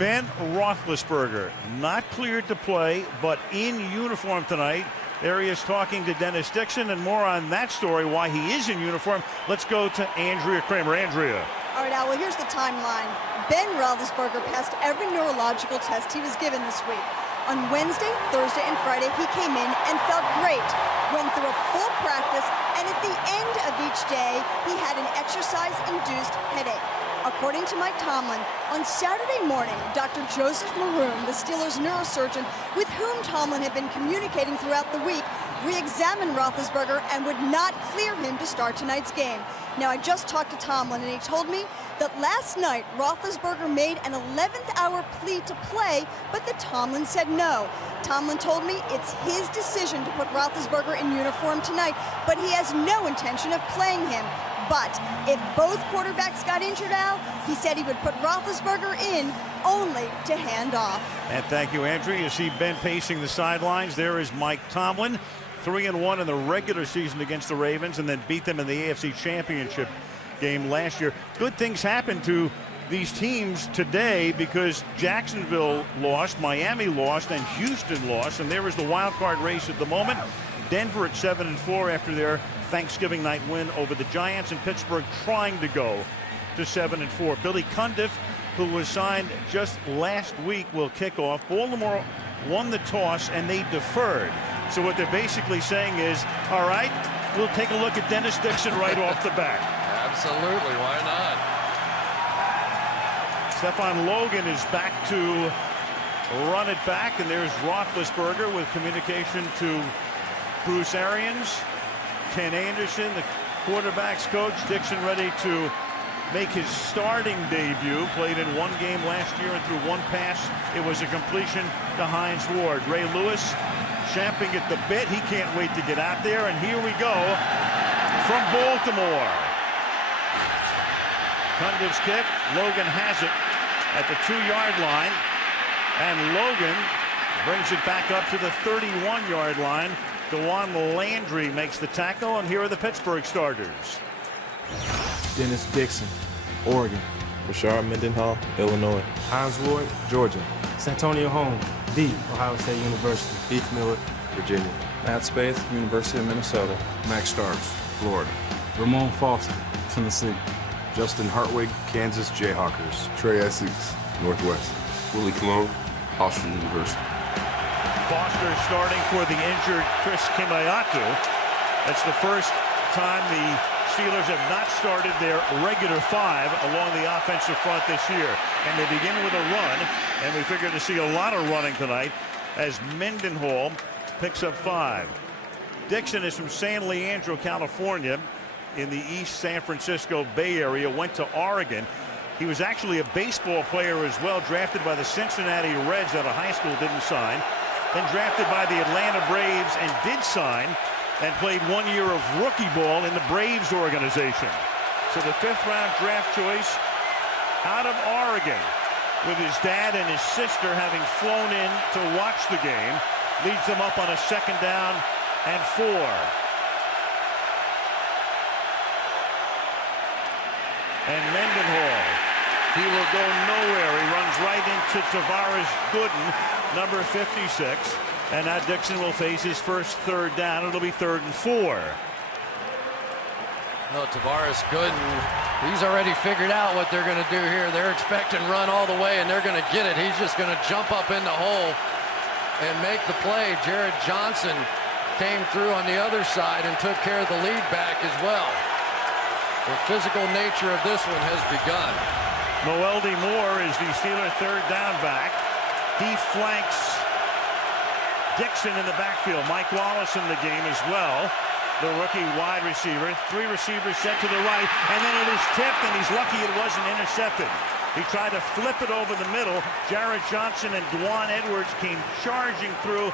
Ben Roethlisberger, not cleared to play, but in uniform tonight. There he is talking to Dennis Dixon, and more on that story, why he is in uniform. Let's go to Andrea Kramer. Andrea. All right, Al, well, here's the timeline. Ben Roethlisberger passed every neurological test he was given this week. On Wednesday, Thursday, and Friday, he came in and felt great. Went through a full practice, and at the end of each day, he had an exercise-induced headache. According to Mike Tomlin, on Saturday morning, Dr. Joseph Maroon, the Steelers' neurosurgeon, with whom Tomlin had been communicating throughout the week, re-examined Roethlisberger and would not clear him to start tonight's game. Now, I just talked to Tomlin, and he told me that last night, Roethlisberger made an 11th-hour plea to play, but that Tomlin said no. Tomlin told me it's his decision to put Roethlisberger in uniform tonight, but he has no intention of playing him. But if both quarterbacks got injured, Al, he said he would put Roethlisberger in only to hand off. And thank you, Andrea. You see Ben pacing the sidelines. There is Mike Tomlin, 3-1 in the regular season against the Ravens, and then beat them in the AFC Championship game last year. Good things happened to these teams today because Jacksonville lost, Miami lost, and Houston lost, and there is the wild card race at the moment. Denver at 7-4 after their Thanksgiving night win over the Giants, and Pittsburgh trying to go to 7-4. Billy Cundiff, who was signed just last week, will kick off. Baltimore won the toss and they deferred. So what they're basically saying is, all right, we'll take a look at Dennis Dixon right off the bat. Absolutely, why not? Stephon Logan is back to run it back, and there's Roethlisberger with communication to Bruce Arians. Ken Anderson, the quarterback's coach. Dixon ready to make his starting debut. Played in one game last year and threw one pass. It was a completion to Hines Ward. Ray Lewis champing at the bit. He can't wait to get out there. And here we go from Baltimore. Cundiff's kick. Logan has it at the 2-yard line. And Logan brings it back up to the 31-yard line. DeJuan Landry makes the tackle, and here are the Pittsburgh starters. Dennis Dixon, Oregon. Rashard Mendenhall, Illinois. Hines Ward, Georgia. Santonio Holmes, The Ohio State University. Heath Miller, Virginia. Matt Spaeth, University of Minnesota. Max Starks, Florida. Ramon Foster, Tennessee. Justin Hartwig, Kansas Jayhawkers. Trey Essex, Northwest. Willie Colon, Hofstra University. Foster starting for the injured Chris Kimayatu. That's the first time the Steelers have not started their regular 5 along the offensive front this year. And they begin with a run, and we figure to see a lot of running tonight as Mendenhall picks up 5. Dixon is from San Leandro, California, in the East San Francisco Bay Area, went to Oregon. He was actually a baseball player as well, drafted by the Cincinnati Reds out of high school, didn't sign. Then drafted by the Atlanta Braves and did sign, and played 1 year of rookie ball in the Braves organization. So the 5th-round draft choice out of Oregon, with his dad and his sister having flown in to watch the game, leads them up on a 2nd down and 4. And Mendenhall, he will go nowhere. He runs right into Tavares Gooden, number 56. And now Dixon will face his first 3rd down. It'll be 3rd and 4. Well, Tavares Gooden, he's already figured out what they're going to do here. They're expecting run all the way, and they're going to get it. He's just going to jump up in the hole and make the play. Jared Johnson came through on the other side and took care of the lead back as well. The physical nature of this one has begun. Moelde Moore is the Steeler 3rd down back. He flanks Dixon in the backfield. Mike Wallace in the game as well, the rookie wide receiver. 3 receivers set to the right, and then it is tipped, and he's lucky it wasn't intercepted. He tried to flip it over the middle. Jared Johnson and Dwan Edwards came charging through,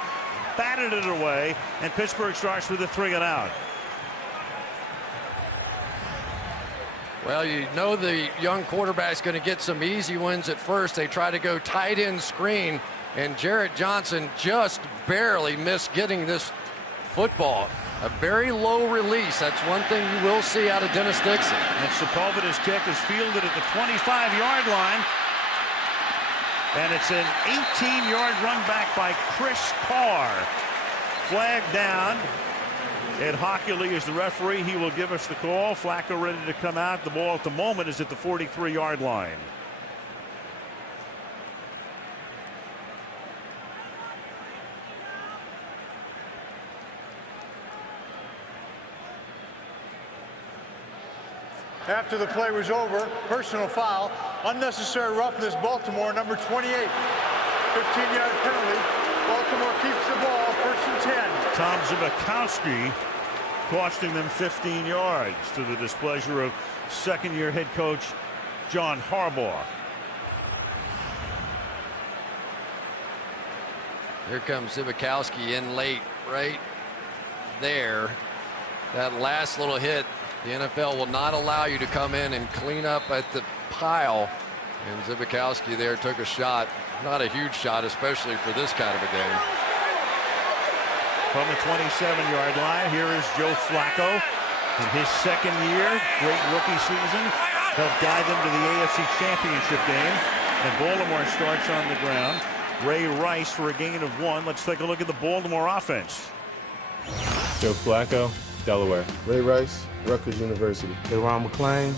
batted it away, and Pittsburgh starts with a 3 and out. Well, you know the young quarterback's going to get some easy wins at first. They try to go tight end screen, and Jarrett Johnson just barely missed getting this football. A very low release. That's one thing you will see out of Dennis Dixon. And Sepulveda's kick is fielded at the 25-yard line. And it's an 18-yard run back by Chris Carr. Flag down. Ed Hockley is the referee. He will give us the call. Flacco ready to come out. The ball at the moment is at the 43-yard line. After the play was over, personal foul, unnecessary roughness, Baltimore, number 28. 15-yard penalty. Baltimore keeps the ball, 1st and 10. Tom Zbikowski costing them 15 yards to the displeasure of second-year head coach John Harbaugh. Here comes Zbikowski in late right there. That last little hit, the NFL will not allow you to come in and clean up at the pile. And Zbikowski there took a shot. Not a huge shot, especially for this kind of a game. From the 27-yard line, here is Joe Flacco in his second year. Great rookie season. Helped guide them to the AFC Championship game. And Baltimore starts on the ground. Ray Rice for a gain of 1. Let's take a look at the Baltimore offense. Joe Flacco, Delaware. Ray Rice, Rutgers University. Ron McClain,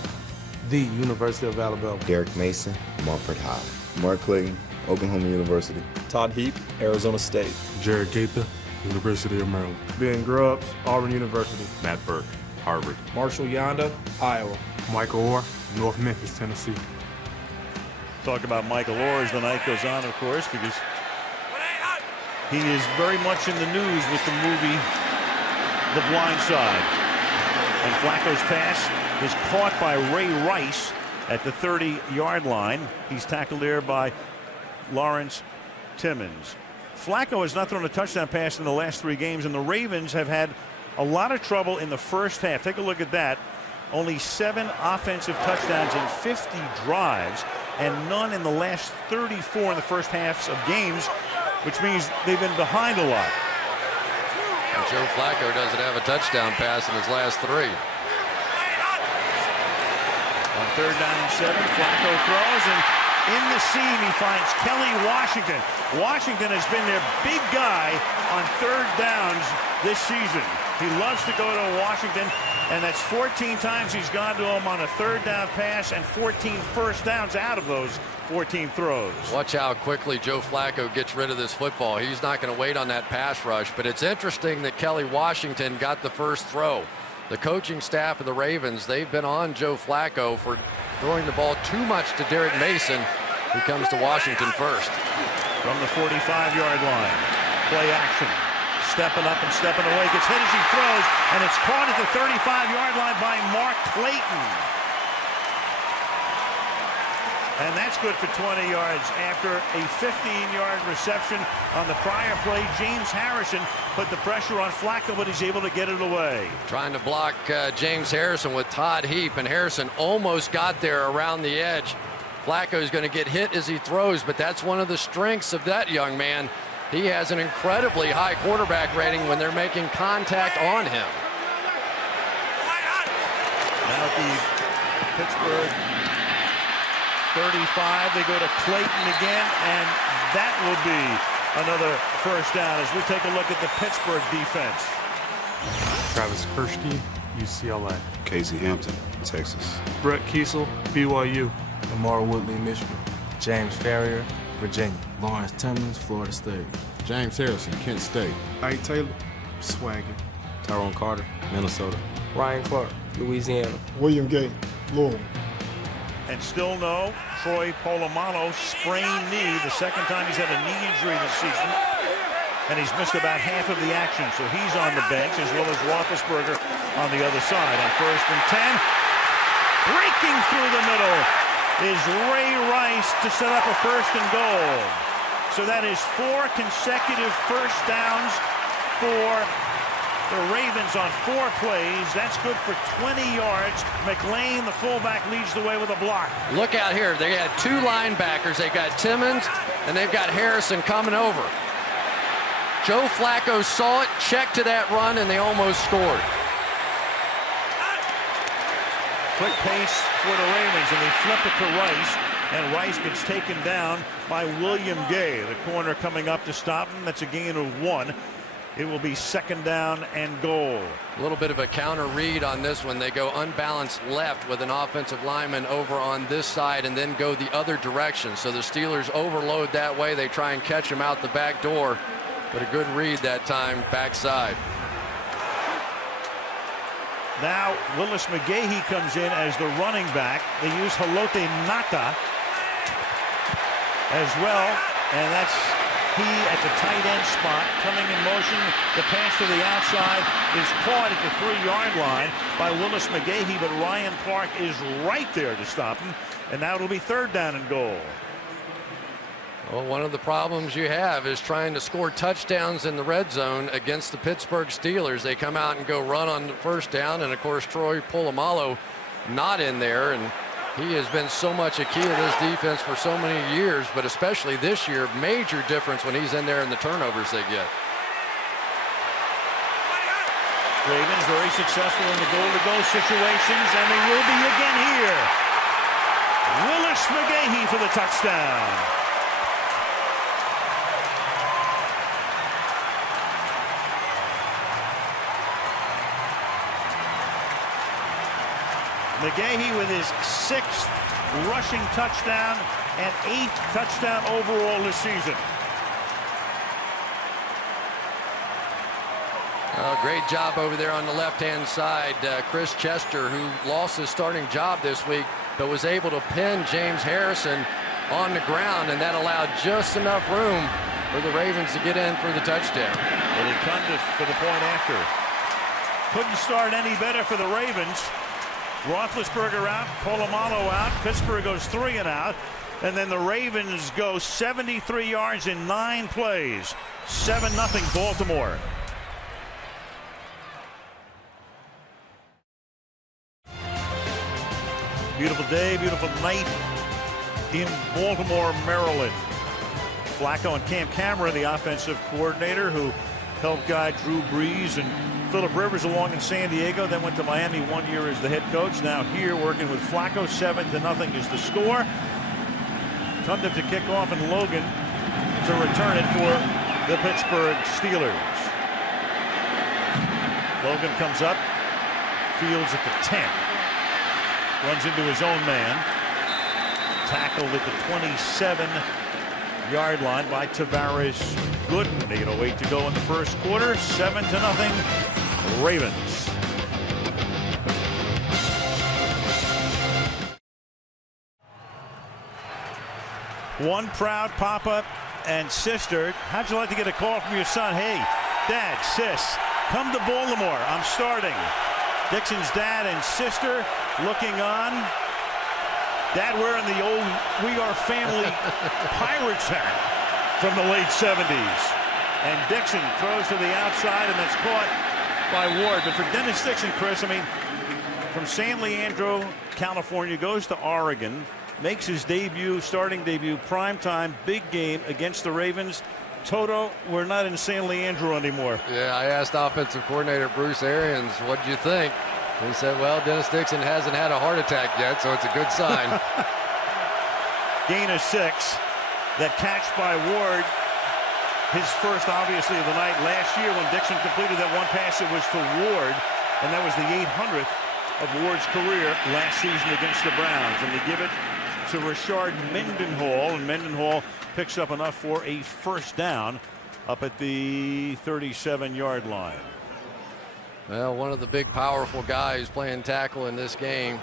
the University of Alabama. Derek Mason, Mumford High. Mark Clayton, Oklahoma University. Todd Heap, Arizona State. Jared Gaither, University of Maryland. Ben Grubbs, Auburn University. Matt Burke, Harvard. Marshall Yanda, Iowa. Michael Orr, North Memphis, Tennessee. Talk about Michael Orr as the night goes on, of course, because he is very much in the news with the movie The Blind Side. And Flacco's pass is caught by Ray Rice at the 30-yard line. He's tackled there by Lawrence Timmons. Flacco has not thrown a touchdown pass in the last 3 games, and the Ravens have had a lot of trouble in the first half. Take a look at that. Only 7 offensive touchdowns in 50 drives, and none in the last 34 in the first halves of games, which means they've been behind a lot. And Joe Flacco doesn't have a touchdown pass in his last 3. On 3rd down and 7, Flacco throws, and in the seam he finds Kelly Washington. Washington has been their big guy on 3rd downs this season. He loves to go to Washington, and that's 14 times he's gone to him on a 3rd down pass and 14 first downs out of those 14 throws. Watch how quickly Joe Flacco gets rid of this football. He's not going to wait on that pass rush, but it's interesting that Kelly Washington got the first throw. The coaching staff of the Ravens, they've been on Joe Flacco for throwing the ball too much to Derek Mason, who comes to Washington first. From the 45-yard line, play action. Stepping up and stepping away, gets hit as he throws, and it's caught at the 35-yard line by Mark Clayton. And that's good for 20 yards after a 15-yard reception on the prior play. James Harrison put the pressure on Flacco, but he's able to get it away. Trying to block James Harrison with Todd Heap, and Harrison almost got there around the edge. Flacco's going to get hit as he throws, but that's one of the strengths of that young man. He has an incredibly high quarterback rating when they're making contact on him. Now at the Pittsburgh 35, they go to Clayton again, and that will be another first down as we take a look at the Pittsburgh defense. Travis Kershke, UCLA. Casey Hampton, Texas. Brett Kiesel, BYU. Lamar Woodley, Michigan. James Farrier, Virginia. Lawrence Timmons, Florida State. James Harrison, Kent State. Ike Taylor, Swagger. Tyrone Carter, Minnesota. Ryan Clark, Louisiana. William Gay, Louisville. And still no Troy Polamalu, sprained knee, the second time he's had a knee injury this season. And he's missed about half of the action, so he's on the bench, as well as Roethlisberger on the other side. On 1st and 10, breaking through the middle is Ray Rice to set up a 1st and goal. So that is 4 consecutive first downs for the Ravens on 4 plays. That's good for 20 yards. McLean, the fullback, leads the way with a block. Look out here. They had 2 linebackers. They've got Timmons, and they've got Harrison coming over. Joe Flacco saw it, checked to that run, and they almost scored. Quick pace for the Ravens, and they flip it to Rice. and Rice gets taken down by William Gay. The corner coming up to stop him. That's a gain of 1. It will be 2nd down and goal. A little bit of a counter read on this one. They go unbalanced left with an offensive lineman over on this side and then go the other direction. So the Steelers overload that way. They try and catch him out the back door, but a good read that time backside. Now Willis McGahee comes in as the running back. They use Haloti Ngata as well, and that's he at the tight end spot coming in motion. The pass to the outside is caught at the 3-yard line by Willis McGahee, but Ryan Clark is right there to stop him, and now it'll be 3rd down and goal. Well, one of the problems you have is trying to score touchdowns in the red zone against the Pittsburgh Steelers. They come out and go run on the 1st down, and of course Troy Polamalu not in there, and he has been so much a key to this defense for so many years, but especially this year, major difference when he's in there and the turnovers they get. Ravens very successful in the goal-to-go situations, and they will be again here. Willis McGahee for the touchdown. McGahee with his 6th rushing touchdown and 8th touchdown overall this season. Great job over there on the left-hand side. Chris Chester, who lost his starting job this week, but was able to pin James Harrison on the ground, and that allowed just enough room for the Ravens to get in for the touchdown. Well, he come for the point after. Couldn't start any better for the Ravens. Roethlisberger out, Polamalu out, Pittsburgh goes 3 and out, and then the Ravens go 73 yards in 9 plays. 7-0 Baltimore. Beautiful day, beautiful night in Baltimore, Maryland. Flacco and Cam Cameron, the offensive coordinator, who helped guide Drew Brees and Phillip Rivers along in San Diego, then went to Miami 1 year as the head coach. Now here working with Flacco. 7-0 is the score. Cundiff to kick off, and Logan to return it for the Pittsburgh Steelers. Logan comes up, fields at the 10. Runs into his own man. Tackled at the 27-yard line by Tavares Gooden. 8:08 to go in the first quarter. 7-0 Ravens. One proud papa and sister. How'd you like to get a call from your son? Hey, Dad, sis, come to Baltimore. I'm starting. Dixon's dad and sister looking on. Dad wearing the old We Are Family Pirates hat from the late 70s. And Dixon throws to the outside, and that's caught by Ward. But for Dennis Dixon, Chris, I mean, from San Leandro, California, goes to Oregon, makes his debut, starting debut, primetime, big game against the Ravens. Toto, we're not in San Leandro anymore. Yeah, I asked offensive coordinator Bruce Arians, what do you think? He said, well, Dennis Dixon hasn't had a heart attack yet, so it's a good sign. Gain of 6. That catch by Ward, his first, obviously, of the night. Last year when Dixon completed that one pass, it was to Ward, and that was the 800th of Ward's career last season against the Browns. And they give it to Rashard Mendenhall, and Mendenhall picks up enough for a first down up at the 37-yard line. Well, one of the big, powerful guys playing tackle in this game,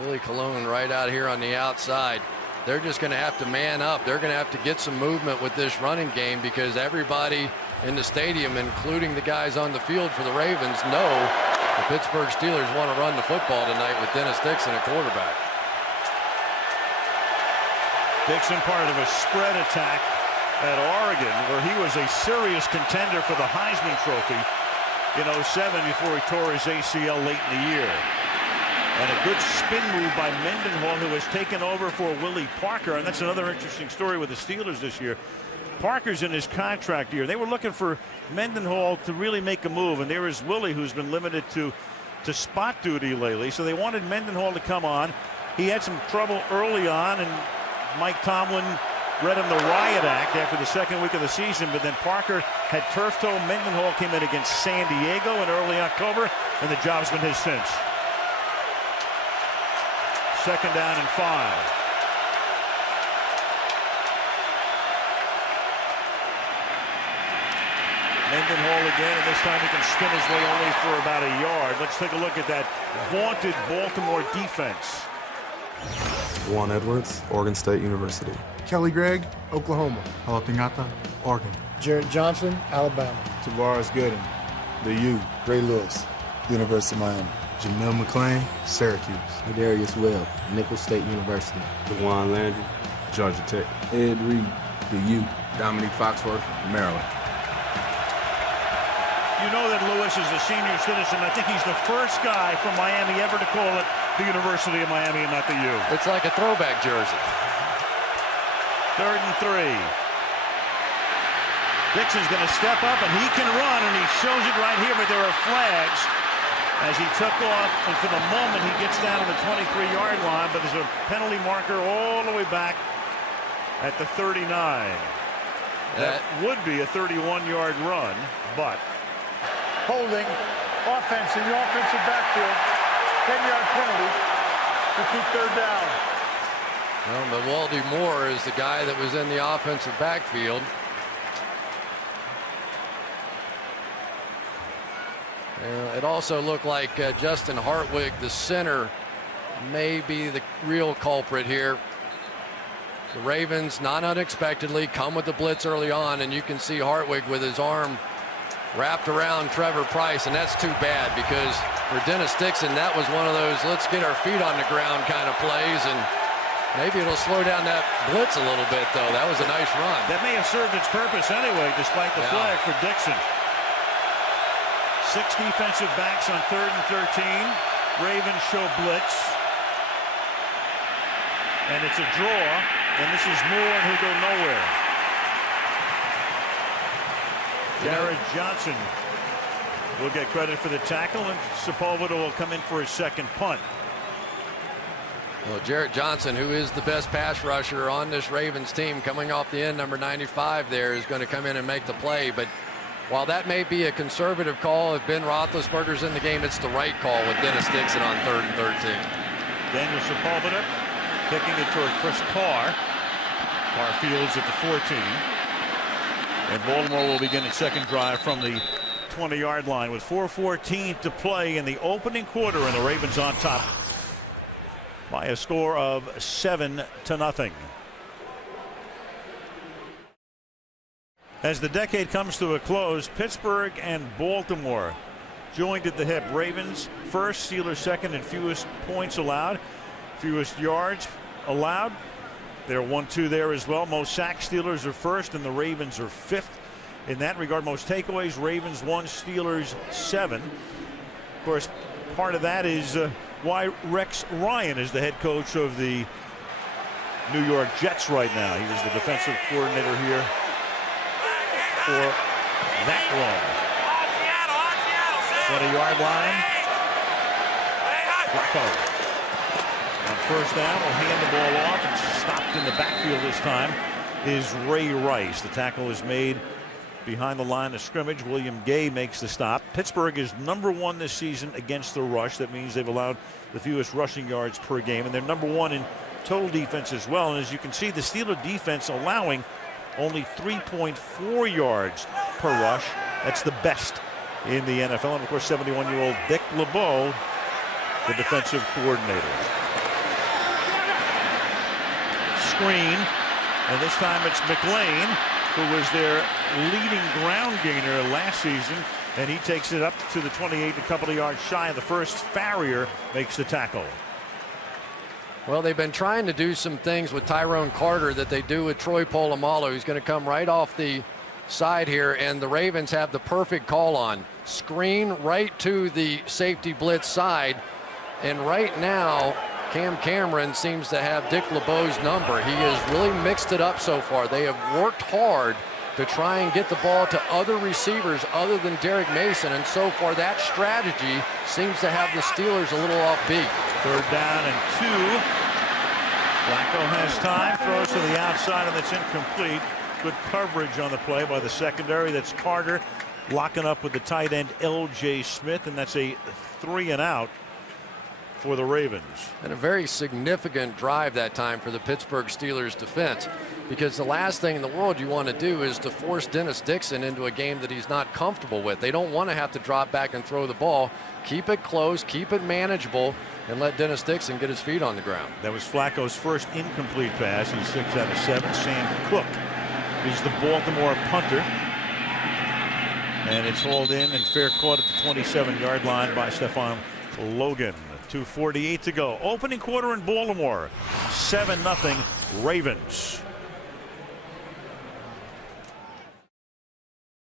Willie Colon, right out here on the outside. They're just going to have to man up. They're going to have to get some movement with this running game, because everybody in the stadium, including the guys on the field for the Ravens, know the Pittsburgh Steelers want to run the football tonight with Dennis Dixon at quarterback. Dixon part of a spread attack at Oregon, where he was a serious contender for the Heisman Trophy in 07 before he tore his ACL late in the year. And a good spin move by Mendenhall, who has taken over for Willie Parker. And that's another interesting story with the Steelers this year. Parker's in his contract year. They were looking for Mendenhall to really make a move, and there is Willie, who's been limited to spot duty lately. So they wanted Mendenhall to come on. He had some trouble early on, and Mike Tomlin read him the riot act after the second week of the season, but then Parker had turf toe. Mendenhall came in against San Diego in early October, and the job's been his since. 2nd down and 5. Mendenhall again, and this time he can spin his way only for about a yard. Let's take a look at that vaunted Baltimore defense. Juan Edwards, Oregon State University. Kelly Gregg, Oklahoma. Jalapingata, Oregon. Jarrett Johnson, Alabama. Tavares Gooden, the U. Ray Lewis, University of Miami. Jamel McClain, Syracuse. Darius Webb, Nicholls State University. DeJuan Landry, Georgia Tech. Ed Reed, the U. Dominique Foxworth, Maryland. You know that Lewis is a senior citizen. I think he's the first guy from Miami ever to call it the University of Miami and not the U. It's like a throwback jersey. 3rd and 3. Dixon's going to step up, and he can run, and he shows it right here, but there are flags as he took off, and for the moment he gets down to the 23-yard line, but there's a penalty marker all the way back at the 39. That would be a 31-yard run, but Holding offense in the offensive backfield. 10-yard penalty to keep 3rd down. Well, Mewaldy Moore is the guy that was in the offensive backfield. It also looked like Justin Hartwig, the center, may be the real culprit here. The Ravens, not unexpectedly, come with the blitz early on, and you can see Hartwig with his arm wrapped around Trevor Pryce, and that's too bad because for Dennis Dixon, that was one of those let's get our feet on the ground kind of plays, and maybe it'll slow down that blitz a little bit, though. That was a nice run. that may have served its purpose anyway, despite the flag for Dixon. 6 defensive backs on 3rd and 13. Ravens show blitz. And it's a draw, and this is Moore, and he'll go nowhere. Jared Johnson will get credit for the tackle, and Sepulveda will come in for his 2nd punt. Well, Jarrett Johnson, who is the best pass rusher on this Ravens team, coming off the end, number 95 there, is going to come in and make the play. But while that may be a conservative call, if Ben Roethlisberger's in the game, it's the right call with Dennis Dixon on 3rd and 13. Daniel Sepulveda kicking it toward Chris Carr. Carr fields at the 14. And Baltimore will begin its 2nd drive from the 20-yard line with 4:14 to play in the opening quarter, and the Ravens on top by a score of 7-0. As the decade comes to a close, Pittsburgh and Baltimore joined at the hip. Ravens first, Steelers second in fewest points allowed, fewest yards allowed. They're 1-2 there as well. Most sacks, Steelers are first, and the Ravens are 5th. In that regard, most takeaways, Ravens 1, Steelers 7. Of course, part of that is why Rex Ryan is the head coach of the New York Jets right now. He was the defensive coordinator here for that long. 20-yard line. Flacco. On 1st down, will hand the ball off, and stopped in the backfield this time is Ray Rice. The tackle is made behind the line of scrimmage. William Gay makes the stop. Pittsburgh is number 1 this season against the rush. That means they've allowed the fewest rushing yards per game, and they're number 1 in total defense as well. And as you can see, the Steeler defense allowing only 3.4 yards per rush. That's the best in the NFL. And of course, 71-year-old Dick LeBeau, the defensive coordinator. Screen, and this time it's McLean, who was their leading ground gainer last season, and he takes it up to the 28, a couple of yards shy of the first. Farrier makes the tackle. Well, they've been trying to do some things with Tyrone Carter that they do with Troy Polamalu. He's going to come right off the side here, and the Ravens have the perfect call on. Screen right to the safety blitz side, and right now Cam Cameron seems to have Dick LeBeau's number. He has really mixed it up so far. They have worked hard to try and get the ball to other receivers other than Derek Mason, and so far that strategy seems to have the Steelers a little offbeat. 3rd down and 2 Flacco has time, throws to the outside, and that's incomplete. Good coverage on the play by the secondary. That's Carter locking up with the tight end L.J. Smith, and that's a 3-and-out for the Ravens. And a very significant drive that time for the Pittsburgh Steelers defense, because the last thing in the world you want to do is to force Dennis Dixon into a game that he's not comfortable with. They don't want to have to drop back and throw the ball. Keep it close, keep it manageable, and let Dennis Dixon get his feet on the ground. That was Flacco's first incomplete pass. He's 6 out of 7. Sam Cook is the Baltimore punter. And it's hauled in and fair caught at the 27-yard line by Stephon Logan. 2:48 to go. Opening quarter in Baltimore. 7-0 Ravens.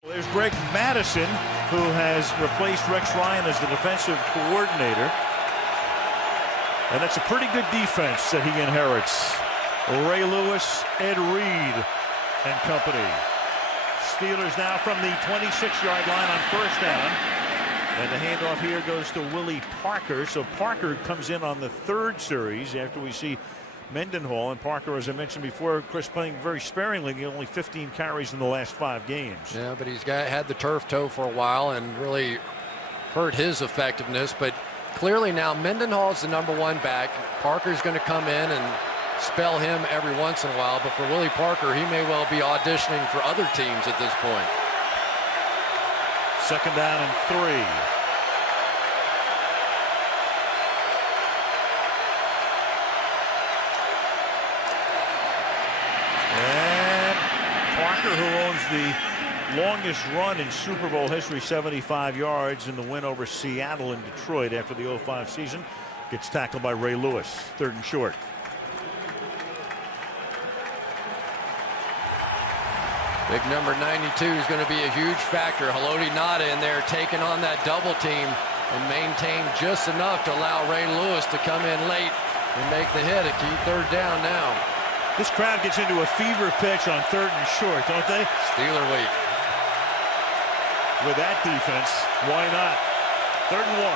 There's Greg Madison, who has replaced Rex Ryan as the defensive coordinator. And that's a pretty good defense that he inherits. Ray Lewis, Ed Reed, and company. Steelers now from the 26-yard line on first down. And the handoff here goes to Willie Parker. So Parker comes in on the third series after we see Mendenhall. And Parker, as I mentioned before, Chris, playing very sparingly, only 15 carries in the last 5 games. Yeah, but he's had the turf toe for a while and really hurt his effectiveness. But clearly now Mendenhall's the #1 back. Parker's going to come in and spell him every once in a while. But for Willie Parker, he may well be auditioning for other teams at this point. Second down and 3. And Parker, who owns the longest run in Super Bowl history, 75 yards in the win over Seattle and Detroit after the 05 season, gets tackled by Ray Lewis. 3rd and short. Big number 92 is going to be a huge factor. Haloti Ngata in there taking on that double team and maintain just enough to allow Ray Lewis to come in late and make the hit. A key 3rd down now. This crowd gets into a fever pitch on 3rd and short, don't they? Steeler week. With that defense, why not? 3rd and 1.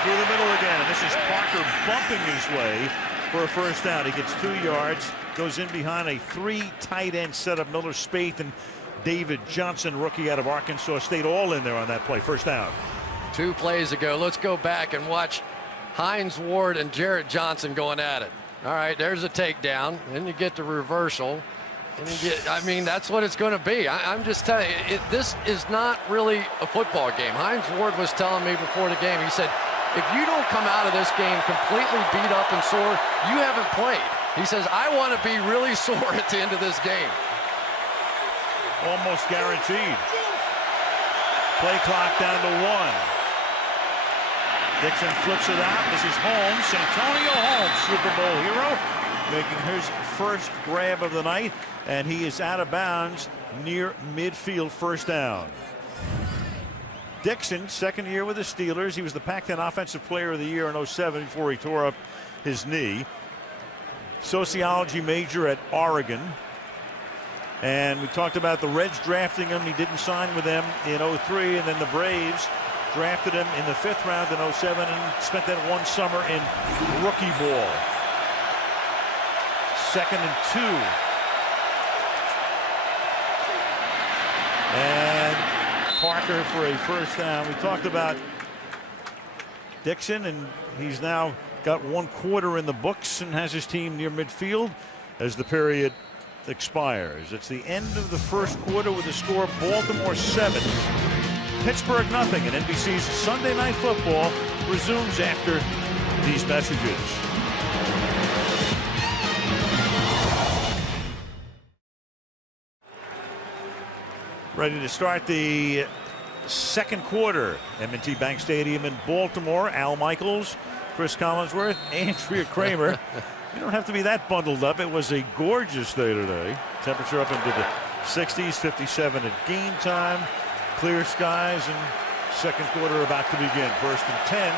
Through the middle again. This is Parker bumping his way for a first down. He gets 2 yards, goes in behind a 3 tight end setup. Miller Spaeth and David Johnson, rookie out of Arkansas State, all in there on that play. First down. 2 plays ago. Let's go back and watch Hines Ward and Jarrett Johnson going at it. All right, there's a takedown. Then you get the reversal. And you get, I mean, that's what it's going to be. I'm just telling you, this is not really a football game. Hines Ward was telling me before the game, he said, if you don't come out of this game completely beat up and sore, you haven't played. He says, I want to be really sore at the end of this game. Almost guaranteed. Play clock down to 1. Dixon flips it out. This is Holmes, Santonio Holmes, Super Bowl hero, making his first grab of the night, and he is out of bounds near midfield. First down. Dixon, 2nd year with the Steelers. He was the Pac-10 Offensive Player of the Year in 07 before he tore up his knee. Sociology major at Oregon. And we talked about the Reds drafting him. He didn't sign with them in 03, and then the Braves drafted him in the 5th round in 07 and spent that 1 summer in rookie ball. 2nd and 2. And Parker for a first down. We talked about Dixon, and he's now got 1 quarter in the books and has his team near midfield as the period expires. It's the end of the first quarter with the score Baltimore 7, Pittsburgh nothing, and NBC's Sunday Night Football resumes after these messages. Ready to start the second quarter. M&T Bank Stadium in Baltimore. Al Michaels, Chris Collinsworth, Andrea Kramer. You don't have to be that bundled up. It was a gorgeous day today. Temperature up into the 60s, 57 at game time. Clear skies, and second quarter about to begin. 1st and 10.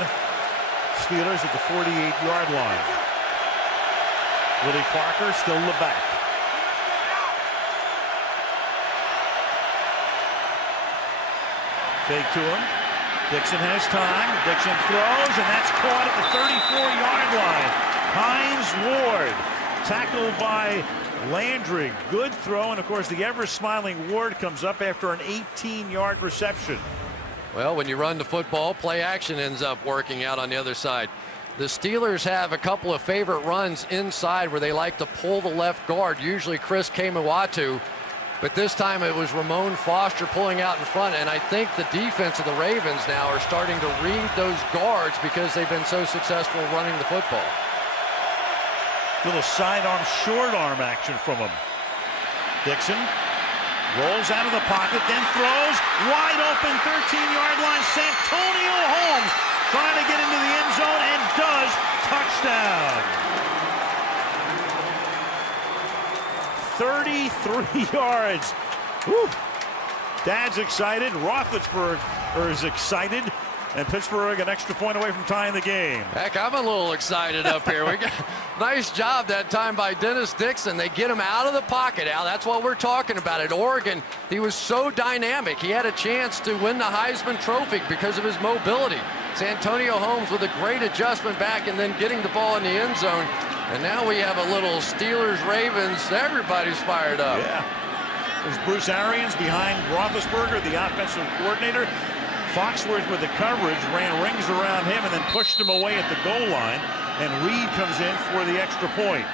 Steelers at the 48-yard line. Willie Parker still in the back. Fake to him. Dixon has time. Dixon throws, and that's caught at the 34-yard line. Hines Ward, tackled by Landry. Good throw, and of course the ever-smiling Ward comes up after an 18-yard reception. Well, when you run the football, play action ends up working out on the other side. The Steelers have a couple of favorite runs inside where they like to pull the left guard, usually Chris Kemoeatu, but this time it was Ramon Foster pulling out in front, and I think the defense of the Ravens now are starting to read those guards because they've been so successful running the football. Little sidearm, short arm action from him. Dixon rolls out of the pocket, then throws wide open, 13-yard line. Santonio Holmes trying to get into the end zone and does. Touchdown. 33 yards. Whew. Dad's excited. Roethlisberger is excited. And Pittsburgh an extra point away from tying the game. Heck, I'm a little excited up here. We got nice job that time by Dennis Dixon. They get him out of the pocket, Al. That's what we're talking about. At Oregon, he was so dynamic. He had a chance to win the Heisman Trophy because of his mobility. Santonio Holmes with a great adjustment back and then getting the ball in the end zone. And now we have a little Steelers-Ravens. Everybody's fired up. Yeah. There's Bruce Arians behind Roethlisberger, the offensive coordinator. Foxworth with the coverage ran rings around him and then pushed him away at the goal line, and Reed comes in for the extra point.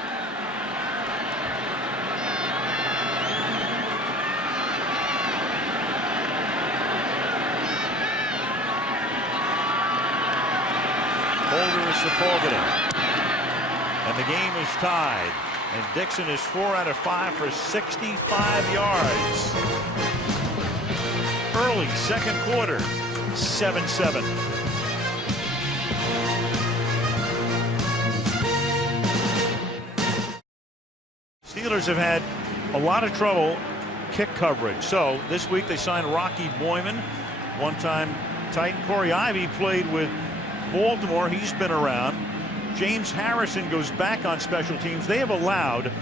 Holder is Sepulveda, and the game is tied, and Dixon is 4 out of 5 for 65 yards. Early second quarter, 7-7. Steelers have had a lot of trouble kick coverage. So this week they signed Rocky Boyman, one-time Titan. Corey Ivy played with Baltimore. He's been around. James Harrison goes back on special teams. They have allowed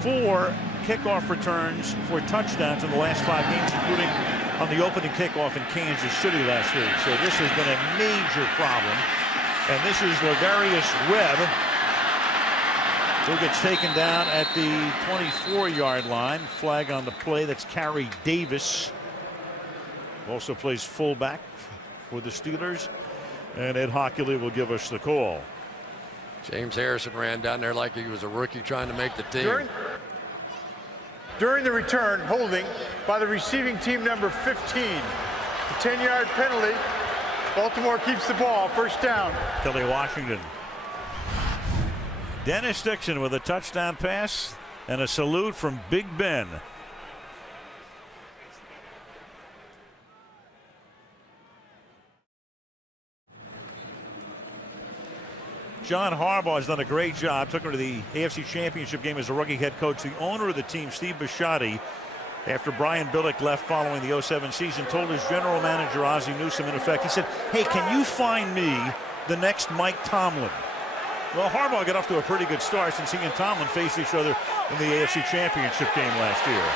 4 kickoff returns for touchdowns in the last 5 games, including on the opening kickoff in Kansas City last week. So this has been a major problem. And this is Lavarius Webb, who gets taken down at the 24-yard line. Flag on the play. That's Carey Davis. Also plays fullback for the Steelers. And Ed Hockley will give us the call. James Harrison ran down there like he was a rookie trying to make the team. During the return, holding by the receiving team number 15. The 10-yard penalty. Baltimore keeps the ball. First down. Kelly Washington. Dennis Dixon with a touchdown pass and a salute from Big Ben. John Harbaugh has done a great job. Took him to the AFC Championship game as a rookie head coach. The owner of the team, Steve Bisciotti, after Brian Billick left following the 07 season, told his general manager, Ozzie Newsome, in effect, he said, hey, can you find me the next Mike Tomlin? Well, Harbaugh got off to a pretty good start since he and Tomlin faced each other in the AFC Championship game last year.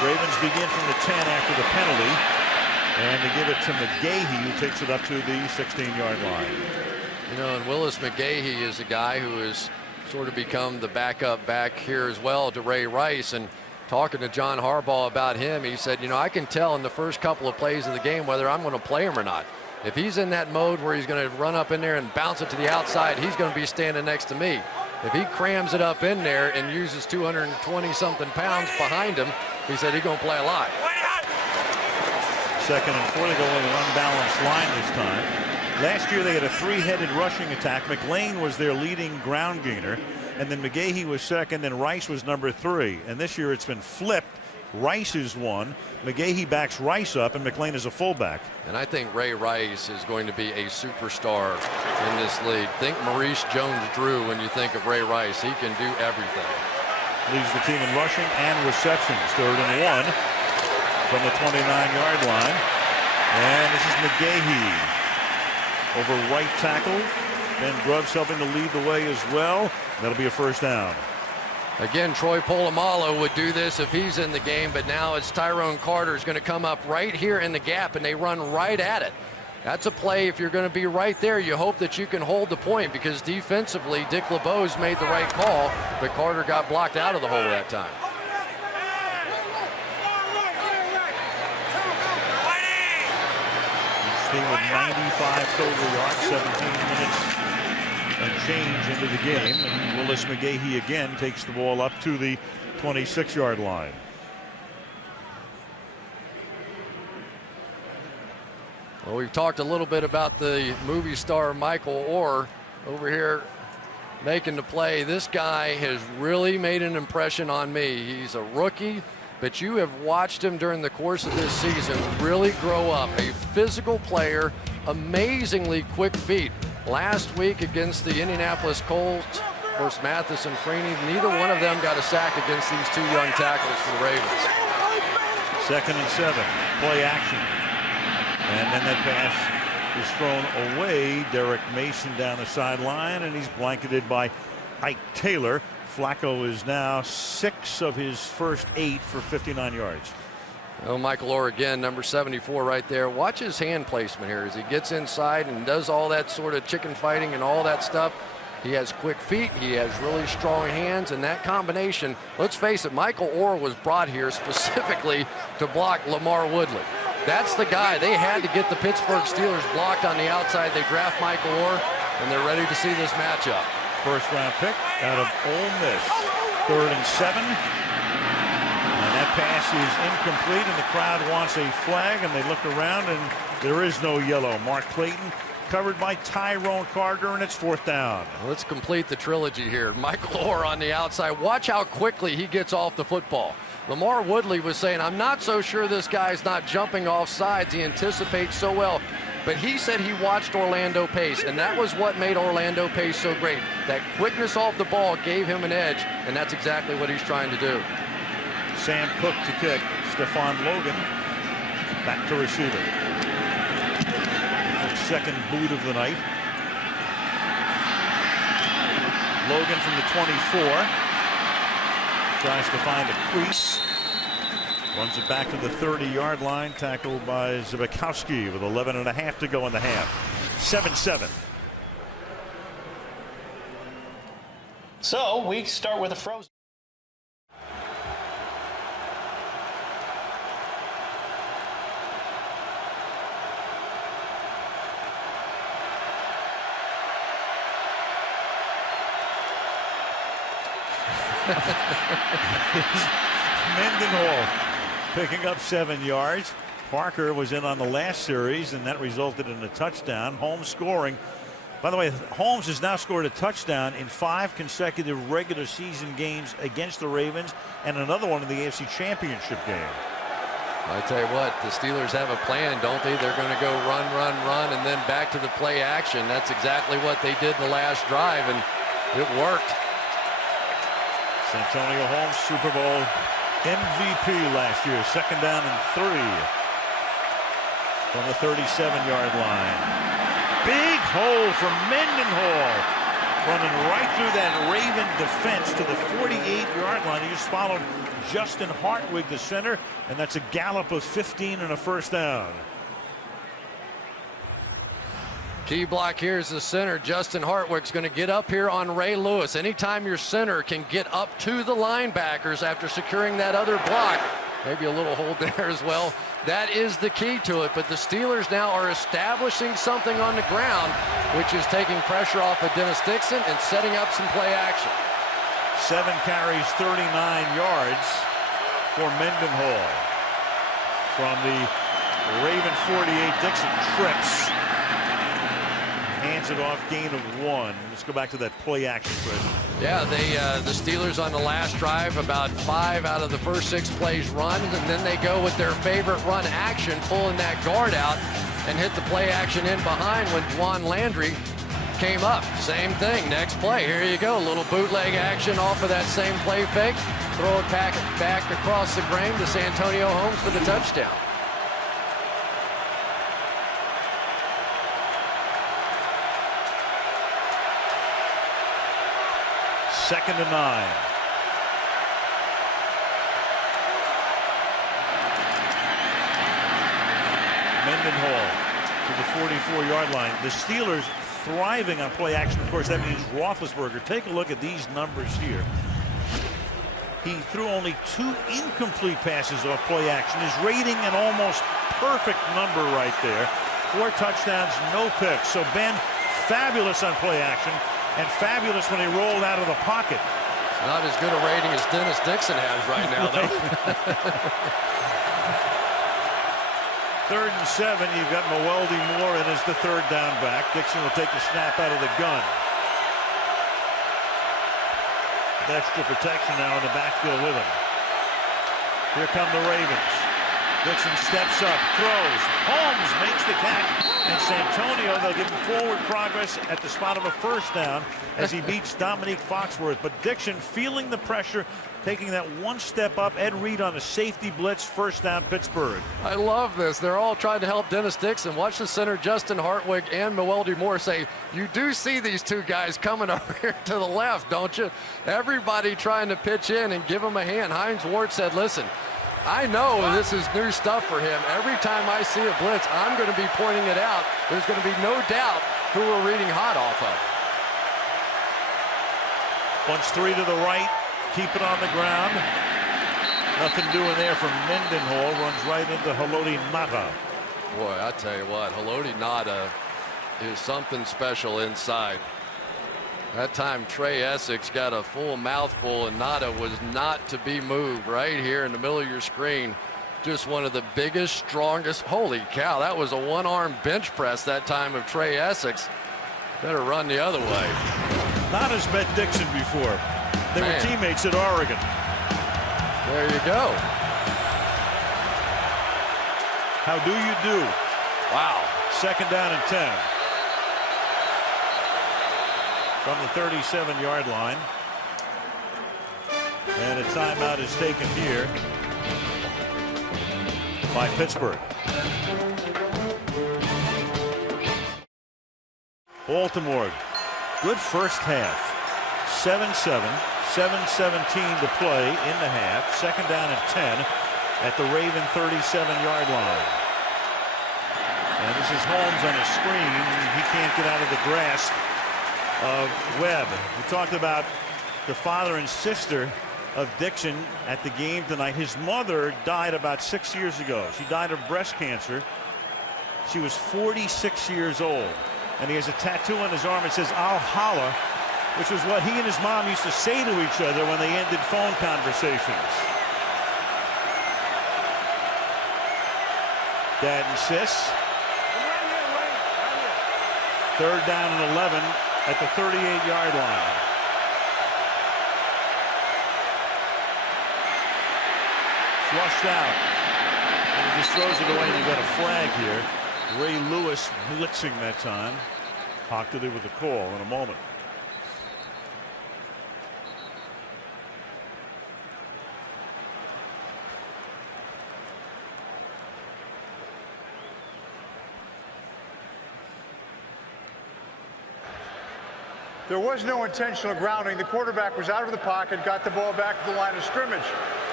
Ravens begin from the 10 after the penalty. And they give it to McGahee, who takes it up to the 16-yard line. You know, and Willis McGahee is a guy who has sort of become the backup back here as well to Ray Rice. And talking to John Harbaugh about him, he said, you know, I can tell in the first couple of plays of the game whether I'm going to play him or not. If he's in that mode where he's going to run up in there and bounce it to the outside, he's going to be standing next to me. If he crams it up in there and uses 220-something pounds behind him, he said he's going to play a lot. Second and 4, they go with an unbalanced line this time. Last year they had a 3-headed rushing attack. McLean was their leading ground gainer, and then McGahee was second, and Rice was number 3. And this year it's been flipped. Rice is 1. McGahee backs Rice up, and McLean is a fullback. And I think Ray Rice is going to be a superstar in this league. Think Maurice Jones-Drew when you think of Ray Rice. He can do everything. Leads the team in rushing and receptions. 3rd and 1. From the 29-yard line. And this is McGahee over right tackle. Ben Grubbs helping to lead the way as well. That'll be a first down. Again, Troy Polamalu would do this if he's in the game, but now it's Tyrone Carter is going to come up right here in the gap, and they run right at it. That's a play, if you're going to be right there, you hope that you can hold the point, because defensively, Dick LeBeau's made the right call, but Carter got blocked out of the hole that time. With 95 total yards, 17 minutes and change into the game. And Willis McGahee again takes the ball up to the 26-yard line. Well, we've talked a little bit about the movie star Michael Orr over here making the play. This guy has really made an impression on me. He's a rookie, but you have watched him during the course of this season really grow up. A physical player, amazingly quick feet. Last week against the Indianapolis Colts, of course, Mathis and Freeney, neither one of them got a sack against these two young tackles for the Ravens. 2nd and 7, play action. And then that pass is thrown away. Derek Mason down the sideline, and he's blanketed by Ike Taylor. Flacco is now 6 of his first 8 for 59 yards. Well, Michael Orr again, number 74 right there. Watch his hand placement here as he gets inside and does all that sort of chicken fighting and all that stuff. He has quick feet, he has really strong hands, and that combination, let's face it, Michael Orr was brought here specifically to block LaMarr Woodley. That's the guy. They had to get the Pittsburgh Steelers blocked on the outside. They draft Michael Orr, and they're ready to see this matchup. First round pick out of Ole Miss. 3rd and 7. And that pass is incomplete, and the crowd wants a flag, and they look around, and there is no yellow. Mark Clayton covered by Tyrone Carter, and it's 4th down. Let's complete the trilogy here. Michael Orr on the outside. Watch how quickly he gets off the football. LaMarr Woodley was saying, I'm not so sure this guy's not jumping off sides. He anticipates so well. But he said he watched Orlando Pace, and that was what made Orlando Pace so great. That quickness off the ball gave him an edge, and that's exactly what he's trying to do. Sam Cook to kick. Stephon Logan back to receiver. Second boot of the night. Logan from the 24. Tries to find a crease. Runs it back to the 30-yard line. Tackled by Zbikowski with 11.5 to go in the half. 7-7. So we start with a frozen. Mendenhall picking up 7 yards. Parker was in on the last series, and that resulted in a touchdown. Holmes scoring. By the way, Holmes has now scored a touchdown in 5 consecutive regular season games against the Ravens, and another one in the AFC Championship game. I tell you what, the Steelers have a plan, don't they? They're going to go run, run, run, and then back to the play action. That's exactly what they did the last drive, and it worked. Santonio Holmes, Super Bowl MVP last year. 2nd down and 3 from the 37-yard line. Big hole for Mendenhall, running right through that Raven defense to the 48-yard line. He just followed Justin Hartwig, the center, and that's a gallop of 15 and a 1st down. Key block here is the center. Justin Hartwig's going to get up here on Ray Lewis. Anytime your center can get up to the linebackers after securing that other block, maybe a little hold there as well, that is the key to it. But the Steelers now are establishing something on the ground, which is taking pressure off of Dennis Dixon and setting up some play action. 7 carries, 39 yards for Mendenhall. From the Raven 48, Dixon trips. Hands it off, gain of 1. Let's go back to that play action, Chris. Yeah, the Steelers on the last drive, about 5 out of the first 6 plays run, and then they go with their favorite run action, pulling that guard out and hit the play action in behind when Juan Landry came up. Same thing, next play. Here you go, a little bootleg action off of that same play fake. Throw it back across the grain to Santonio Holmes for the touchdown. Second and 9. Mendenhall to the 44-yard line. The Steelers thriving on play action. Of course, that means Roethlisberger. Take a look at these numbers here. He threw only 2 incomplete passes off play action. His rating an almost perfect number right there. 4 touchdowns, no picks. So Ben, fabulous on play action and fabulous when he rolled out of the pocket. Not as good a rating as Dennis Dixon has right now, though. 3rd and 7. You've got Mewelde Moore in as the 3rd down back. Dixon will take the snap out of the gun. Extra protection now in the backfield with him. Here come the Ravens. Dixon steps up, throws. Holmes makes the catch. And Santonio, they'll give him forward progress at the spot of a 1st down as he beats Dominique Foxworth. But Dixon feeling the pressure, taking that 1 step up. Ed Reed on a safety blitz, 1st down Pittsburgh. I love this. They're all trying to help Dennis Dixon. Watch the center, Justin Hartwig and Mewelde Moore say, you do see these 2 guys coming over here to the left, don't you? Everybody trying to pitch in and give him a hand. Hines Ward said, listen, I know this is new stuff for him. Every time I see a blitz, I'm going to be pointing it out. There's going to be no doubt who we're reading hot off of. Bunch 3 to the right. Keep it on the ground. Nothing doing there from Mendenhall. Runs right into Haloti Ngata. Boy, I tell you what, Haloti Ngata is something special inside. That time Trey Essex got a full mouthful and Ngata was not to be moved right here in the middle of your screen. Just one of the biggest, strongest. Holy cow, that was a 1-arm bench press that time of Trey Essex. Better run the other way. Ngata's met Dixon before. They were teammates at Oregon. There you go. How do you do? Wow. 2nd down and 10. From the 37-yard line. And a timeout is taken here by Pittsburgh. Baltimore, good first half. 7-7, 7:17 to play in the half. 2nd down and 10 at the Raven 37-yard line. And this is Holmes on a screen. He can't get out of the grasp of Webb. We talked about the father and sister of Dixon at the game tonight. His mother died about 6 years ago. She died of breast cancer. She was 46 years old. And he has a tattoo on his arm that says, "I'll holla," which was what he and his mom used to say to each other when they ended phone conversations. Dad insists. 3rd down and 11 at the 38-yard line. Flushed out. And he just throws it away, and you got a flag here. Ray Lewis blitzing that time. Hockley with the call in a moment. There was no intentional grounding. The quarterback was out of the pocket, got the ball back to the line of scrimmage.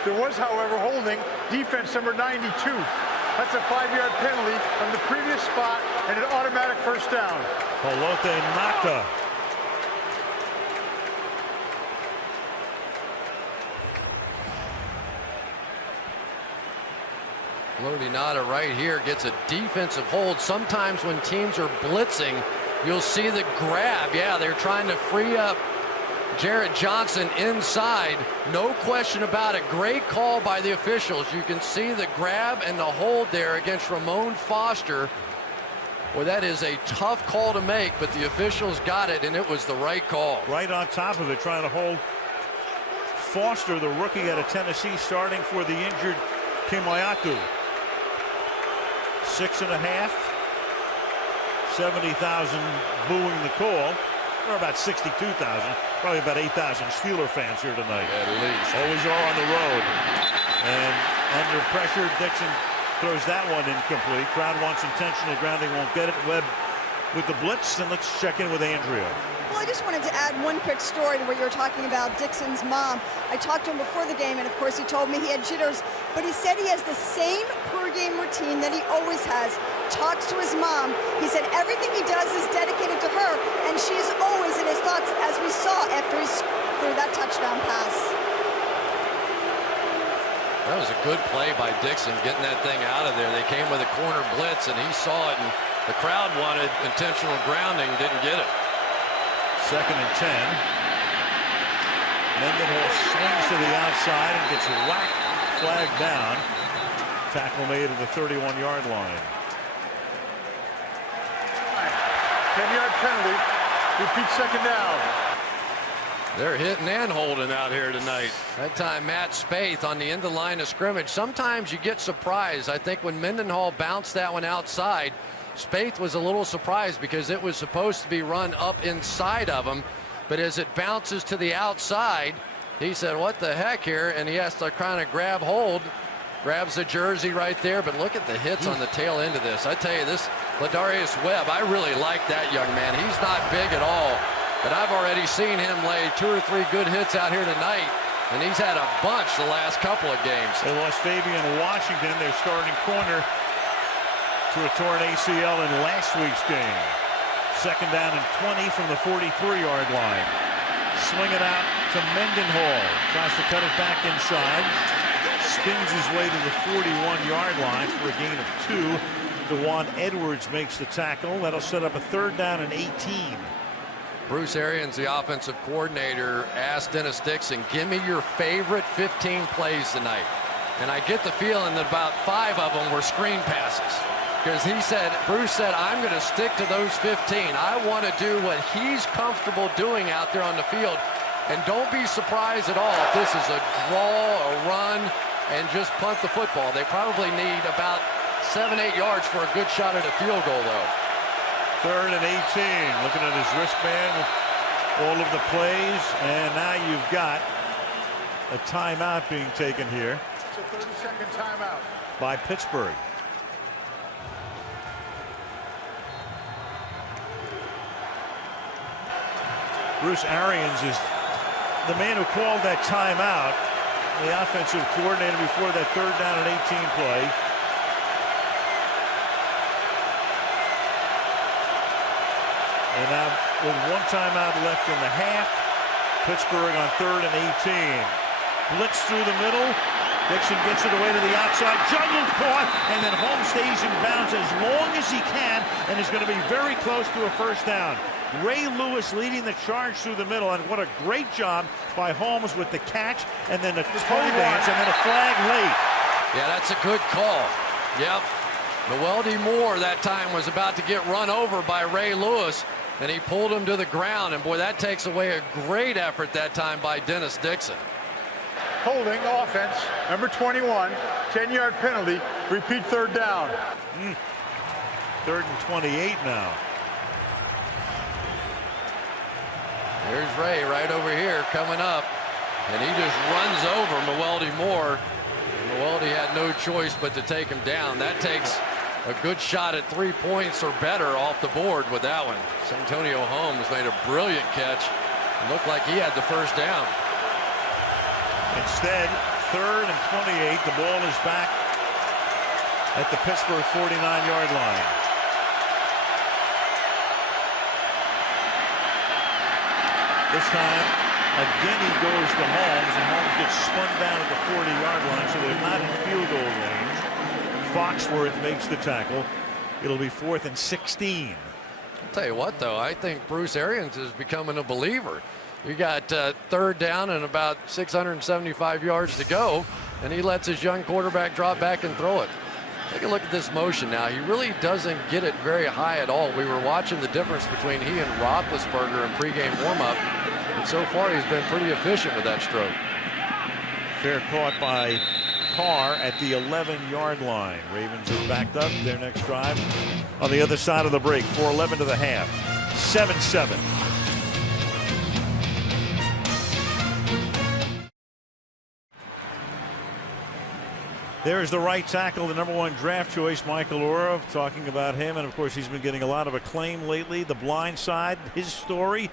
There was, however, holding defense number 92. That's a 5-yard penalty from the previous spot and an automatic 1st down. Haloti Ngata. Haloti Ngata right here gets a defensive hold. Sometimes when teams are blitzing, you'll see the grab. Yeah, they're trying to free up Jarrett Johnson inside. No question about it. Great call by the officials. You can see the grab and the hold there against Ramon Foster. Well, that is a tough call to make, but the officials got it, and it was the right call. Right on top of it, trying to hold Foster, the rookie out of Tennessee, starting for the injured Kemoeatu. 6.5. 70,000 booing the call. Or about 62,000. Probably about 8,000 Steeler fans here tonight. At least. Always are on the road. And under pressure, Dixon throws that one incomplete. Crowd wants intentional grounding, won't get it. Webb with the blitz, and let's check in with Andrea. Well, I just wanted to add one quick story to what you were talking about Dixon's mom. I talked to him before the game, and of course he told me he had jitters, but he said he has the same pregame routine that he always has. Talks to his mom. He said everything he does is dedicated to her, and she is always in his thoughts, as we saw after he threw that touchdown pass. That was a good play by Dixon, getting that thing out of there. They came with a corner blitz, and he saw it, and the crowd wanted intentional grounding, didn't get it. 2nd and 10. Mendenhall slings to the outside and gets whacked, flagged down. Tackle made at the 31-yard line. 10-yard penalty. Repeat 2nd down. They're hitting and holding out here tonight. That time Matt Spaeth on the end of the line of scrimmage. Sometimes you get surprised. I think when Mendenhall bounced that one outside, Spaeth was a little surprised because it was supposed to be run up inside of him, but as it bounces to the outside, he said, what the heck here? And he has to kind of grab hold, grabs the jersey right there, but look at the hits on the tail end of this. I tell you, this Ladarius Webb, I really like that young man. He's not big at all, but I've already seen him lay 2 or 3 good hits out here tonight, and he's had a bunch the last couple of games. They lost Fabian Washington, their starting corner, to a torn ACL in last week's game. 2nd down and 20 from the 43-yard line. Swing it out to Mendenhall. Tries to cut it back inside. Spins his way to the 41-yard line for a gain of 2. DeJuan Edwards makes the tackle. That'll set up a 3rd down and 18. Bruce Arians, the offensive coordinator, asked Dennis Dixon, give me your favorite 15 plays tonight. And I get the feeling that about 5 of them were screen passes. Because Bruce said, I'm going to stick to those 15. I want to do what he's comfortable doing out there on the field. And don't be surprised at all if this is a draw, a run, and just punt the football. They probably need about 7-8 yards for a good shot at a field goal, though. 3rd and 18. Looking at his wristband, all of the plays, and now you've got a timeout being taken here. It's a 30-second timeout by Pittsburgh. Bruce Arians is the man who called that timeout, the offensive coordinator before that 3rd down and 18 play. And now with 1 timeout left in the half, Pittsburgh on 3rd and 18. Blitz through the middle. Dixon gets it away to the outside, juggled, caught, and then Holmes stays in bounds as long as he can and is going to be very close to a 1st down. Ray Lewis leading the charge through the middle, and what a great job by Holmes with the catch and then the toe dance and then a flag late. Yeah, that's a good call. Yep. Noeldi Moore that time was about to get run over by Ray Lewis, and he pulled him to the ground, and boy, that takes away a great effort that time by Dennis Dixon. Holding offense, number 21, 10-yard penalty, repeat 3rd down. 3rd and 28 now. There's Ray right over here coming up, and he just runs over Noeldi Moore. Noeldi had no choice but to take him down. That takes a good shot at 3 points or better off the board with that one. Santonio Holmes made a brilliant catch. It looked like he had the 1st down. Instead, 3rd and 28. The ball is back at the Pittsburgh 49-yard line. This time, again he goes to Holmes, and Holmes gets spun down at the 40-yard line, so they're not in field goal range. Foxworth makes the tackle. It'll be 4th and 16. I'll tell you what, though, I think Bruce Arians is becoming a believer. You got 3rd down and about 675 yards to go, and he lets his young quarterback drop back and throw it. Take a look at this motion now. He really doesn't get it very high at all. We were watching the difference between he and Roethlisberger in pregame warm-up, and so far he's been pretty efficient with that stroke. Fair caught by Carr at the 11-yard line. Ravens are backed up. Their next drive on the other side of the break. 4:11 to the half. 7-7. There's the right tackle, the #1 draft choice, Michael Oher, talking about him. And, of course, he's been getting a lot of acclaim lately. The Blind Side, his story,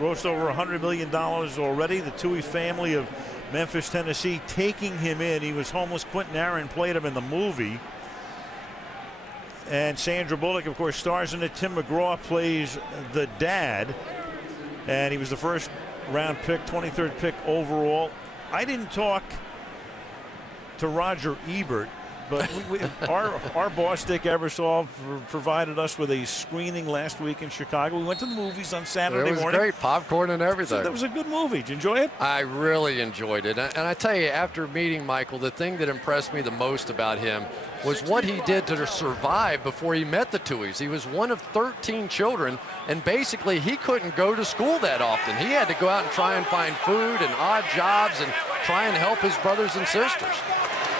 grossed over $100 million already. The Tui family of Memphis, Tennessee, taking him in. He was homeless. Quentin Aaron played him in the movie. And Sandra Bullock, of course, stars in it. Tim McGraw plays the dad. And he was the first round pick, 23rd pick overall. I didn't talk to Roger Ebert, but our boss, Dick Ebersol, provided us with a screening last week in Chicago. We went to the movies on Saturday morning. It was great, popcorn and everything. So that was a good movie. Did you enjoy it? I really enjoyed it. And I tell you, after meeting Michael, the thing that impressed me the most about him was what he did to survive before he met the Tuohys. He was one of 13 children, and basically he couldn't go to school that often. He had to go out and try and find food and odd jobs and try and help his brothers and sisters.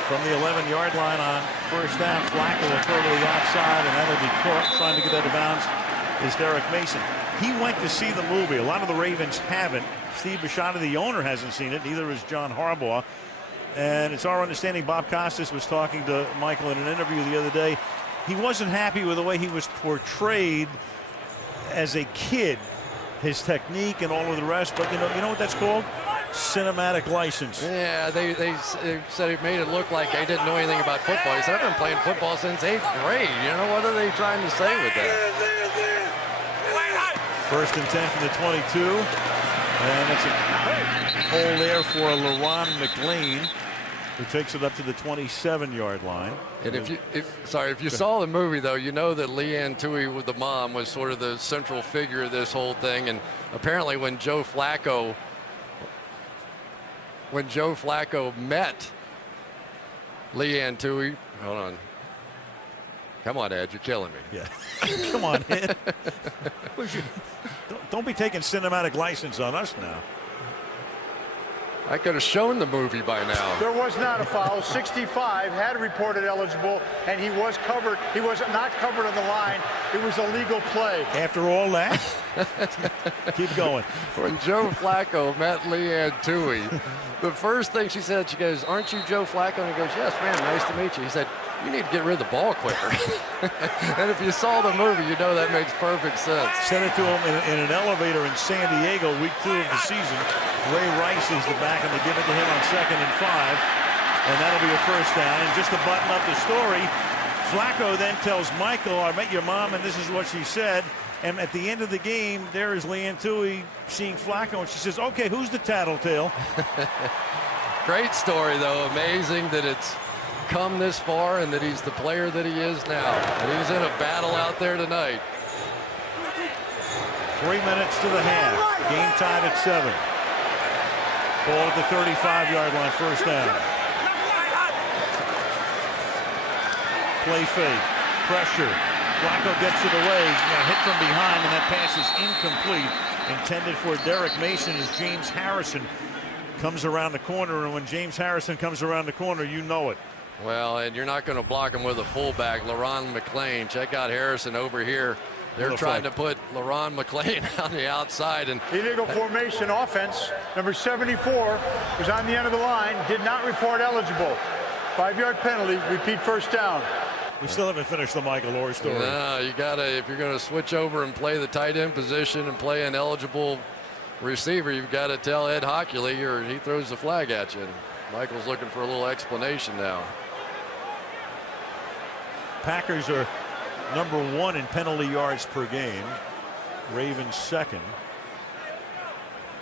From the 11-yard line on first down, Flacco will throw to the outside, and that'll be caught. Trying to get out of bounds is Derek Mason. He went to see the movie. A lot of the Ravens haven't. Steve Bisciotti, the owner, hasn't seen it. Neither has John Harbaugh. And it's our understanding Bob Costas was talking to Michael in an interview the other day. He wasn't happy with the way he was portrayed as a kid, his technique and all of the rest. But you know what that's called? Cinematic license. Yeah, they said it made it look like I didn't know anything about football. He said, I've been playing football since 8th grade. You know, what are they trying to say with that? First and 10 from the 22. And it's a hole there for LaRon McLean, who takes it up to the 27-yard line. And if you saw the movie, though, you know that Leanne Tui, with the mom, was sort of the central figure of this whole thing. And apparently when Joe Flacco met Leanne Tui, hold on. Come on, Ed, you're killing me. Yeah. Come on, Ed. Don't be taking cinematic license on us now. I could have shown the movie by now. There was not a foul. 65 had reported eligible, and he was covered. He was not covered on the line. It was a legal play. After all that, keep going. When Joe Flacco met Leanne Tui, the first thing she said, she goes, "Aren't you Joe Flacco?" And he goes, "Yes, ma'am, nice to meet you." He said, "You need to get rid of the ball quicker." And if you saw the movie, you know that makes perfect sense. Sent it to him in an elevator in San Diego, week 2 of the season. Ray Rice is the back, and they give it to him on 2nd and 5. And that'll be a first down. And just to button up the story, Flacco then tells Michael, "I met your mom, and this is what she said." And at the end of the game, there is Leanne Tui seeing Flacco, and she says, "Okay, who's the tattletale?" Great story, though. Amazing that it's come this far and that he's the player that he is now. And he's in a battle out there tonight. 3 minutes to the half. Game tied at 7. Ball at the 35-yard line, first down. Play fake. Pressure. Flacco gets it away. Hit from behind, and that pass is incomplete. Intended for Derek Mason as James Harrison comes around the corner. And when James Harrison comes around the corner, you know it. Well, and you're not going to block him with a fullback, LaRon McLean. Check out Harrison over here. They're trying to put LaRon McLean on the outside. And illegal formation offense. Number 74 was on the end of the line. Did not report eligible. 5-yard penalty. Repeat first down. We still haven't finished the Michael Oher story. No, you got to, if you're going to switch over and play the tight end position and play an eligible receiver, you've got to tell Ed Hockley or he throws the flag at you. And Michael's looking for a little explanation now. Packers are number 1 in penalty yards per game. Ravens second.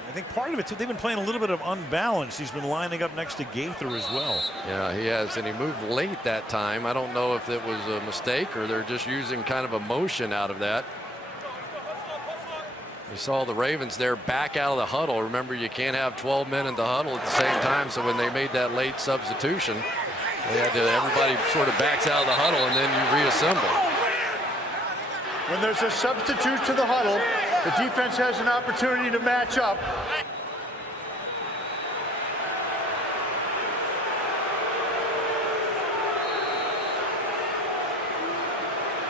I think part of it, too, they've been playing a little bit of unbalanced. He's been lining up next to Gaither as well. Yeah, he has, and he moved late that time. I don't know if it was a mistake or they're just using kind of a motion out of that. You saw the Ravens there back out of the huddle. Remember, you can't have 12 men in the huddle at the same time, so when they made that late substitution, they had to, everybody sort of backs out of the huddle, and then you reassemble. When there's a substitute to the huddle, the defense has an opportunity to match up.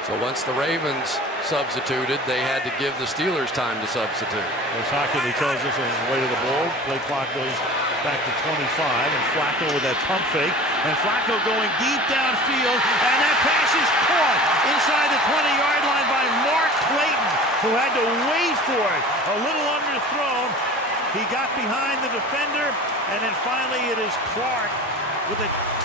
So once the Ravens substituted, they had to give the Steelers time to substitute. As Hockley tells us on his way to the ball, play clock goes back to 25, and Flacco with that pump fake, and Flacco going deep downfield, and that pass is caught inside the 20-yard line by Mark Clayton, who had to wait for it. A little underthrown. He got behind the defender, and then finally it is Clark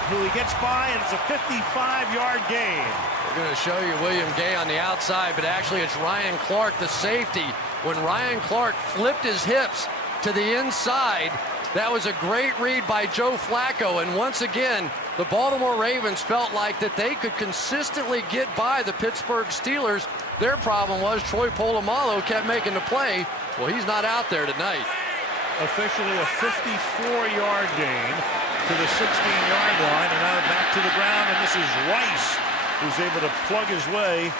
who he gets by, and it's a 55-yard gain. We're going to show you William Gay on the outside, but actually it's Ryan Clark, the safety. When Ryan Clark flipped his hips to the inside, that was a great read by Joe Flacco, and once again, the Baltimore Ravens felt like that they could consistently get by the Pittsburgh Steelers. Their problem was Troy Polamalu kept making the play. Well, he's not out there tonight. Officially a 54-yard gain to the 16-yard line, and now back to the ground, and this is Rice who's able to plug his way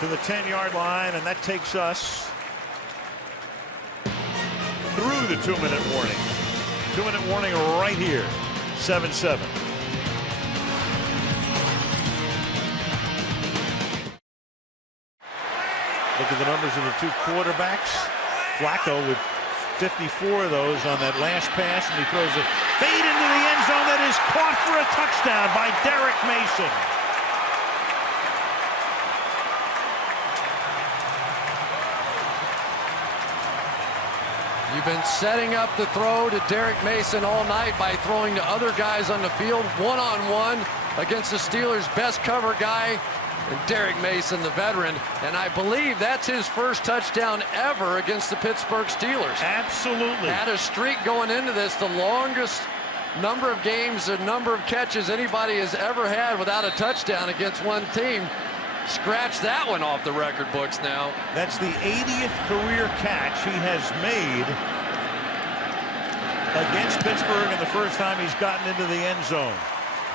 to the 10-yard line, and that takes us through the 2-minute warning. 2-minute warning right here, 7-7. Look at the numbers of the two quarterbacks. Flacco with 54 of those on that last pass, and he throws a fade into the end zone that is caught for a touchdown by Derek Mason. You've been setting up the throw to Derek Mason all night by throwing to other guys on the field, one-on-one against the Steelers' best cover guy, and Derek Mason, the veteran, and I believe that's his first touchdown ever against the Pittsburgh Steelers. Absolutely. Had a streak going into this, the longest number of games and number of catches anybody has ever had without a touchdown against one team. Scratch that one off the record books now. That's the 80th career catch he has made against Pittsburgh, and the first time he's gotten into the end zone.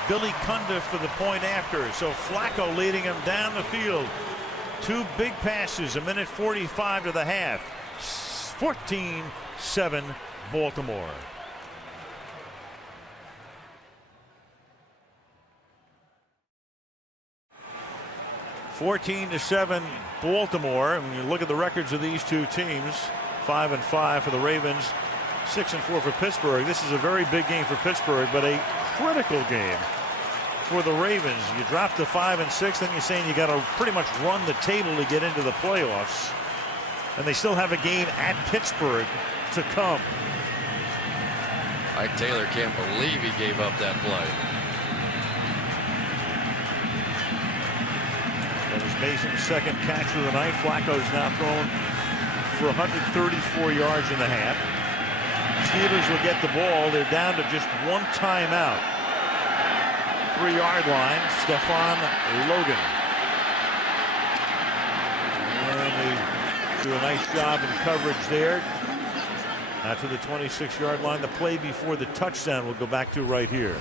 Billy Cundiff for the point after. So Flacco leading him down the field. Two big passes, a minute 45 to the half. 14-7 Baltimore. (14-7) Baltimore. And when you look at the records of these two teams, 5-5 for the Ravens, 6-4 for Pittsburgh. This is a very big game for Pittsburgh, but a critical game for the Ravens. You drop to 5-6, then you're saying you got to pretty much run the table to get into the playoffs, and they still have a game at Pittsburgh to come. Mike Taylor can't believe he gave up that play. That was Mason's second catch of the night. Flacco's now thrown for 134 yards in the half. Steelers will get the ball. They're down to just one timeout. 3-yard line, Stephon Logan. And they do a nice job in coverage there. Now to the 26-yard line. The play before the touchdown we'll go back to right here.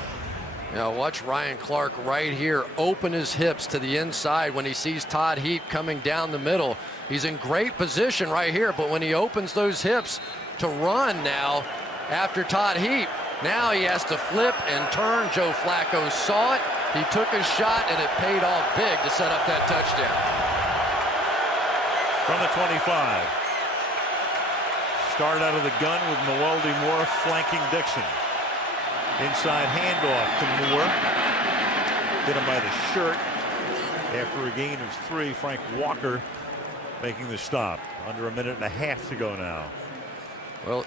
Now watch Ryan Clark right here open his hips to the inside when he sees Todd Heap coming down the middle. He's in great position right here, but when he opens those hips to run now after Todd Heap, now he has to flip and turn. Joe Flacco saw it, he took his shot, and it paid off big to set up that touchdown. From the 25. Started out of the gun with Mewelde Moore flanking Dixon. Inside handoff to Moore. Get him by the shirt. After a gain of 3, Frank Walker making the stop. Under a minute and a half to go now. Well,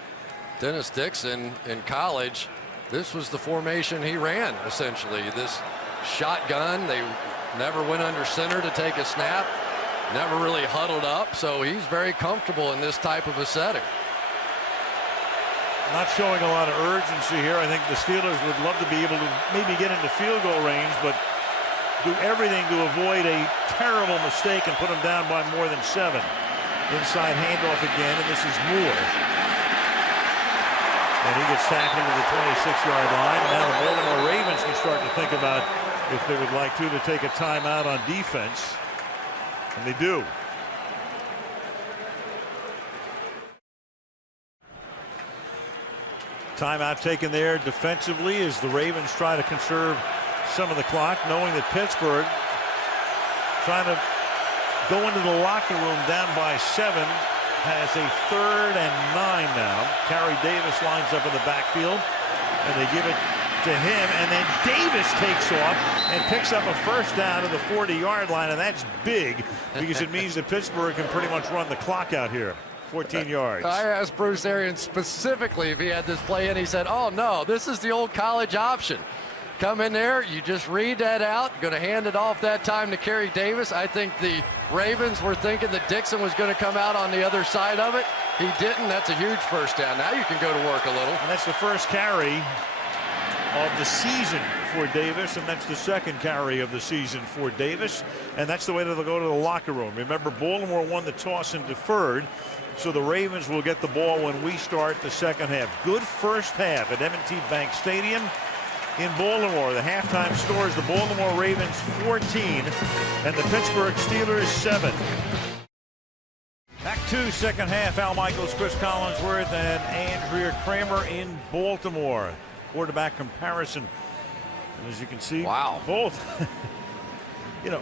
Dennis Dixon in college, this was the formation he ran, essentially. This shotgun, they never went under center to take a snap, never really huddled up, so he's very comfortable in this type of a setting. Not showing a lot of urgency here. I think the Steelers would love to be able to maybe get into field goal range, but do everything to avoid a terrible mistake and put them down by more than 7. Inside handoff again, and this is Moore. And he gets tackled to the 26-yard line. And now the Baltimore Ravens can start to think about if they would like to take a timeout on defense. And they do. Timeout taken there defensively as the Ravens try to conserve some of the clock, knowing that Pittsburgh trying to go into the locker room down by 7 has a 3rd and 9 now. Carey Davis lines up in the backfield, and they give it to him, and then Davis takes off and picks up a first down to the 40-yard line, and that's big because it means that Pittsburgh can pretty much run the clock out here. 14 yards. I asked Bruce Arians specifically if he had this play in. He said, oh, no, this is the old college option. Come in there, you just read that out, going to hand it off that time to Carey Davis. I think the Ravens were thinking that Dixon was going to come out on the other side of it. He didn't. That's a huge first down. Now you can go to work a little. And that's the first carry of the season for Davis, and that's the 2nd carry of the season for Davis, and that's the way they'll go to the locker room. Remember, Baltimore won the toss and deferred, so the Ravens will get the ball when we start the second half. Good first half at M&T Bank Stadium in Baltimore. The halftime score is the Baltimore Ravens 14 and the Pittsburgh Steelers 7. Back to second half. Al Michaels, Chris Collinsworth, and Andrea Kramer in Baltimore. Quarterback comparison. And as you can see, wow, both. You know,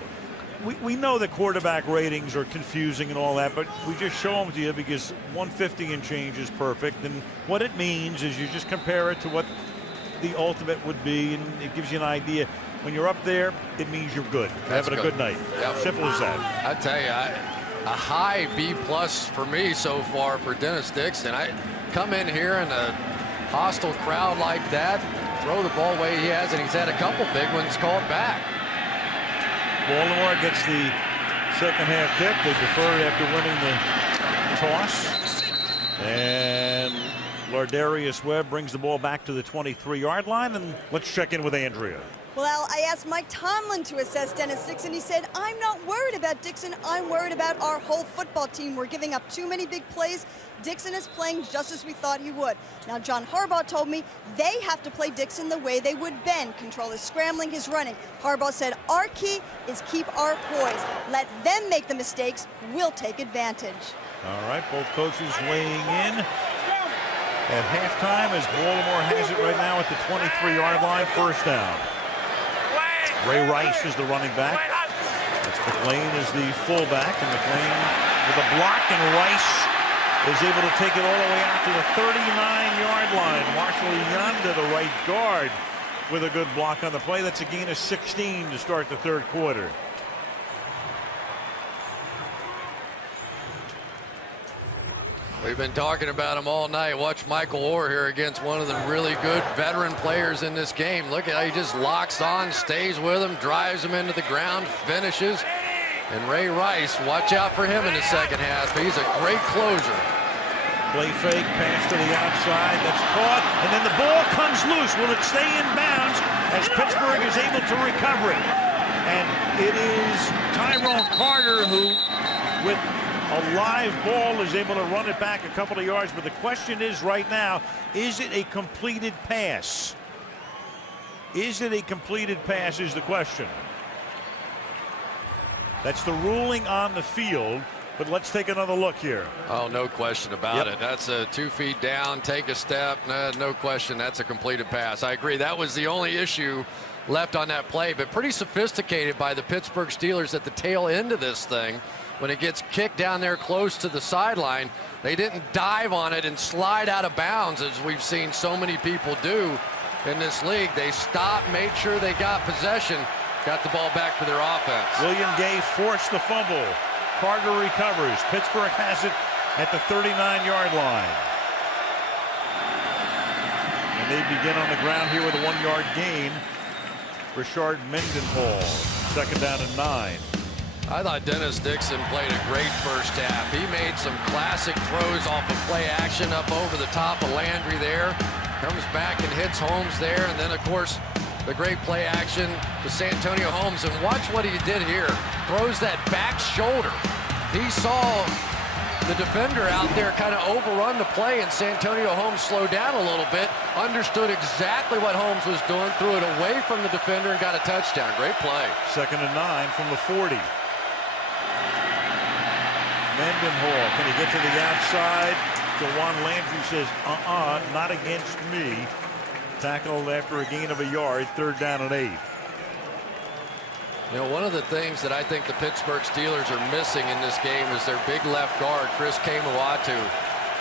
we know that quarterback ratings are confusing and all that, but we just show them to you because 150 and change is perfect. And what it means is you just compare it to what the ultimate would be, and it gives you an idea. When you're up there, it means you're good. That's having a good night. Yep. Simple as that. I tell you, a high B+ for me so far for Dennis Dixon. I come in here in a hostile crowd like that, throw the ball away he has, and he's had a couple big ones called back. Baltimore gets the second half kick. They deferred after winning the toss. And Lardarius Webb brings the ball back to the 23-yard line. And let's check in with Andrea. Well, Al, I asked Mike Tomlin to assess Dennis Dixon. He said, I'm not worried about Dixon. I'm worried about our whole football team. We're giving up too many big plays. Dixon is playing just as we thought he would. Now, John Harbaugh told me they have to play Dixon the way they would Ben. Control his scrambling, his running. Harbaugh said, our key is keep our poise. Let them make the mistakes. We'll take advantage. All right, both coaches weighing in at halftime as Baltimore has it right now at the 23-yard line, first down. Ray Rice is the running back. That's McLean is the fullback, and McLean with a block, and Rice is able to take it all the way out to the 39-yard line. Marshall Yanda, the right guard, with a good block on the play. That's a gain of 16 to start the third quarter. We've been talking about him all night. Watch Michael Orr here against one of the really good veteran players in this game. Look at how he just locks on, stays with him, drives him into the ground, finishes. And Ray Rice, watch out for him in the second half. He's a great closer. Play fake, pass to the outside. That's caught, and then the ball comes loose. Will it stay in bounds as Pittsburgh is able to recover it? And it is Tyrone Carter who, with a live ball, is able to run it back a couple of yards. But the question is right now, is it a completed pass? Is it a completed pass is the question. That's the ruling on the field. But let's take another look here. Oh, no question about it. That's a 2 feet down, take a step. No question, that's a completed pass. I agree. That was the only issue left on that play, but pretty sophisticated by the Pittsburgh Steelers at the tail end of this thing. When it gets kicked down there close to the sideline, they didn't dive on it and slide out of bounds as we've seen so many people do in this league. They stopped, made sure they got possession, got the ball back for their offense. William Gay forced the fumble. Carter recovers. Pittsburgh has it at the 39-yard line. And they begin on the ground here with a 1-yard gain. Richard Mendenhall, second down and 9. I thought Dennis Dixon played a great first half. He made some classic throws off of play action up over the top of Landry there. Comes back and hits Holmes there. And then, of course, the great play action to Santonio Holmes. And watch what he did here. Throws that back shoulder. He saw the defender out there kind of overrun the play, and Santonio Holmes slowed down a little bit, understood exactly what Holmes was doing, threw it away from the defender and got a touchdown. Great play. Second and 9 from the 40. Mendenhall, can he get to the outside? DeJuan Landry says, not against me. Tackled after a gain of a yard, third down and 8. You know, one of the things that I think the Pittsburgh Steelers are missing in this game is their big left guard, Chris Kemoeatu.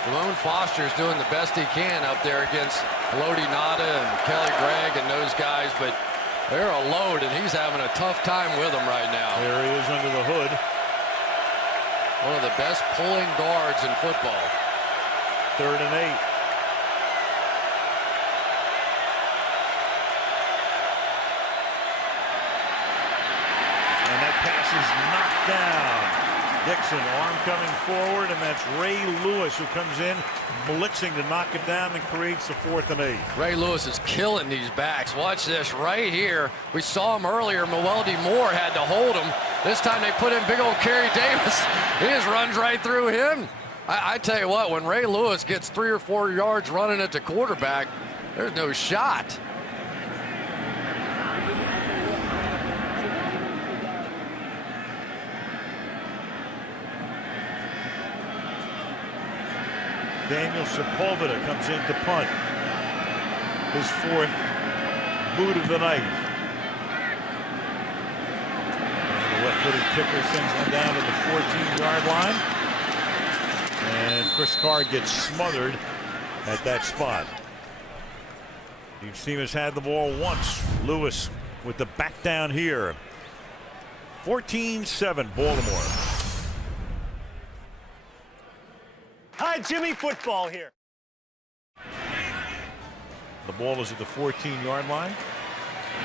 Ramon Foster's doing the best he can up there against Haloti Ngata and Kelly Gregg and those guys, but they're a load, and he's having a tough time with them right now. There he is under the hood. One of the best pulling guards in football. 3rd and 8. And that pass is knocked down. Dixon, arm coming forward, and that's Ray Lewis who comes in blitzing to knock it down and creates the 4th and 8. Ray Lewis is killing these backs. Watch this right here. We saw him earlier. Mewelde Moore had to hold him. This time they put in big old Kerry Davis. He just runs right through him. I tell you what, when Ray Lewis gets 3 or 4 yards running at the quarterback, there's no shot. Daniel Sepulveda comes in to punt. His 4th boot of the night. And the left-footed kicker sends one down to the 14-yard line. And Chris Carr gets smothered at that spot. Each team has had the ball once. Lewis with the back down here. 14-7 Baltimore. Hi, Jimmy Football here. The ball is at the 14-yard line.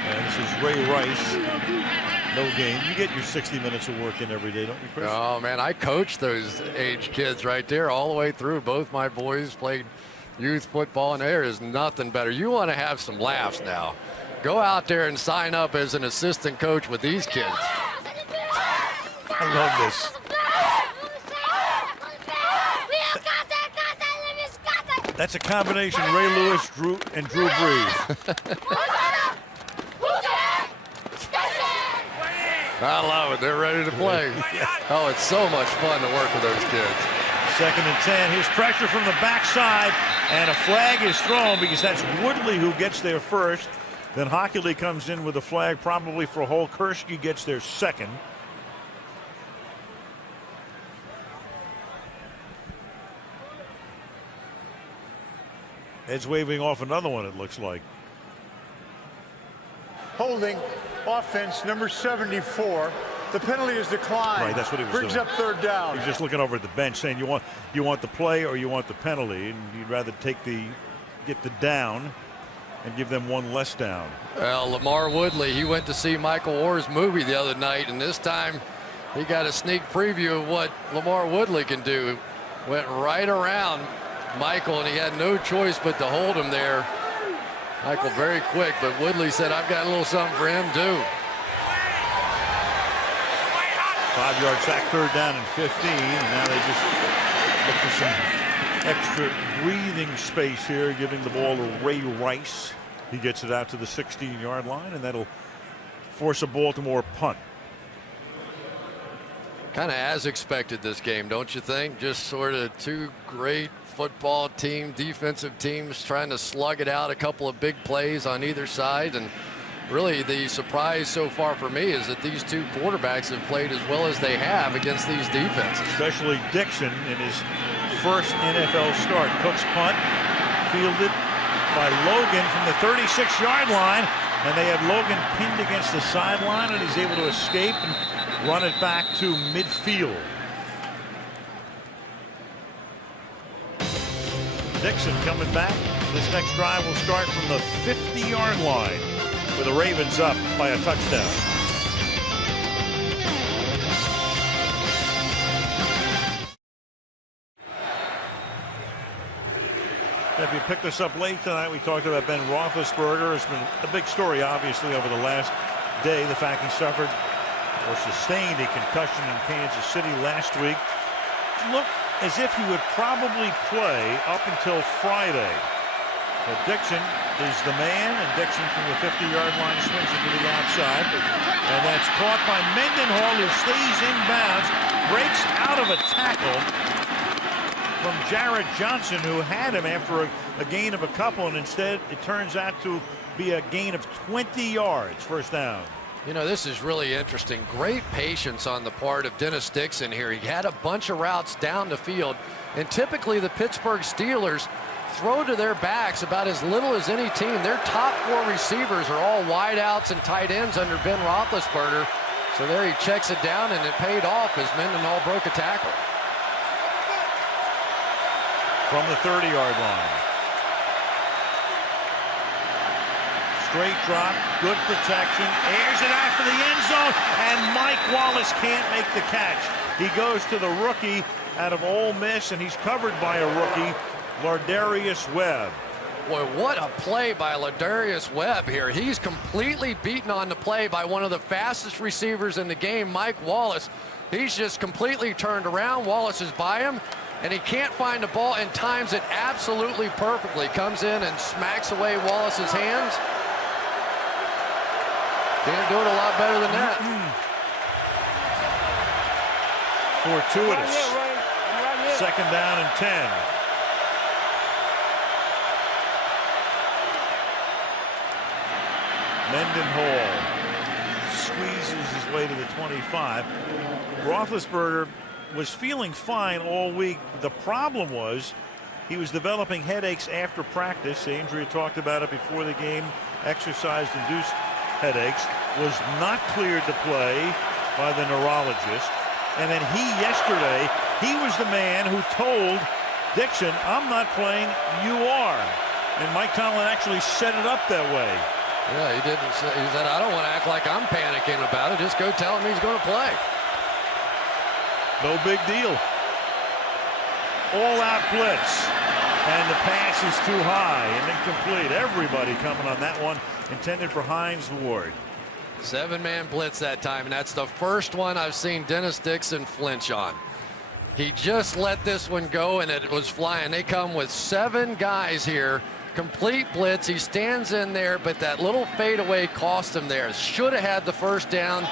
And this is Ray Rice. No game. You get your 60 minutes of work in every day, don't you, Chris? Oh, man, I coached those age kids right there all the way through. Both my boys played youth football, and there is nothing better. You want to have some laughs now. Go out there and sign up as an assistant coach with these kids. I love this. That's a combination Ray Lewis, Drew Brees. I love it. They're ready to play. Oh, it's so much fun to work with those kids. 2nd and 10. Here's pressure from the backside, and a flag is thrown because that's Woodley who gets there first. Then Hockley comes in with a flag, probably for a hole. Kursky gets there second. Ed's waving off another one, it looks like. Holding offense number 74. The penalty is declined. Right, that's what he was Brings doing. up 3rd down. He's just looking over at the bench saying you want the play or you want the penalty, and you'd rather get the down and give them one less down. Well, Lamar Woodley, he went to see Michael Orr's movie the other night, and this time he got a sneak preview of what Lamar Woodley can do. Went right around Michael, and he had no choice but to hold him there. Michael very quick, but Woodley said, I've got a little something for him too. 5-yard sack, 3rd down and 15. And now they just look for some extra breathing space here, giving the ball to Ray Rice. He gets it out to the 16-yard line, and that'll force a Baltimore punt. Kind of as expected this game, don't you think? Just sort of two great football defensive teams trying to slug it out, a couple of big plays on either side. And really the surprise so far for me is that these two quarterbacks have played as well as they have against these defenses. Especially Dixon in his first NFL start. Cook's punt fielded by Logan from the 36-yard line, and they had Logan pinned against the sideline, and he's able to escape and run it back to midfield. Dixon coming back. This next drive will start from the 50-yard line with the Ravens up by a touchdown. If you picked us up late tonight, we talked about Ben Roethlisberger. It's been a big story, obviously, over the last day. The fact he suffered or sustained a concussion in Kansas City last week. Looked as if he would probably play up until Friday. But Dixon is the man, and Dixon from the 50-yard line swings it to the outside. And that's caught by Mendenhall, who stays inbounds, breaks out of a tackle from Jared Johnson, who had him after a gain of a couple, and instead it turns out to be a gain of 20 yards, 1st down. You know, this is really interesting. Great patience on the part of Dennis Dixon here. He had a bunch of routes down the field, and typically the Pittsburgh Steelers throw to their backs about as little as any team. Their top 4 receivers are all wideouts and tight ends under Ben Roethlisberger. So there he checks it down, and it paid off as Mendenhall broke a tackle. From the 30-yard line. Straight drop, good protection, airs it out for the end zone, and Mike Wallace can't make the catch. He goes to the rookie out of Ole Miss, and he's covered by a rookie, Lardarius Webb. Boy, what a play by Lardarius Webb here. He's completely beaten on the play by one of the fastest receivers in the game, Mike Wallace. He's just completely turned around. Wallace is by him, and he can't find the ball and times it absolutely perfectly. Comes in and smacks away Wallace's hands. Can't do it a lot better than that. Fortuitous. Second down and 10. Mendenhall squeezes his way to the 25. Roethlisberger was feeling fine all week. The problem was he was developing headaches after practice. Andrea talked about it before the game. Exercise-induced headaches, was not cleared to play by the neurologist. And then yesterday, he was the man who told Dixon, I'm not playing, you are. And Mike Tomlin actually set it up that way. Yeah, he didn't say, he said, I don't want to act like I'm panicking about it. Just go tell him he's going to play. No big deal. All-out blitz. And the pass is too high and incomplete. Everybody coming on that one. Intended for Hines Ward. 7-man blitz that time, and that's the first one I've seen Dennis Dixon flinch on. He just let this one go, and it was flying. They come with 7 guys here. Complete blitz. He stands in there, but that little fadeaway cost him there. Should have had the first down.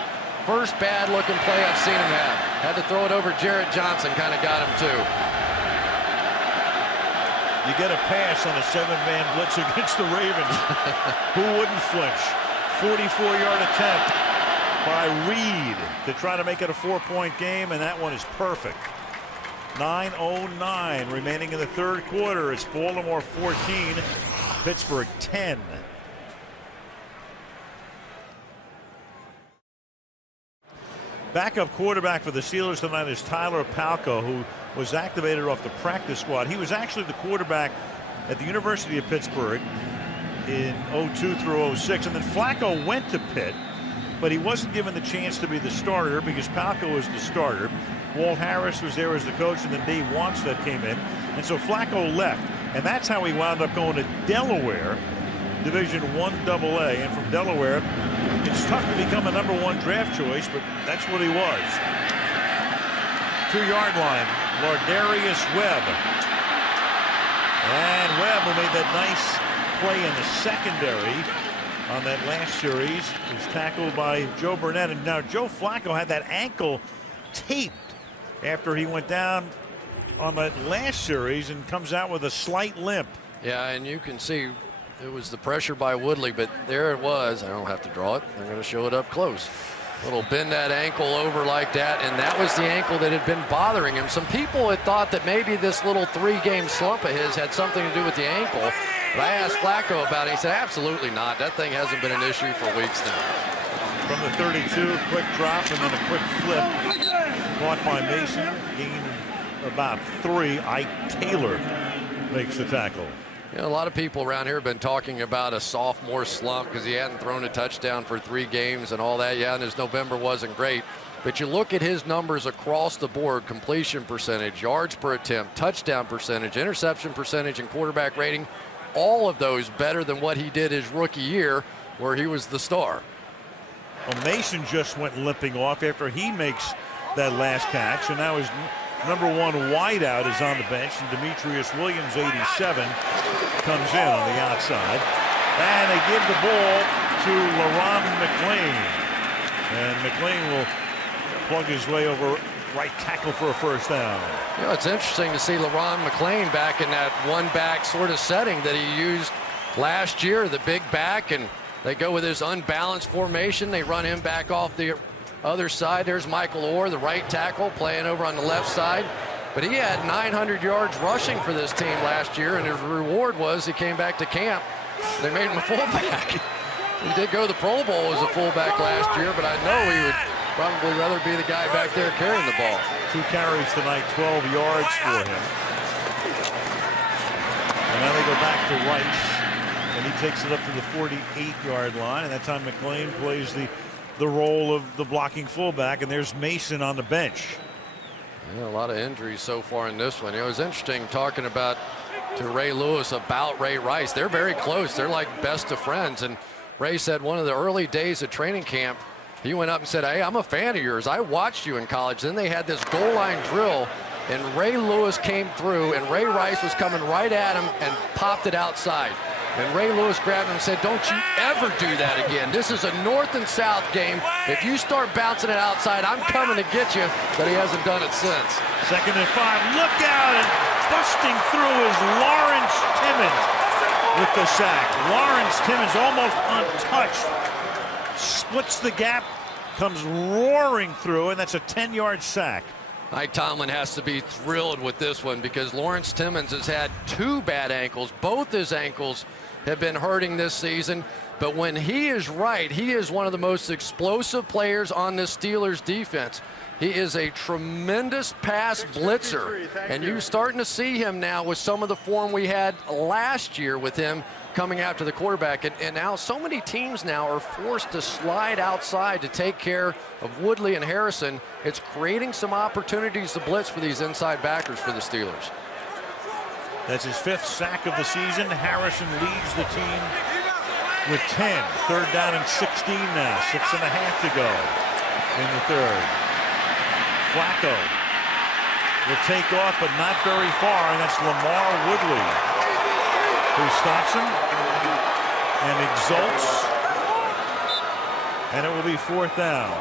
First bad-looking play I've seen him have. Had to throw it over Jarrett Johnson. Kind of got him, too. You get a pass on a 7-man blitz against the Ravens. Who wouldn't flinch? 44-yard attempt by Reed to try to make it a 4-point game, and that one is perfect. 9:09 remaining in the third quarter. It's Baltimore 14, Pittsburgh 10. Backup quarterback for the Steelers tonight is Tyler Palko, who was activated off the practice squad. He was actually the quarterback at the University of Pittsburgh in 02 through 06, and then Flacco went to Pitt, but he wasn't given the chance to be the starter because Palko was the starter. Walt Harris was there as the coach, and then Dave Wanstead came in, and so Flacco left, and that's how he wound up going to Delaware, Division I AA, and from Delaware, it's tough to become a #1 draft choice, but that's what he was. 2-yard line, Lardarius Webb. And Webb, who made that nice play in the secondary on that last series, was tackled by Joe Burnett. And now Joe Flacco had that ankle taped after he went down on that last series and comes out with a slight limp. Yeah, and you can see it was the pressure by Woodley, but there it was. I don't have to draw it. I'm going to show it up close. Little bend that ankle over like that, and that was the ankle that had been bothering him. Some people had thought that maybe this little 3-game slump of his had something to do with the ankle, but I asked Flacco about it. He said, absolutely not. That thing hasn't been an issue for weeks now. From the 32, quick drop and then a quick flip. Caught by Mason, gained about 3. Ike Taylor makes the tackle. You know, a lot of people around here have been talking about a sophomore slump because he hadn't thrown a touchdown for 3 games and all that. Yeah, and his November wasn't great. But you look at his numbers across the board: completion percentage, yards per attempt, touchdown percentage, interception percentage, and quarterback rating. All of those better than what he did his rookie year, where he was the star. Well, Mason just went limping off after he makes that last catch, and now his #1 wideout is on the bench, and Demetrius Williams, 87, comes in on the outside. And they give the ball to LaRon McLean. And McLean will plug his way over right tackle for a first down. You know, it's interesting to see LaRon McLean back in that one-back sort of setting that he used last year, the big back, and They go with this unbalanced formation. They run him back off the other side. There's Michael Orr, the right tackle, playing over on the left side. But he had 900 yards rushing for this team last year, and his reward was he came back to camp. They made him a fullback. He did go to the Pro Bowl as a fullback last year, but I know he would probably rather be the guy back there carrying the ball. 2 carries tonight, 12 yards for him. And now they go back to Rice, and he takes it up to the 48-yard line, and that time McLean plays the role of the blocking fullback, and there's Mason on the bench. Yeah, a lot of injuries so far in this one. It was interesting talking to Ray Lewis about Ray Rice. They're very close. They're like best of friends. And Ray said one of the early days of training camp, he went up and said, "Hey, I'm a fan of yours. I watched you in college." Then they had this goal line drill, and Ray Lewis came through, and Ray Rice was coming right at him and popped it outside. And Ray Lewis grabbed him and said, "Don't you ever do that again. This is a north and south game. If you start bouncing it outside, I'm coming to get you." But he hasn't done it since. 2nd and 5. Look out, and busting through is Lawrence Timmons with the sack. Lawrence Timmons almost untouched. Splits the gap, comes roaring through, and that's a 10-yard sack. Mike Tomlin has to be thrilled with this one because Lawrence Timmons has had 2 bad ankles. Both his ankles have been hurting this season. But when he is right, he is one of the most explosive players on the Steelers defense. He is a tremendous pass blitzer. And you're starting to see him now with some of the form we had last year with him coming after the quarterback. And now so many teams now are forced to slide outside to take care of Woodley and Harrison. It's creating some opportunities to blitz for these inside backers for the Steelers. That's his 5th sack of the season. Harrison leads the team with 10. 3rd down and 16 now. 6.5 to go in the 3rd. Flacco will take off, but not very far, and that's Lamar Woodley who stops him and exults, and it will be 4th down.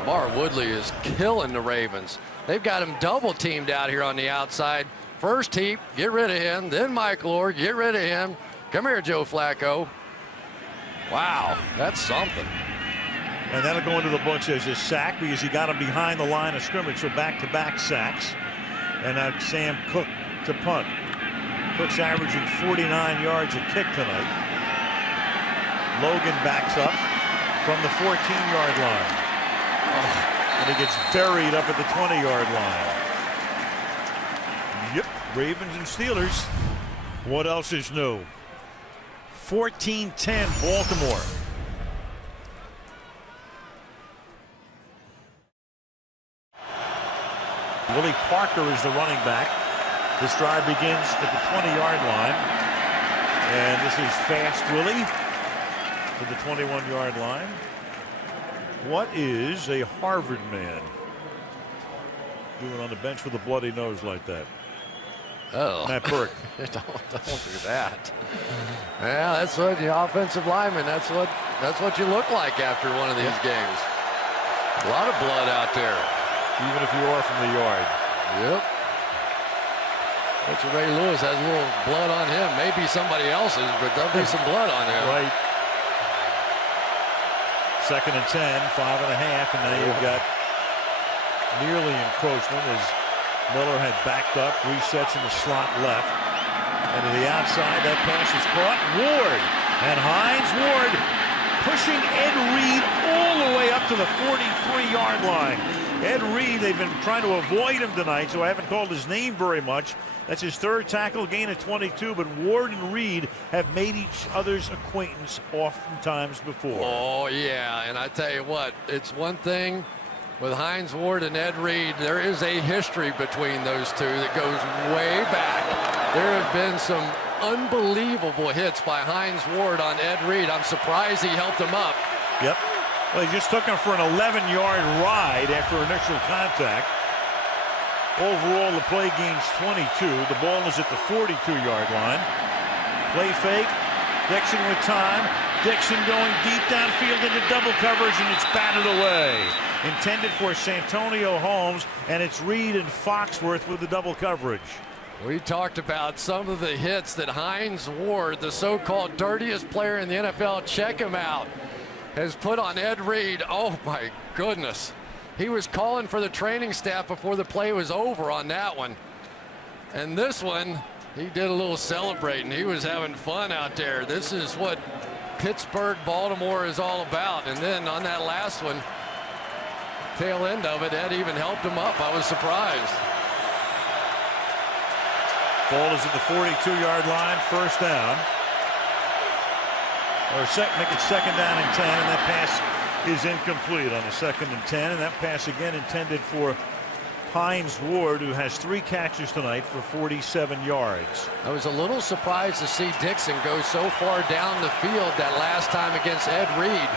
Lamar Woodley is killing the Ravens. They've got him double teamed out here on the outside. First heap, get rid of him. Then Michael Orr, get rid of him. Come here, Joe Flacco. Wow, that's something. And that'll go into the books as a sack because he got him behind the line of scrimmage, so back-to-back sacks. And now Sam Cook to punt. Cook's averaging 49 yards a kick tonight. Logan backs up from the 14-yard line. And he gets buried up at the 20-yard line. Yep, Ravens and Steelers. What else is new? 14-10 Baltimore. Willie Parker is the running back. This drive begins at the 20-yard line. And this is fast Willie to the 21-yard line. What is a Harvard man doing on the bench with a bloody nose like that? Oh, Matt Burke. don't do that. Yeah, that's what the offensive lineman. That's what you look like after one of these games. A lot of blood out there. Even if you are from the yard. Yep. That's Ray Lewis has a little blood on him. Maybe somebody else's, but there'll be some blood on him. Right. 2nd and 10, 5.5, and now you've got nearly encroachment as Miller had backed up, resets in the slot left. And to the outside, that pass is caught. Ward and Hines Ward pushing Ed Reed all the way up to the 43-yard line. Ed Reed, they've been trying to avoid him tonight, so I haven't called his name very much. That's his 3rd tackle, gain of 22, but Ward and Reed have made each other's acquaintance oftentimes before. Oh, yeah, and I tell you what, it's one thing with Hines Ward and Ed Reed. There is a history between those two that goes way back. There have been some unbelievable hits by Hines Ward on Ed Reed. I'm surprised he helped him up. Yep. Well, he just took him for an 11-yard ride after initial contact. Overall, the play gains 22. The ball is at the 42-yard line. Play fake. Dixon with time. Dixon going deep downfield into double coverage, and it's batted away. Intended for Santonio Holmes, and it's Reed and Foxworth with the double coverage. We talked about some of the hits that Hines Ward, the so-called dirtiest player in the NFL, check him out, has put on Ed Reed. Oh my goodness. He was calling for the training staff before the play was over on that one. And this one, he did a little celebrating. He was having fun out there. This is what Pittsburgh, Baltimore is all about. And then on that last one, tail end of it, Ed even helped him up. I was surprised. Ball is at the 42-yard line, first down. Or make it second down and 10, and that pass is incomplete on the 2nd and 10, and that pass again intended for Hines Ward, who has 3 catches tonight for 47 yards. I was a little surprised to see Dixon go so far down the field that last time against Ed Reed.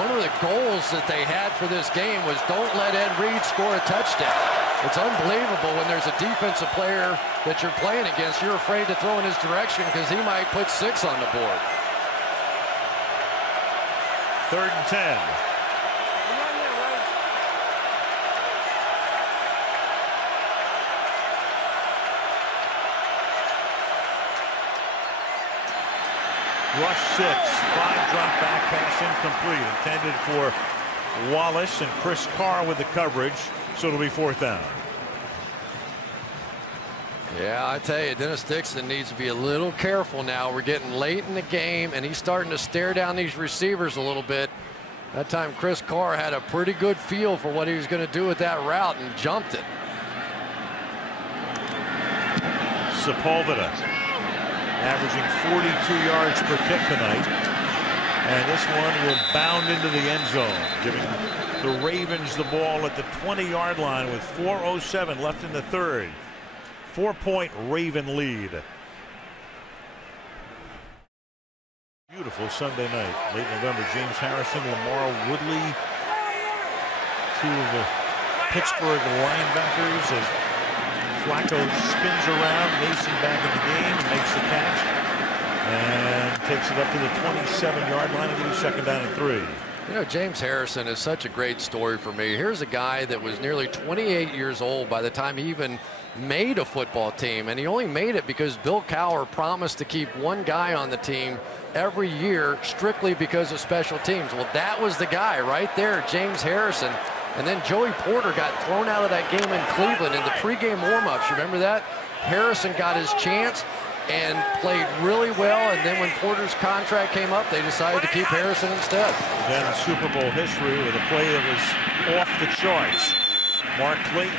One of the goals that they had for this game was don't let Ed Reed score a touchdown. It's unbelievable when there's a defensive player that you're playing against, you're afraid to throw in his direction because he might put 6 on the board. 3rd and 10. Rush 6, 5 drop back pass incomplete, intended for Wallace, and Chris Carr with the coverage, so it'll be 4th down. Yeah, I tell you, Dennis Dixon needs to be a little careful now. We're getting late in the game, and he's starting to stare down these receivers a little bit. That time, Chris Carr had a pretty good feel for what he was going to do with that route and jumped it. Sepulveda averaging 42 yards per kick tonight, and this one will bound into the end zone, giving the Ravens the ball at the 20-yard line with 4:07 left in the 3rd. 4-point Raven lead. Beautiful Sunday night, late November. James Harrison, Lamar Woodley, 2 of the Pittsburgh linebackers as Flacco spins around. Mason back in the game, makes the catch, and takes it up to the 27-yard line and moves 2nd down and 3. You know, James Harrison is such a great story for me. Here's a guy that was nearly 28 years old by the time he even made a football team, and he only made it because Bill Cowher promised to keep one guy on the team every year strictly because of special teams. Well, that was the guy right there, James Harrison. And then Joey Porter got thrown out of that game in Cleveland in the pregame warm-ups. You remember that? Harrison got his chance and played really well, and then when Porter's contract came up, they decided to keep Harrison instead. Then Super Bowl history with a play that was off the charts. Mark Clayton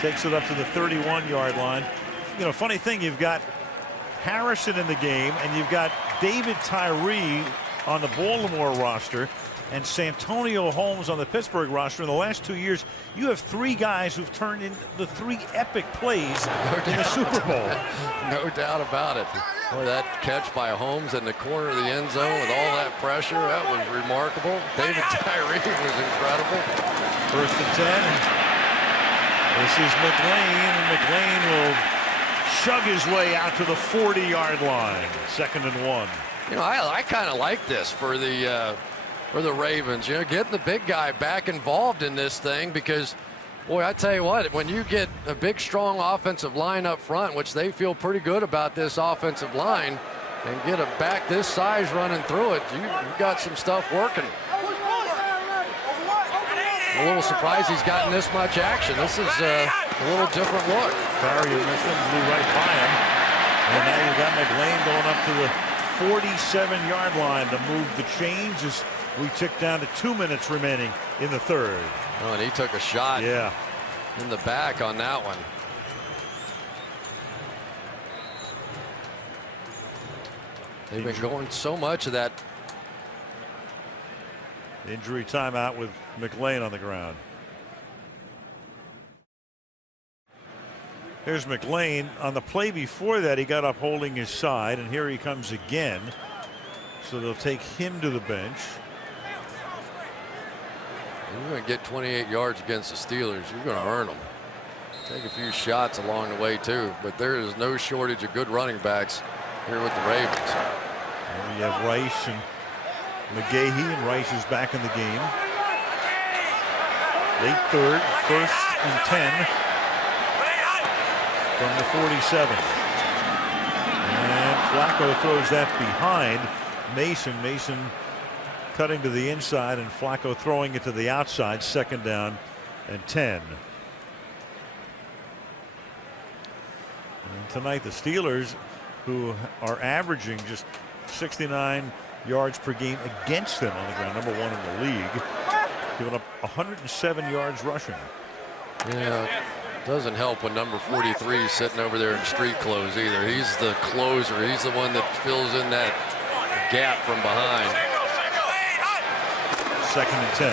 takes it up to the 31-yard line. You know, funny thing, you've got Harrison in the game, and you've got David Tyree on the Baltimore roster, and Santonio Holmes on the Pittsburgh roster. In the last 2 years, you have 3 guys who've turned in the 3 epic plays in the Super Bowl. No doubt about it. Boy, that catch by Holmes in the corner of the end zone with all that pressure, that was remarkable. David Tyree was incredible. 1st and 10. This is McLean, and McLean will chug his way out to the 40-yard line. 2nd and 1. You know, I kind of like this for the Ravens. You know, getting the big guy back involved in this thing because, boy, I tell you what, when you get a big, strong offensive line up front, which they feel pretty good about this offensive line, and get a back this size running through it, you got some stuff working. A little surprised he's gotten this much action. This is a little different look. Farrier missed him, blew right by him. And now you've got McLean going up to the 47-yard line to move the chains as we tick down to 2 minutes remaining in the 3rd. Oh, and he took a shot in the back on that one. They've been going so much of that. Injury timeout with McLean on the ground. Here's McLean. On the play before that, he got up holding his side, and here he comes again. So they'll take him to the bench. You're going to get 28 yards against the Steelers. You're going to earn them. Take a few shots along the way, too. But there is no shortage of good running backs here with the Ravens. And you have Rice and McGahee, and Rice is back in the game. Late 3rd, 1st and 10. from the 47. And Flacco throws that behind Mason. Mason cutting to the inside and Flacco throwing it to the outside. 2nd down and 10. And tonight the Steelers, who are averaging just 69 yards per game against them on the ground, number 1 in the league, giving up 107 yards rushing. Yeah, doesn't help when number 43 is sitting over there in street clothes either. He's the closer. He's the one that fills in that gap from behind. 2nd and 10.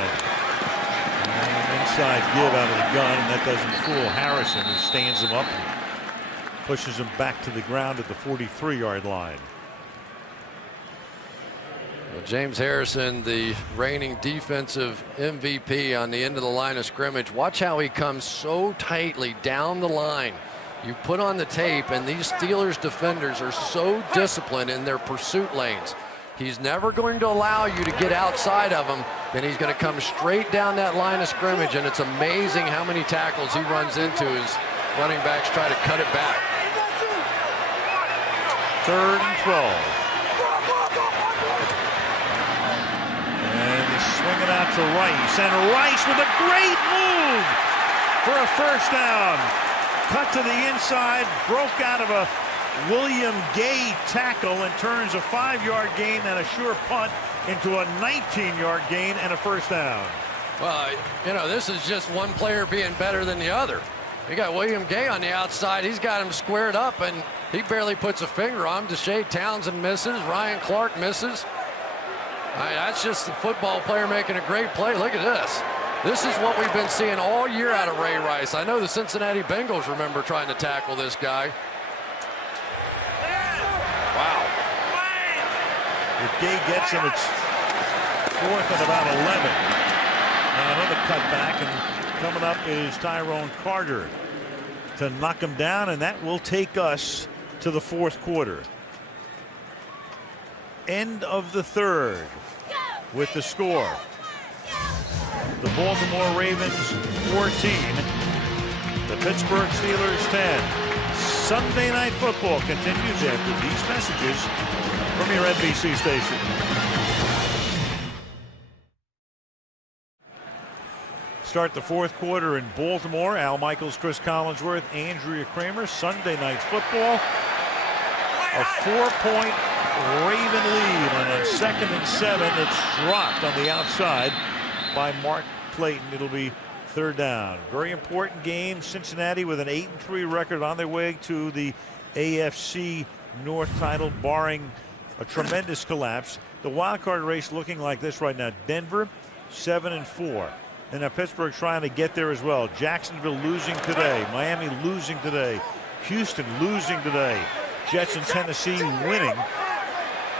And inside give out of the gun, and that doesn't fool Harrison, who stands him up and pushes him back to the ground at the 43-yard line. Well, James Harrison, the reigning defensive MVP on the end of the line of scrimmage. Watch how he comes so tightly down the line. You put on the tape, and these Steelers defenders are so disciplined in their pursuit lanes. He's never going to allow you to get outside of him. Then he's going to come straight down that line of scrimmage, and it's amazing how many tackles he runs into as running backs try to cut it back. 3rd and 12. And he's swinging out to Rice, and Rice with a great move for a 1st down. Cut to the inside, broke out of a William Gay tackle and turns a 5-yard gain and a sure punt into a 19-yard gain and a 1st down. Well, you know, this is just one player being better than the other. You got William Gay on the outside. He's got him squared up, and he barely puts a finger on him. Deshae Townsend misses. Ryan Clark misses. That's just a football player making a great play. Look at this. This is what we've been seeing all year out of Ray Rice. I know the Cincinnati Bengals remember trying to tackle this guy. Wow. If Gay gets him, it's 4th and about 11. Now another cutback, and coming up is Tyrone Carter to knock him down, and that will take us to the 4th quarter. End of the 3rd with the score. The Baltimore Ravens 14, the Pittsburgh Steelers 10. Sunday Night Football continues after these messages from your NBC station. Start the 4th quarter in Baltimore. Al Michaels, Chris Collinsworth, Andrea Kramer. Sunday Night Football. A 4-point Raven lead, and on 2nd and 7, it's dropped on the outside by Mark Clayton. It'll be 3rd down. Very important game. Cincinnati with an 8-3 record on their way to the AFC North title, barring a tremendous collapse. The wild card race looking like this right now. Denver 7-4. And now Pittsburgh trying to get there as well. Jacksonville losing today. Miami losing today. Houston losing today. Jets and Tennessee winning.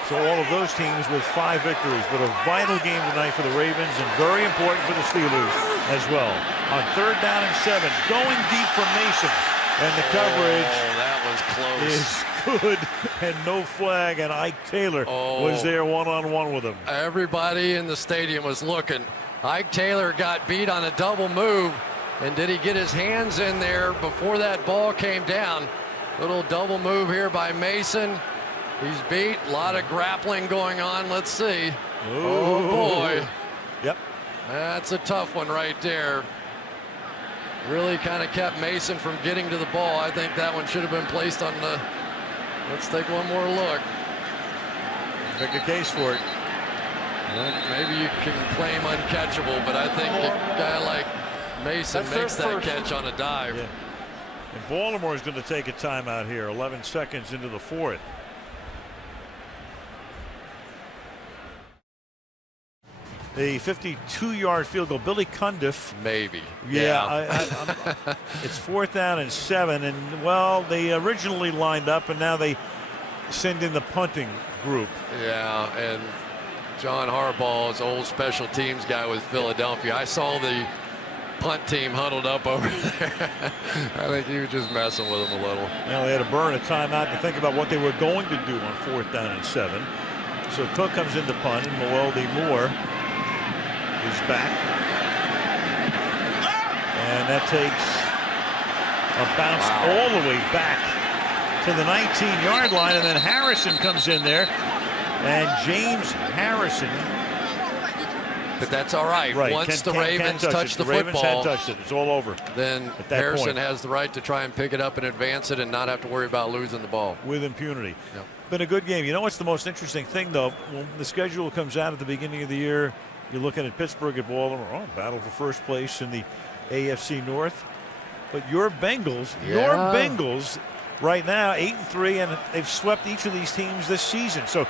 So all of those teams with 5 victories. But a vital game tonight for the Ravens, and very important for the Steelers as well. On 3rd down and 7, going deep from Mason. And the coverage that was close. is good, and no flag, and Ike Taylor was there one-on-one with him. Everybody in the stadium was looking. Ike Taylor got beat on a double move, and did he get his hands in there before that ball came down? Little double move here by Mason. He's beat. A lot of grappling going on. Let's see. Ooh. Oh, boy. Yep. That's a tough one right there. Really kind of kept Mason from getting to the ball. I think that one should have been placed on the... Let's take one more look. Make a case for it. Maybe you can claim uncatchable, but I think a guy like Mason makes that catch on a dive. Yeah. And Baltimore is going to take a timeout here. 11 seconds into the 4th. A 52-yard field goal. Billy Cundiff. Maybe. Yeah. It's 4th down and 7. And, well, they originally lined up, and now they send in the punting group. Yeah, and John Harbaugh's old special teams guy with Philadelphia. I saw the punt team huddled up over there. I think he was just messing with them a little. Now they had to burn a timeout to think about what they were going to do on 4th down and 7. So Cook comes in to punt, and Mewelde Moore is back. And that takes A bounce all the way back to the 19-yard line, and then Harrison comes in there, and James Harrison. But that's all right. Once the Ravens touch the Ravens football, had touched it. It's all over. Then Harrison has the right to try and pick it up and advance it and not have to worry about losing the ball. With impunity. Yep. Been a good game. You know what's the most interesting thing, though? When the schedule comes out at the beginning of the year, you're looking at Pittsburgh at Baltimore. Oh, battle for first place in the AFC North. But your Bengals right now 8-3, and they've swept each of these teams this season. So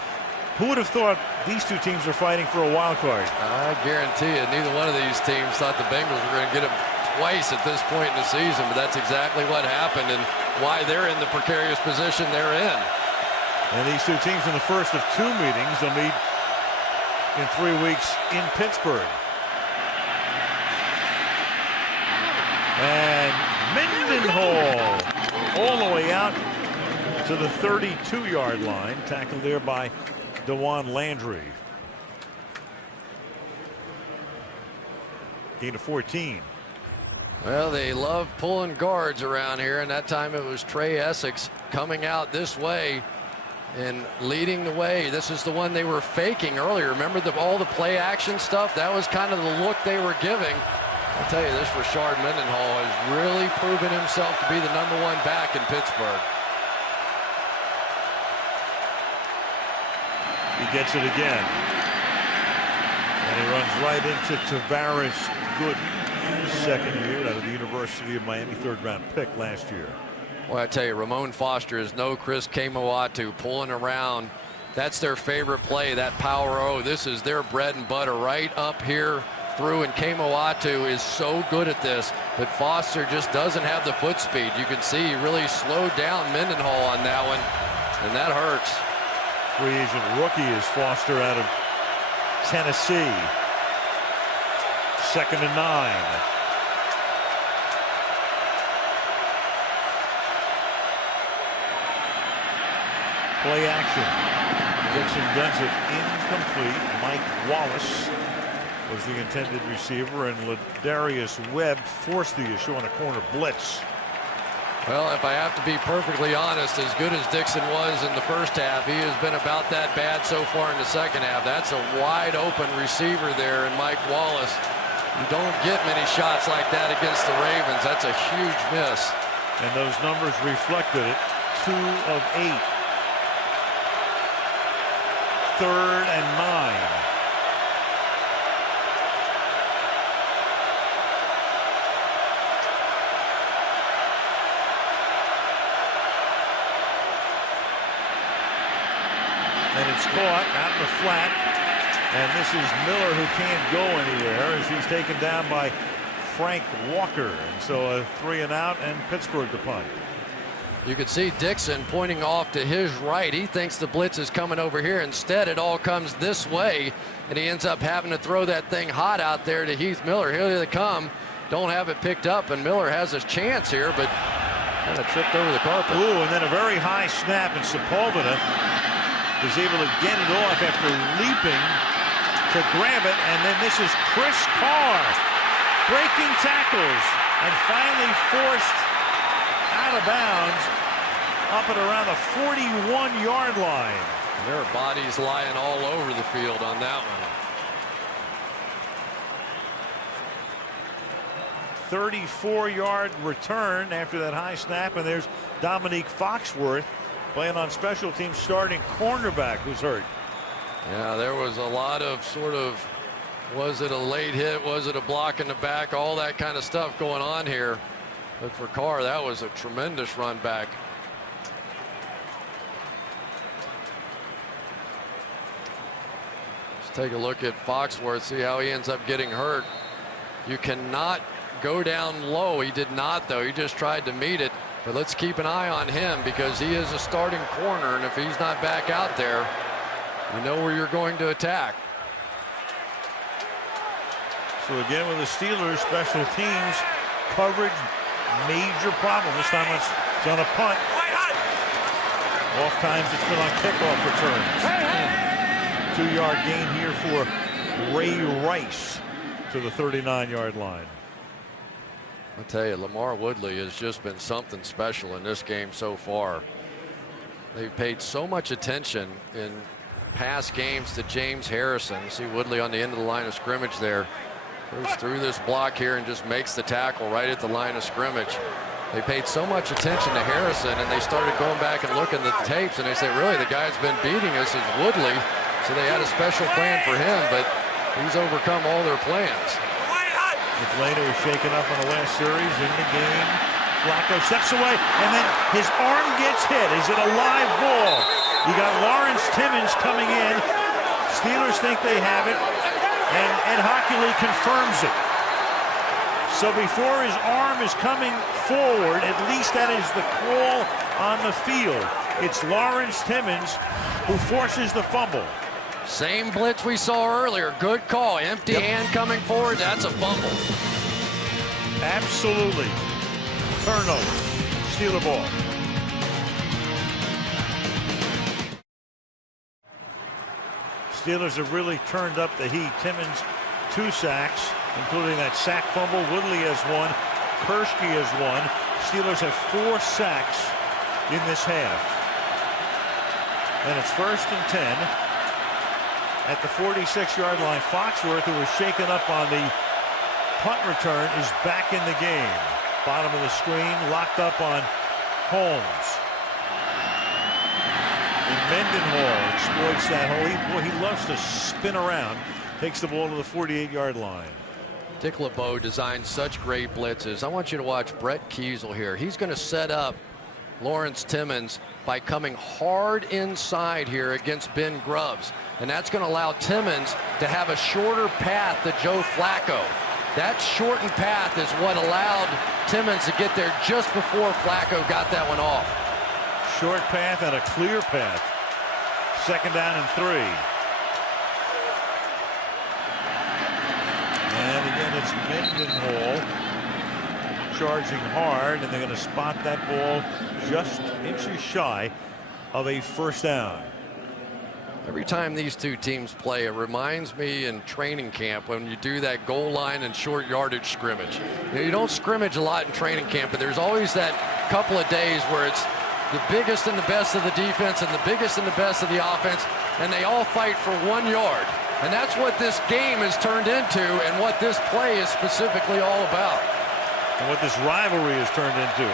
who would have thought these two teams are fighting for a wild card? I guarantee you, neither one of these teams thought the Bengals were going to get them twice at this point in the season, but that's exactly what happened and why they're in the precarious position they're in. And these two teams in the first of two meetings, they'll meet in 3 weeks in Pittsburgh. And Mendenhall all the way out to the 32-yard line, tackled there by DeJuan Landry. Gain of 14. Well, they love pulling guards around here, and that time it was Trey Essex coming out this way and leading the way. This is the one they were faking earlier. Remember all the play action stuff? That was kind of the look they were giving. I'll tell you this, Rashard Mendenhall has really proven himself to be the #1 back in Pittsburgh. He gets it again. And he runs right into Tavares Gooden, second year out of the University of Miami, third-round pick last year. Well, I tell you, Ramon Foster is no Chris Kemoatu pulling around. That's their favorite play, that power O. This is their bread and butter right up here through, and Kemoatu is so good at this, but Foster just doesn't have the foot speed. You can see he really slowed down Mendenhall on that one, and that hurts. Free agent rookie is Foster out of Tennessee. 2nd and 9. Play action. Dixon does it incomplete. Mike Wallace was the intended receiver, and Ladarius Webb forced the issue on a corner blitz. Well, if I have to be perfectly honest, as good as Dixon was in the first half, he has been about that bad so far in the second half. That's a wide open receiver there, and Mike Wallace. You don't get many shots like that against the Ravens. That's a huge miss. And those numbers reflected it. 2 of 8. 3rd and 9. And it's caught out in the flat. And this is Miller, who can't go anywhere as he's taken down by Frank Walker. And so a 3 and out, and Pittsburgh to punt. You can see Dixon pointing off to his right. He thinks the blitz is coming over here. Instead, it all comes this way, and he ends up having to throw that thing hot out there to Heath Miller. Here they come. Don't have it picked up, and Miller has a chance here, but kind of tripped over the carpet. Ooh, and then a very high snap, and Sepulveda is able to get it off after leaping to grab it, and then this is Chris Carr breaking tackles and finally forced out of bounds up at around the 41-yard line. There are bodies lying all over the field on that one. 34-yard return after that high snap, and there's Dominique Foxworth playing on special teams, starting cornerback, who's hurt. Yeah, there was a lot of sort of, was it a late hit, was it a block in the back, all that kind of stuff going on here. But for Carr, that was a tremendous run back. Let's take a look at Foxworth, see how he ends up getting hurt. You cannot go down low. He did not, though. He just tried to meet it. But let's keep an eye on him because he is a starting corner, and if he's not back out there, you know where you're going to attack. So again, with the Steelers, special teams coverage, major problem. This time it's on a punt. Oft times it's been on kickoff returns. 2-yard gain here for Ray Rice to the 39-yard line. I'll tell you, Lamar Woodley has just been something special in this game so far. They've paid so much attention in past games to James Harrison. You see Woodley on the end of the line of scrimmage there. Goes through this block here and just makes the tackle right at the line of scrimmage. They paid so much attention to Harrison, and they started going back and looking at the tapes, and they said, really, the guy's been beating us is Woodley. So they had a special plan for him, but he's overcome all their plans. Atlanta was shaken up on the last series in the game. Flacco steps away, and then his arm gets hit. Is it a live ball? You got Lawrence Timmons coming in. Steelers think they have it, and Ed Hockley confirms it. So before his arm is coming forward, at least that is the call on the field. It's Lawrence Timmons who forces the fumble. Same blitz we saw earlier. Good call. Empty hand coming forward. That's a fumble. Absolutely. Turnover. Steeler ball. Steelers have really turned up the heat. Timmons, 2 sacks, including that sack fumble. Woodley has 1. Kershke has 1. Steelers have 4 sacks in this half. And it's 1st and 10. At the 46-yard line, Foxworth, who was shaken up on the punt return, is back in the game. Bottom of the screen, locked up on Holmes. And Mendenhall exploits that hole. He loves to spin around. Takes the ball to the 48-yard line. Dick LeBeau designed such great blitzes. I want you to watch Brett Kiesel here. He's going to set up Lawrence Timmons by coming hard inside here against Ben Grubbs. And that's going to allow Timmons to have a shorter path to Joe Flacco. That shortened path is what allowed Timmons to get there just before Flacco got that one off. Short path and a clear path. 2nd down and 3. And again, it's Mendenhall charging hard, and they're going to spot that ball just inches shy of a 1st down. Every time these two teams play, it reminds me in training camp when you do that goal line and short yardage scrimmage. You don't scrimmage a lot in training camp, but there's always that couple of days where it's the biggest and the best of the defense and the biggest and the best of the offense, and they all fight for 1 yard. And that's what this game has turned into and what this play is specifically all about. And what this rivalry has turned into.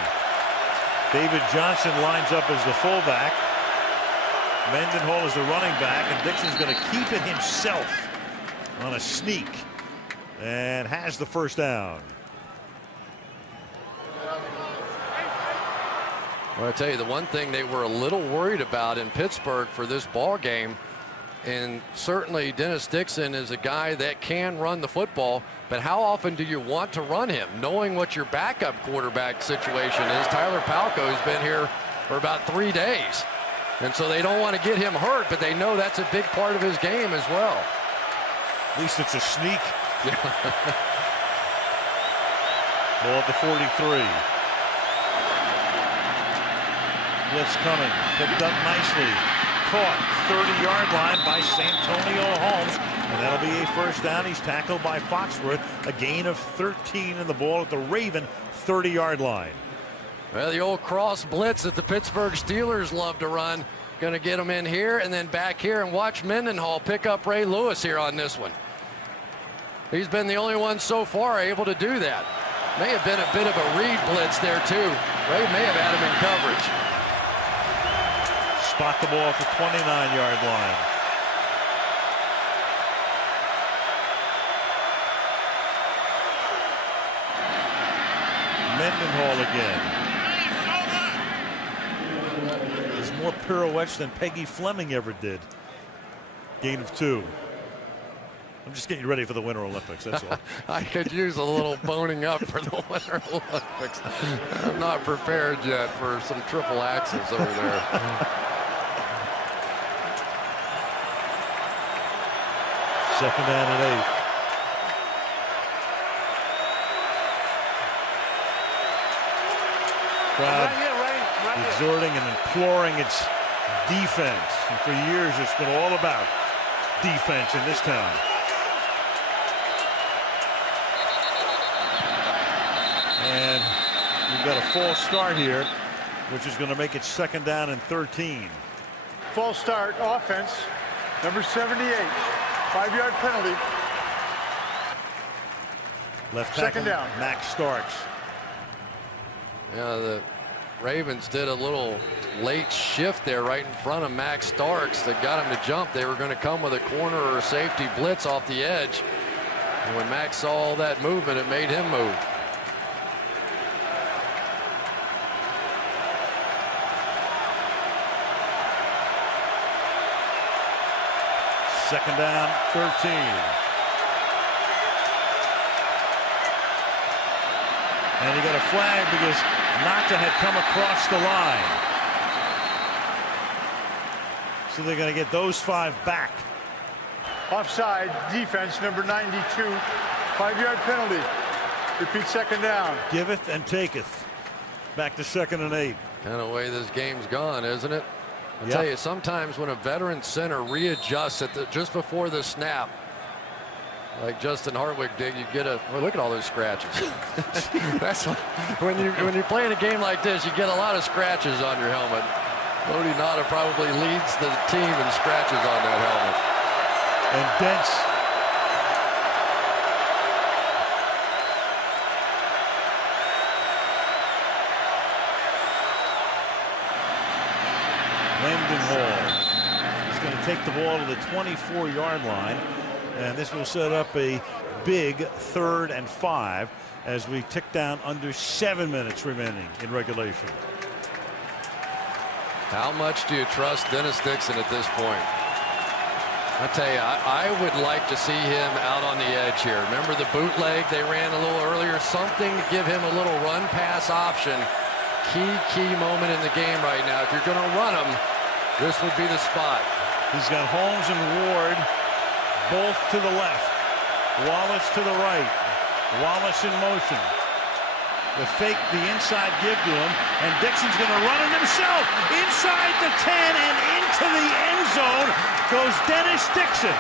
David Johnson lines up as the fullback. Mendenhall is the running back, and Dixon's going to keep it himself on a sneak and has the 1st down. Well, I tell you, the one thing they were a little worried about in Pittsburgh for this ball game, and certainly Dennis Dixon is a guy that can run the football, but how often do you want to run him, knowing what your backup quarterback situation is? Tyler Palko has been here for about 3 days. And so they don't want to get him hurt, but they know that's a big part of his game as well. At least it's a sneak. Ball at the 43. Blitz coming. Picked up nicely. Caught 30-yard line by Santonio Holmes. And that'll be a 1st down. He's tackled by Foxworth. A gain of 13 in the ball at the Raven 30-yard line. Well, the old cross blitz that the Pittsburgh Steelers love to run. Going to get them in here and then back here, and watch Mendenhall pick up Ray Lewis here on this one. He's been the only one so far able to do that. May have been a bit of a read blitz there too. Ray may have had him in coverage. Spot the ball at the 29-yard line. Mendenhall again. There's more pirouettes than Peggy Fleming ever did. Gain of 2. I'm just getting ready for the Winter Olympics, that's all. I could use a little boning up for the Winter Olympics. I'm not prepared yet for some triple axels over there. 2nd down and 8. Crowd exhorting and imploring its defense. And for years, it's been all about defense in this town. And you've got a false start here, which is going to make it 2nd down and 13. False start offense, number 78. 5-yard penalty. Left tackle, 2nd down. Max Starks. Yeah, the Ravens did a little late shift there right in front of Max Starks that got him to jump. They were going to come with a corner or a safety blitz off the edge. And when Max saw all that movement, it made him move. Second down, 13. And he got a flag because Nata had come across the line. So they're going to get those 5 back. Offside defense, number 92. 5-yard penalty. Repeat 2nd down. Giveth and taketh. Back to 2nd and 8. Kind of way this game's gone, isn't it? I'll tell you, sometimes when a veteran center readjusts just before the snap, like Justin Hartwig did, you get a look at all those scratches. That's when you're playing a game like this, you get a lot of scratches on your helmet. Lodi Nata probably leads the team in scratches on that helmet. And Dents Mendenhall is going to take the ball to the 24-yard line, and this will set up a big 3rd and 5 as we tick down under 7 minutes remaining in regulation. How much do you trust Dennis Dixon at this point? I tell you, I would like to see him out on the edge here. Remember the bootleg they ran a little earlier? Something to give him a little run pass option. Key moment in the game right now. If you're going to run him, this would be the spot. He's got Holmes and Ward both to the left. Wallace to the right. Wallace in motion. The fake, the inside give to him, and Dixon's going to run it himself. Inside the 10 and into the end zone goes Dennis Dixon.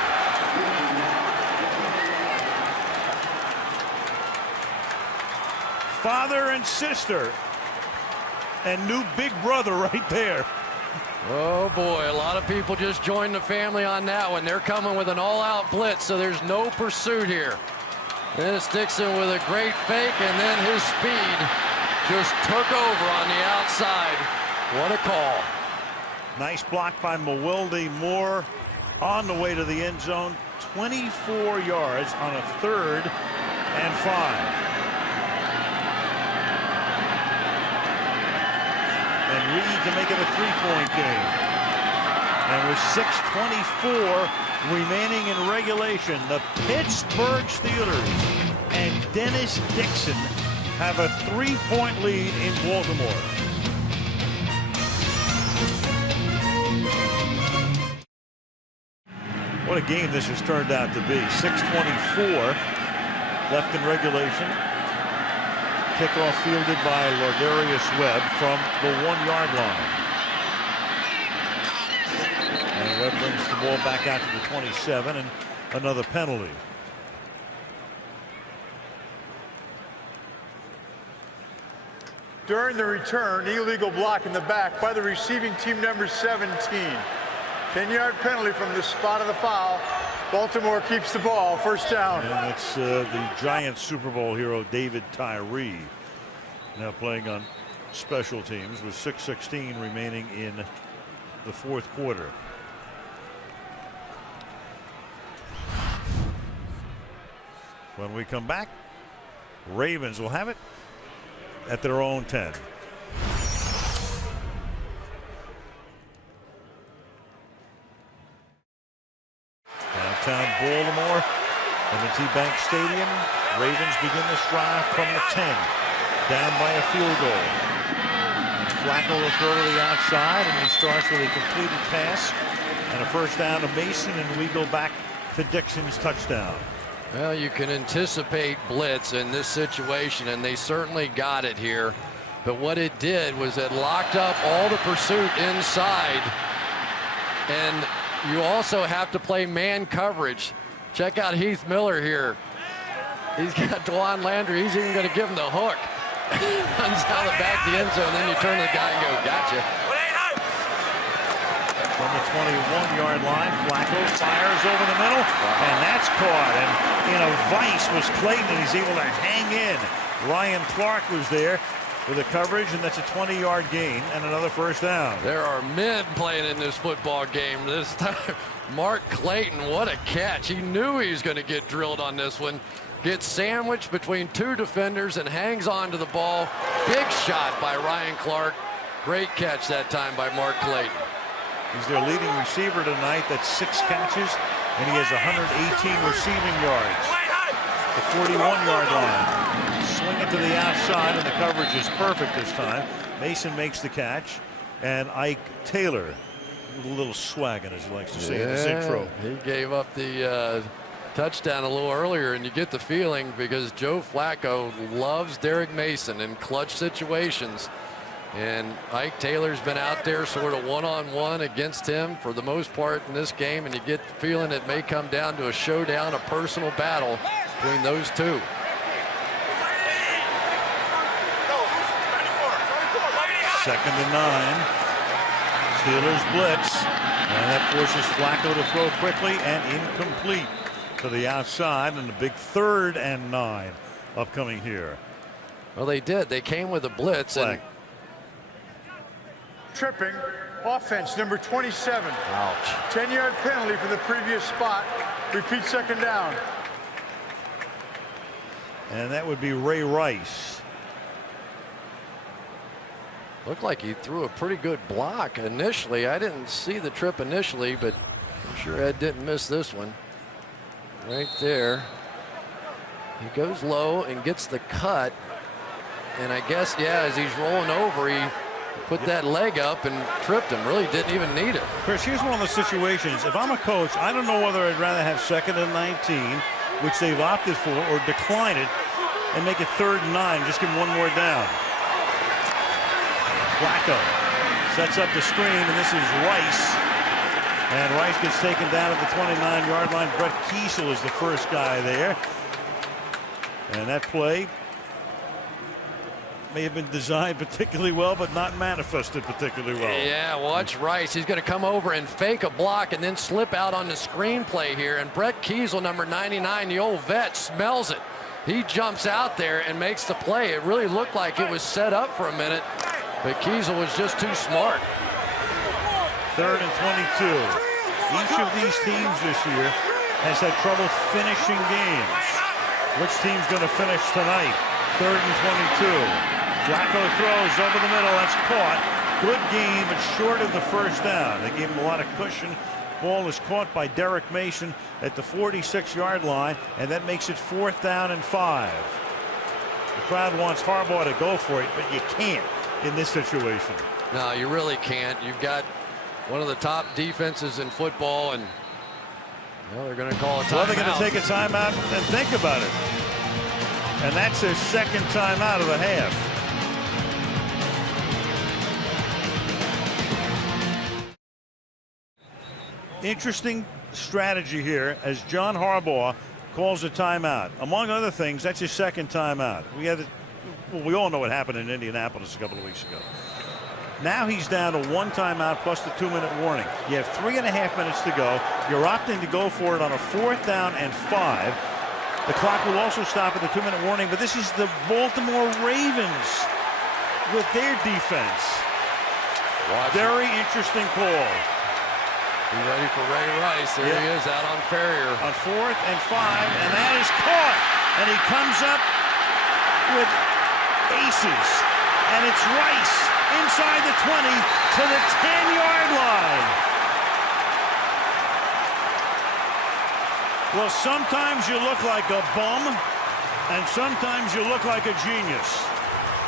Father and sister. And new big brother right there. Oh boy, a lot of people just joined the family on that one. They're coming with an all-out blitz, so there's no pursuit here. Dennis Dixon with a great fake, and then his speed just took over on the outside. What a call. Nice block by Mawilde Moore on the way to the end zone. 24 yards on a 3rd and 5. And Reed to make it a 3-point game. And with 6:24 remaining in regulation, the Pittsburgh Steelers and Dennis Dixon have a 3-point lead in Baltimore. What a game this has turned out to be. 6:24 left in regulation. Kickoff fielded by Lardarius Webb from the 1-yard line. And Webb brings the ball back out to the 27, and another penalty. During the return, illegal block in the back by the receiving team, number 17. 10-yard penalty from the spot of the foul. Baltimore keeps the ball, 1st down. And that's the Giants Super Bowl hero David Tyree now playing on special teams with 6:16 remaining in the 4th quarter. When we come back, Ravens will have it at their own 10. Downtown Baltimore, M&T Bank Stadium. Ravens begin this drive from the 10, down by a field goal. And Flacco will throw to the outside, and he starts with a completed pass and a 1st down to Mason, and we go back to Dixon's touchdown. Well, you can anticipate blitz in this situation, and they certainly got it here. But what it did was it locked up all the pursuit inside, and you also have to play man coverage. Check out Heath Miller here. He's got DeJuan Landry. He's even going to give him the hook. runs down the back of the end zone, then you turn to the guy and go, gotcha. From the 21-yard line, Flacco fires over the middle, and that's caught. And in a vice was Clayton, and he's able to hang in. Ryan Clark was there with the coverage, and that's a 20-yard gain and another first down. There are men playing in this football game this time. Mark Clayton, what a catch. He knew he was going to get drilled on this one. Gets sandwiched between two defenders and hangs on to the ball. Big shot by Ryan Clark. Great catch that time by Mark Clayton. He's their leading receiver tonight. That's 6 catches, and he has 118 receiving yards. The 41-yard line. Swing it to the outside, and the coverage is perfect this time. Mason makes the catch, and Ike Taylor, a little swagging, as he likes to say in his intro. He gave up the touchdown a little earlier, and you get the feeling because Joe Flacco loves Derek Mason in clutch situations. And Ike Taylor's been out there sort of one-on-one against him for the most part in this game, and you get the feeling it may come down to a showdown, a personal battle between those two. Second and 9. Steelers blitz, and that forces Flacco to throw quickly and incomplete to the outside, and a big 3rd and 9 upcoming here. Well, they did. They came with a blitz. And tripping, offense number 27. Ouch. 10-yard penalty for the previous spot. Repeat second down. And that would be Ray Rice. Looked like he threw a pretty good block initially. I didn't see the trip initially, but I'm sure Ed didn't miss this one. Right there. He goes low and gets the cut. And I guess, yeah, as he's rolling over, he put that leg up and tripped him. Really didn't even need it. Chris, here's one of the situations. If I'm a coach, I don't know whether I'd rather have 2nd and 19, which they've opted for, or decline it and make it 3rd and 9. Just give him one more down. Flacco sets up the screen, and this is Rice. And Rice gets taken down at the 29-yard line. Brett Kiesel is the first guy there. And that play may have been designed particularly well, but not manifested particularly well. Yeah, watch Rice. He's going to come over and fake a block and then slip out on the screenplay here. And Brett Kiesel, number 99, the old vet, smells it. He jumps out there and makes the play. It really looked like it was set up for a minute, but Kiesel was just too smart. 3rd and 22. Each of these teams this year has had trouble finishing games. Which team's going to finish tonight? 3rd and 22. Flacco throws over the middle. That's caught. Good game, but short of the first down. They gave him a lot of cushion. Ball is caught by Derek Mason at the 46-yard line, and that makes it 4th down and 5. The crowd wants Harbaugh to go for it, but you can't in this situation. No, you really can't. You've got one of the top defenses in football, and well, they're going to call a timeout. Well, they're going to take a timeout and think about it. And that's their 2nd timeout of the half. Interesting strategy here as John Harbaugh calls a timeout. Among other things, that's his 2nd timeout. We all know what happened in Indianapolis a couple of weeks ago. Now he's down to 1 timeout plus the 2-minute warning. You have 3.5 minutes to go. You're opting to go for it on a 4th down and 5. The clock will also stop at the 2-minute warning, but this is the Baltimore Ravens with their defense. Very interesting call. Be ready for Ray Rice. There he is out on Ferrier. On 4th and 5, and that is caught. And he comes up with aces. And it's Rice inside the 20 to the 10-yard line. Well, sometimes you look like a bum, and sometimes you look like a genius.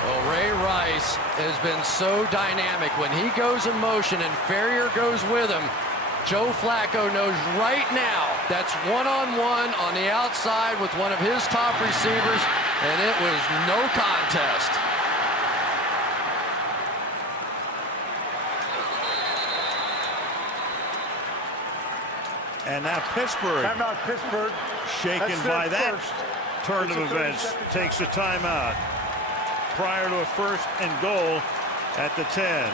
Well, Ray Rice has been so dynamic. When he goes in motion and Ferrier goes with him, Joe Flacco knows right now that's one-on-one on the outside with one of his top receivers, and it was no contest. And now Pittsburgh. Timeout, Pittsburgh. Shaken by that turn of events. Takes a timeout. prior to a 1st and goal at the 10.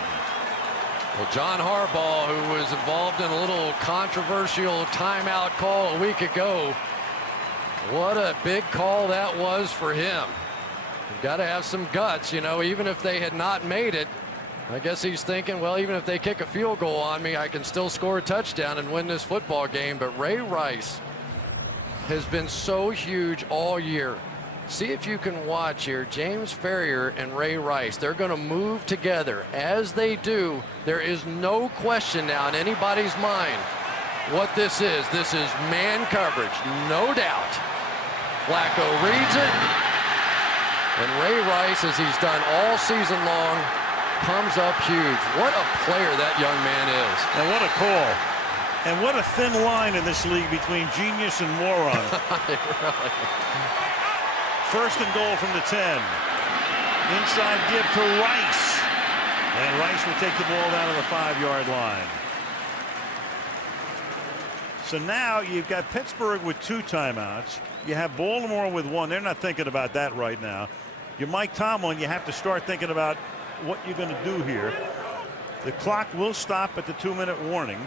Well, John Harbaugh, who was involved in a little controversial timeout call a week ago, what a big call that was for him. You've got to have some guts, you know, even if they had not made it. I guess he's thinking, well, even if they kick a field goal on me, I can still score a touchdown and win this football game. But Ray Rice has been so huge all year. See if you can watch here. James Farrior and Ray Rice, they're going to move together. As they do, there is no question now in anybody's mind what this is. This is man coverage, no doubt. Flacco reads it. And Ray Rice, as he's done all season long, comes up huge. What a player that young man is. And what a call. And what a thin line in this league between genius and moron. Really. 1st and goal from the 10. Inside give to Rice. And Rice will take the ball down to the 5-yard line. So now you've got Pittsburgh with 2 timeouts. You have Baltimore with 1. They're not thinking about that right now. You're Mike Tomlin. You have to start thinking about what you're going to do here. The clock will stop at the 2-minute warning.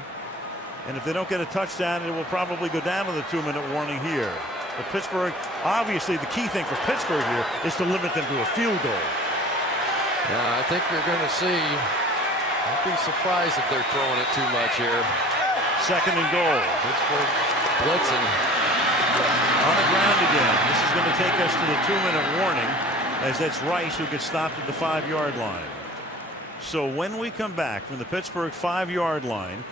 And if they don't get a touchdown, it will probably go down to the 2-minute warning here. But Pittsburgh, obviously the key thing for Pittsburgh here is to limit them to a field goal. Yeah, I think you're going to see. I'd be surprised if they're throwing it too much here. 2nd and goal. Pittsburgh blitzing. On the ground again. This is going to take us to the 2-minute warning, as that's Rice who gets stopped at the 5-yard line. So when we come back from the Pittsburgh 5-yard line,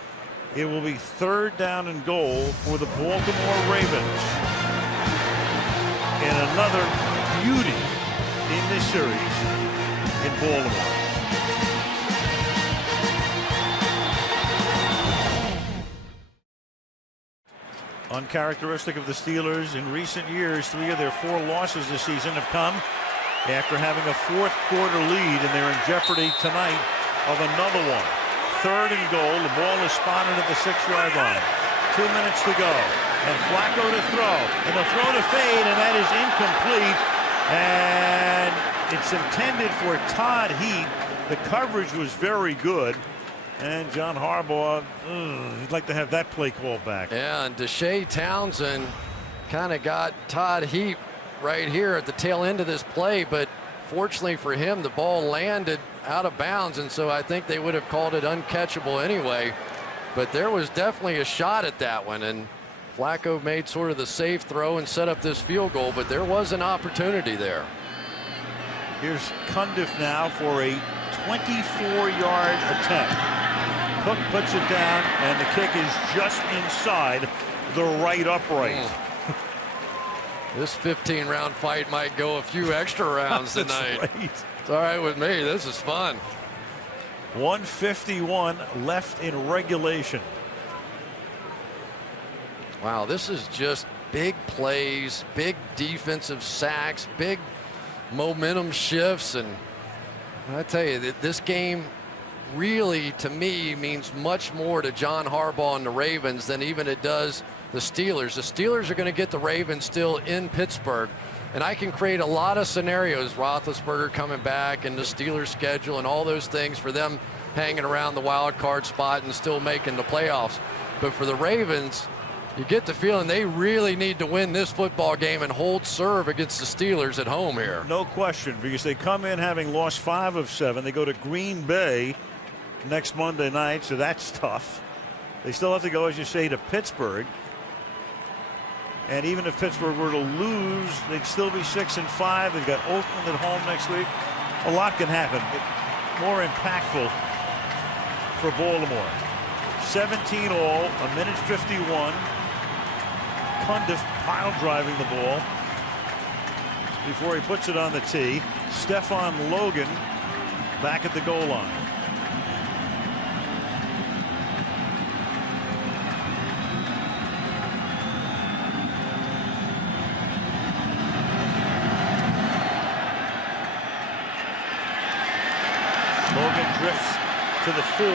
it will be 3rd down and goal for the Baltimore Ravens. And another beauty in this series in Baltimore. Uncharacteristic of the Steelers, in recent years, 3 of their 4 losses this season have come after having a 4th quarter lead, and they're in jeopardy tonight of another one. 3rd and goal. The ball is spotted at the 6-yard line. 2 minutes to go. And Flacco to throw. And the throw to fade, and that is incomplete. And it's intended for Todd Heap. The coverage was very good. And John Harbaugh, he'd like to have that play called back. Yeah, and Deshae Townsend kind of got Todd Heap right here at the tail end of this play, but fortunately for him, the ball landed out of bounds, and so I think they would have called it uncatchable anyway. But there was definitely a shot at that one, and Flacco made sort of the safe throw and set up this field goal, but there was an opportunity there. Here's Cundiff now for a 24-yard attempt. Cook puts it down, and the kick is just inside the right upright. This 15-round fight might go a few extra rounds tonight. Right. It's all right with me. This is fun. 1:51 left in regulation. Wow, this is just big plays, big defensive sacks, big momentum shifts, and I tell you that this game really, to me, means much more to John Harbaugh and the Ravens than even it does the Steelers. The Steelers are going to get the Ravens still in Pittsburgh, and I can create a lot of scenarios, Roethlisberger coming back and the Steelers schedule and all those things for them hanging around the wild card spot and still making the playoffs. But for the Ravens, you get the feeling they really need to win this football game and hold serve against the Steelers at home here. No question, because they come in having lost 5 of 7. They go to Green Bay next Monday night, so that's tough. They still have to go, as you say, to Pittsburgh. And even if Pittsburgh were to lose, they'd still be 6-5. They've got Oakland at home next week. A lot can happen, but more impactful for Baltimore. 17 all, 1:51. Cundiff pile driving the ball before he puts it on the tee. Stephon Logan back at the goal line. Logan drifts to the 4.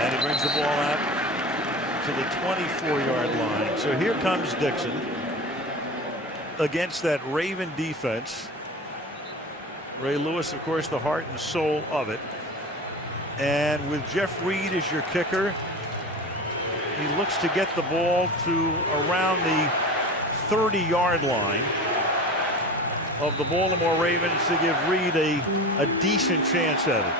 And he brings the ball out to the 24-yard line. So here comes Dixon. against that Raven defense. Ray Lewis, of course, the heart and soul of it. And with Jeff Reed as your kicker, he looks to get the ball to around the 30-yard line of the Baltimore Ravens to give Reed a decent chance at it.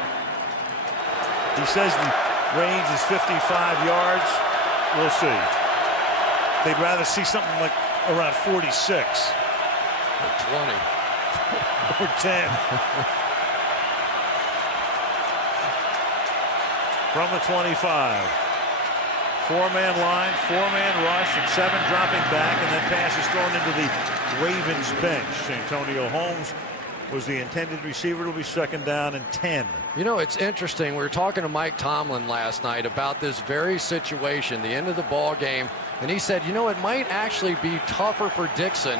He says the range is 55 yards. We'll see. They'd rather see something like around 46. Or 20. Or 10. From the 25. Four-man line, four-man rush, and 7 dropping back, and then pass is thrown into the Ravens bench. Antonio Holmes was the intended receiver. It'll be 2nd down and 10. You know, it's interesting. We were talking to Mike Tomlin last night about this very situation, the end of the ball game, and he said, you know, it might actually be tougher for Dixon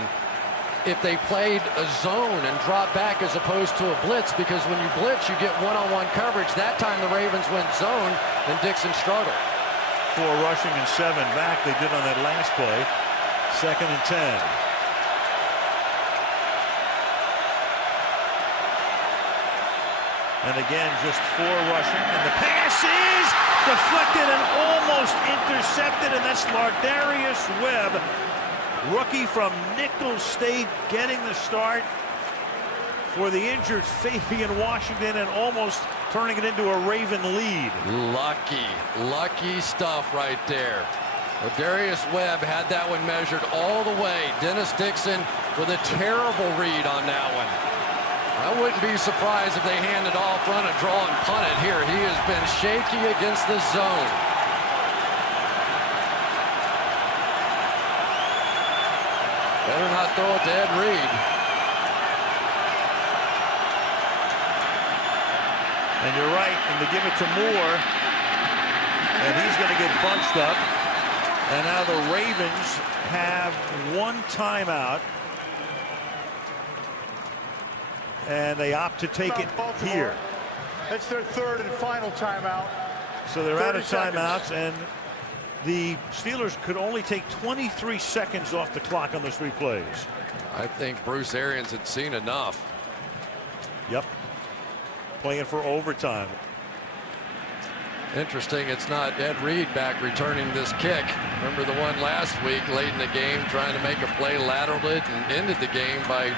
if they played a zone and drop back as opposed to a blitz, because when you blitz, you get one-on-one coverage. That time the Ravens went zone, and Dixon struggled. 4 rushing and 7 back. They did on that last play. 2nd and 10. And again, just 4 rushing, and the pass is deflected and almost intercepted, and that's Lardarius Webb, rookie from Nicholls State, getting the start for the injured Fabian Washington and almost turning it into a Raven lead. Lucky stuff right there. Lardarius Webb had that one measured all the way. Dennis Dixon with a terrible read on that one. I wouldn't be surprised if they hand it off, run a draw, and punt it here. He has been shaky against the zone. Better not throw it to Ed Reed. And you're right, and to give it to Moore, and he's going to get bunched up. And now the Ravens have 1 timeout. And they opt to take it here. That's their 3rd and final timeout. So they're out of timeouts, and the Steelers could only take 23 seconds off the clock on those 3 plays. I think Bruce Arians had seen enough. Yep. Playing for overtime. Interesting, it's not Ed Reed back returning this kick. Remember the one last week late in the game, trying to make a play, lateraled it, and ended the game by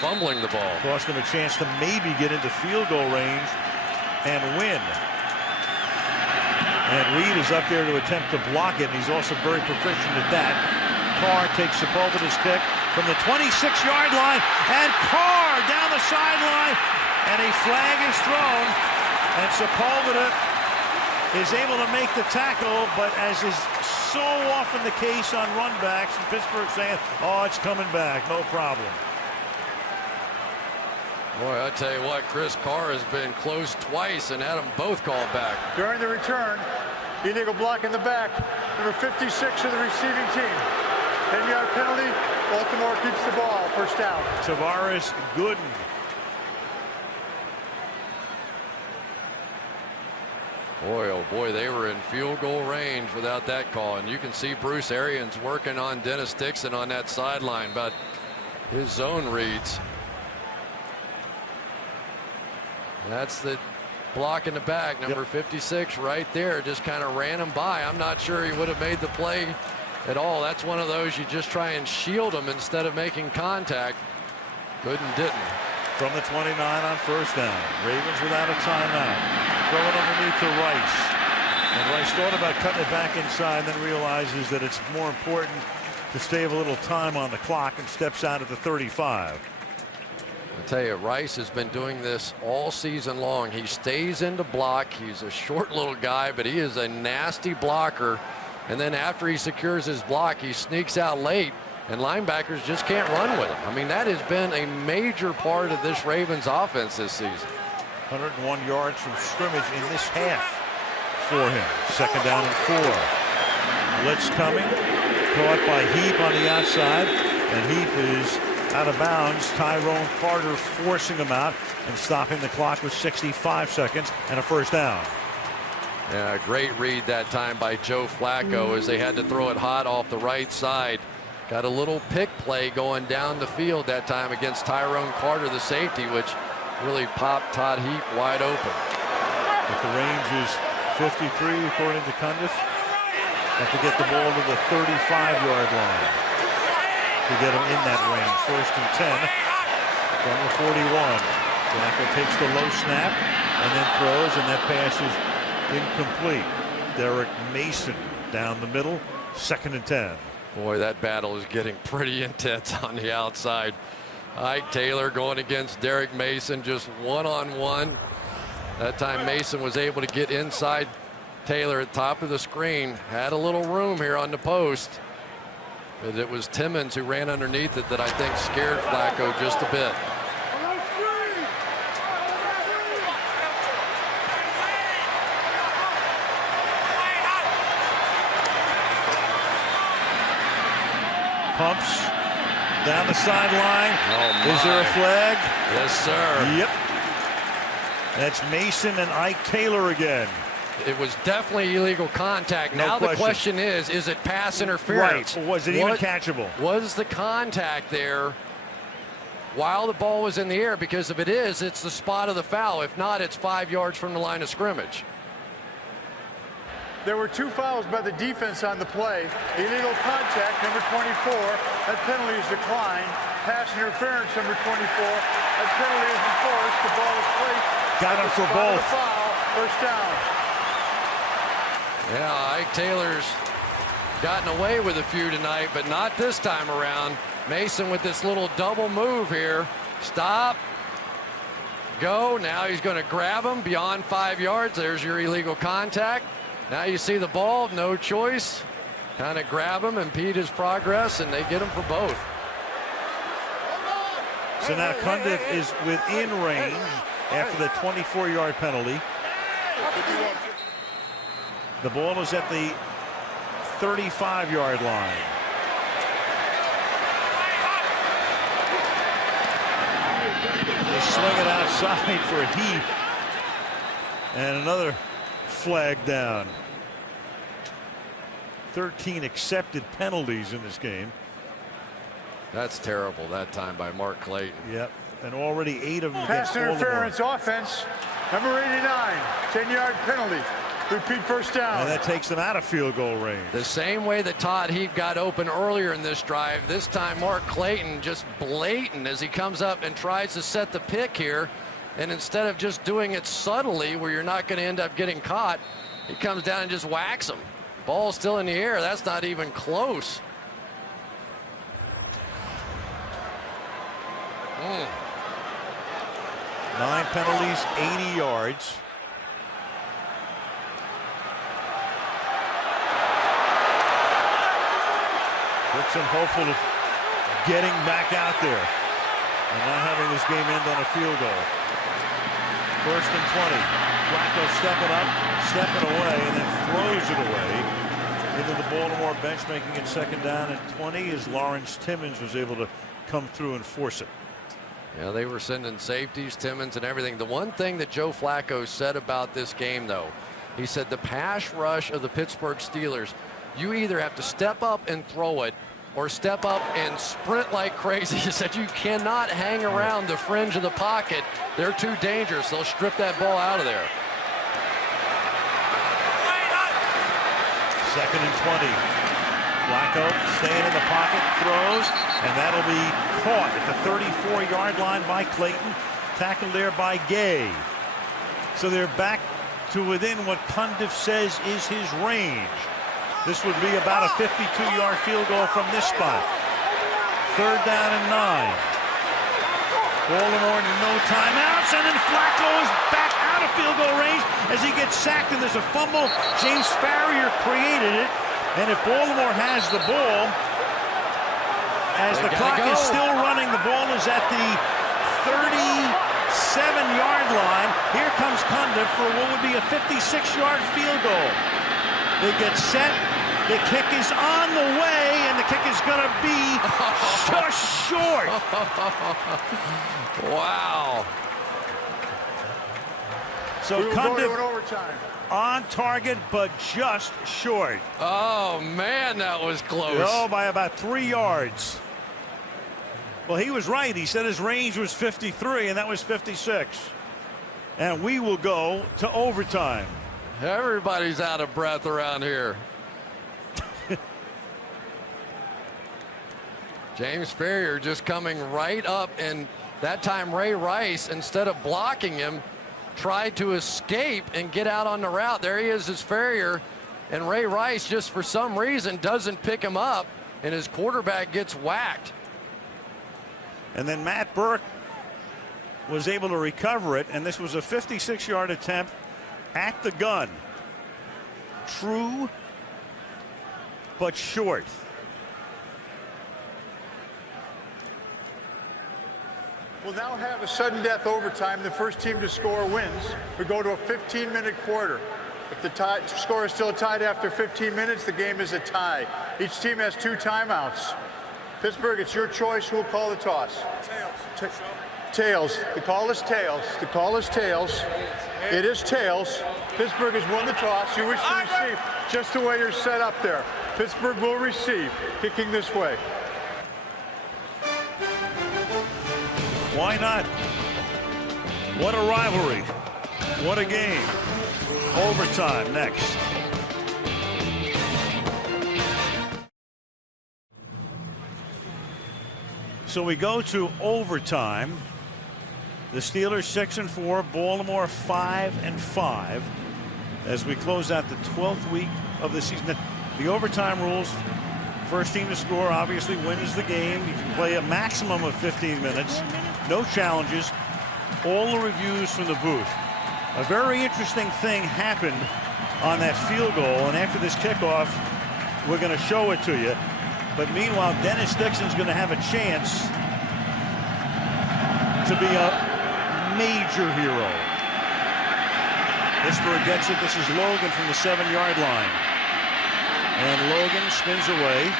fumbling the ball. Cost them a chance to maybe get into field goal range and win. And Reed is up there to attempt to block it, and he's also very proficient at that. Carr takes Sepulveda's kick from the 26-yard line, and Carr down the sideline, and a flag is thrown, and Sepulveda is able to make the tackle, but as is so often the case on runbacks, and Pittsburgh saying, oh, it's coming back, no problem. Boy, I tell you what, Chris Carr has been close twice and had them both called back. During the return, illegal block in the back, number 56 of the receiving team. 10-yard penalty. Baltimore keeps the ball. 1st down. Tavares Gooden. Boy, oh boy, they were in field goal range without that call. And you can see Bruce Arians working on Dennis Dixon on that sideline, but his zone reads. That's the block in the back, number 56 right there. Just kind of ran him by. I'm not sure he would have made the play at all. That's one of those you just try and shield him instead of making contact. Gooden didn't. From the 29 on 1st down. Ravens without a timeout. Throw it underneath to Rice. And Rice thought about cutting it back inside, then realizes that it's more important to save a little time on the clock and steps out at the 35. I tell you, Rice has been doing this all season long. He stays into block. He's a short little guy, but he is a nasty blocker. And then after he secures his block, he sneaks out late, and linebackers just can't run with him. I mean, that has been a major part of this Ravens offense this season. 101 yards from scrimmage in this half for him. 2nd down and 4. Blitz coming. Caught by Heap on the outside, and Heap is out of bounds. Tyrone Carter forcing him out and stopping the clock with 65 seconds and a 1st down. Yeah, great read that time by Joe Flacco as they had to throw it hot off the right side. Got a little pick play going down the field that time against Tyrone Carter, the safety, which really popped Todd Heap wide open. If the range is 53, according to Cundiff, have to get the ball to the 35-yard line to get him in that range. 1st and 10 from the 41. Flacco takes the low snap and then throws, and that pass is incomplete. Derek Mason down the middle, 2nd and 10. Boy, that battle is getting pretty intense on the outside. Ike Taylor going against Derek Mason, just one-on-one. That time Mason was able to get inside Taylor at top of the screen. Had a little room here on the post. But it was Timmons who ran underneath it that I think scared Flacco just a bit. Pumps down the sideline. Oh, is there a flag? Yes, sir. Yep. That's Mason and Ike Taylor again. It was definitely illegal contact. No now question. The question is it pass interference? Right. Was it even catchable? Was the contact there while the ball was in the air? Because if it is, it's the spot of the foul. If not, it's 5 yards from the line of scrimmage. There were 2 fouls by the defense on the play. Illegal contact, number 24. That penalty is declined. Pass interference, number 24. That penalty is enforced. The ball is placed. Got him for Spot of both. the foul. 1st down. Yeah, Ike Taylor's gotten away with a few tonight, but not this time around. Mason with this little double move here. Stop. Go. Now he's going to grab him beyond 5 yards. There's your illegal contact. Now you see the ball, no choice. Kind of grab him, impede his progress, and they get him for both. So now Cundiff is within range after the 24-yard penalty. The ball is at the 35-yard line. They swing it outside for a Heap. And another flag down. 13 accepted penalties in this game. That's terrible that time by Mark Clayton. Yep, and already 8 of them Pass against Baltimore. interference offense, number 89, 10-yard penalty. Repeat 1st down. And that takes them out of field goal range. The same way that Todd Heap got open earlier in this drive, this time Mark Clayton just blatant as he comes up and tries to set the pick here. And instead of just doing it subtly where you're not going to end up getting caught, he comes down and just whacks him. Ball's still in the air. That's not even close. 9 penalties, 80 yards. Dixon hopeful of getting back out there and not having this game end on a field goal. 1st and 20. Flacco stepping up, stepping away, and then throws it away into the Baltimore bench, making it 2nd down and 20 as Lawrence Timmons was able to come through and force it. Yeah, they were sending safeties, Timmons, and everything. The one thing that Joe Flacco said about this game, though, he said the pass rush of the Pittsburgh Steelers, you either have to step up and throw it or step up and sprint like crazy. He said you cannot hang around the fringe of the pocket. They're too dangerous. They'll strip that ball out of there. 2nd and 20. Flacco staying in the pocket, throws, and that'll be caught at the 34-yard line by Clayton. Tackled there by Gay. So they're back to within what Cundiff says is his range. This would be about a 52-yard field goal from this spot. 3rd down and 9. Baltimore no timeouts, and then Flacco is back out of field goal range as he gets sacked, and there's a fumble. James Farrior created it, and if Baltimore has the ball, as the clock is still running, the ball is at the 37-yard line. Here comes Cundiff for what would be a 56-yard field goal. They get set. The kick is on the way, and the kick is going to be just short. Wow. So So we will go to an Cundiff overtime. on target, but just short. Oh, man, that was close. Oh, by about 3 yards. Well, he was right. He said his range was 53, and that was 56. And we will go to overtime. Everybody's out of breath around here. James Farrior just coming right up, and that time Ray Rice, instead of blocking him, tried to escape and get out on the route. There he is, as Farrior, and Ray Rice just for some reason doesn't pick him up, and his quarterback gets whacked. And then Matt Burke was able to recover it, and this was a 56-yard attempt at the gun. True, but short. We'll now have a sudden death overtime. The first team to score wins. We go to a 15-minute quarter. If the score is still tied after 15 minutes, the game is a tie. Each team has 2 timeouts. Pittsburgh, it's your choice. Who will call the toss? Tails. Tails. The call is tails. The call is tails. It is tails. Pittsburgh has won the toss. You wish to receive just the way you're set up there. Pittsburgh will receive. Kicking this way. Why not? What a rivalry. What a game. Overtime next. So we go to overtime. The Steelers 6-4, Baltimore 5-5 as we close out the 12th week of the season. The overtime rules, first team to score obviously wins the game. You can play a maximum of 15 minutes. No challenges. All the reviews from the booth. A very interesting thing happened on that field goal, and after this kickoff, we're going to show it to you. But meanwhile, Dennis Dixon's going to have a chance to be a major hero. Pittsburgh gets it. This is Logan from the 7-yard line. And Logan spins away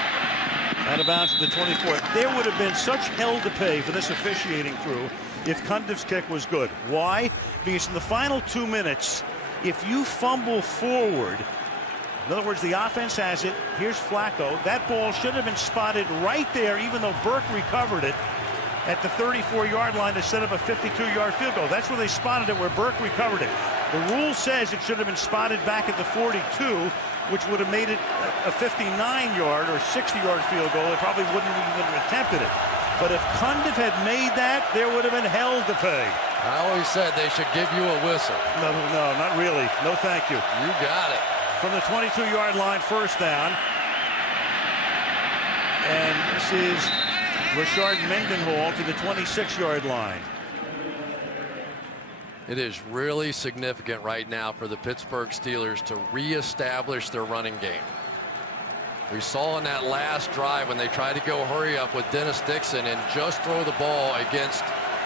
out of bounds at the 24. There would have been such hell to pay for this officiating crew if Cundiff's kick was good. Why? Because in the final 2 minutes, if you fumble forward, in other words, the offense has it. Here's Flacco. That ball should have been spotted right there, even though Burke recovered it at the 34-yard line instead of a 52-yard field goal. That's where they spotted it, where Burke recovered it. The rule says it should have been spotted back at the 42, which would have made it a 59-yard or 60-yard field goal. They probably wouldn't have even attempted it. But if Cundiff had made that, there would have been hell to pay. I always said they should give you a whistle. No, not really. No, thank you. You got it. From the 22-yard line, first down. And this is Rashard Mendenhall to the 26-yard line. It is really significant right now for the Pittsburgh Steelers to reestablish their running game. We saw in that last drive when they tried to go hurry up with Dennis Dixon and just throw the ball against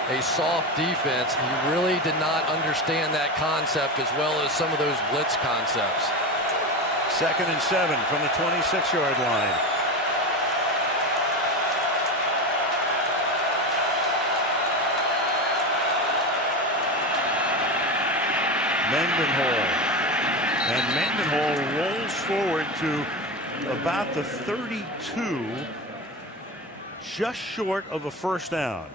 a soft defense. He really did not understand that concept as well as some of those blitz concepts. 2nd and 7 from the 26-yard line. Mendenhall. And Mendenhall rolls forward to about the 32, just short of a first down.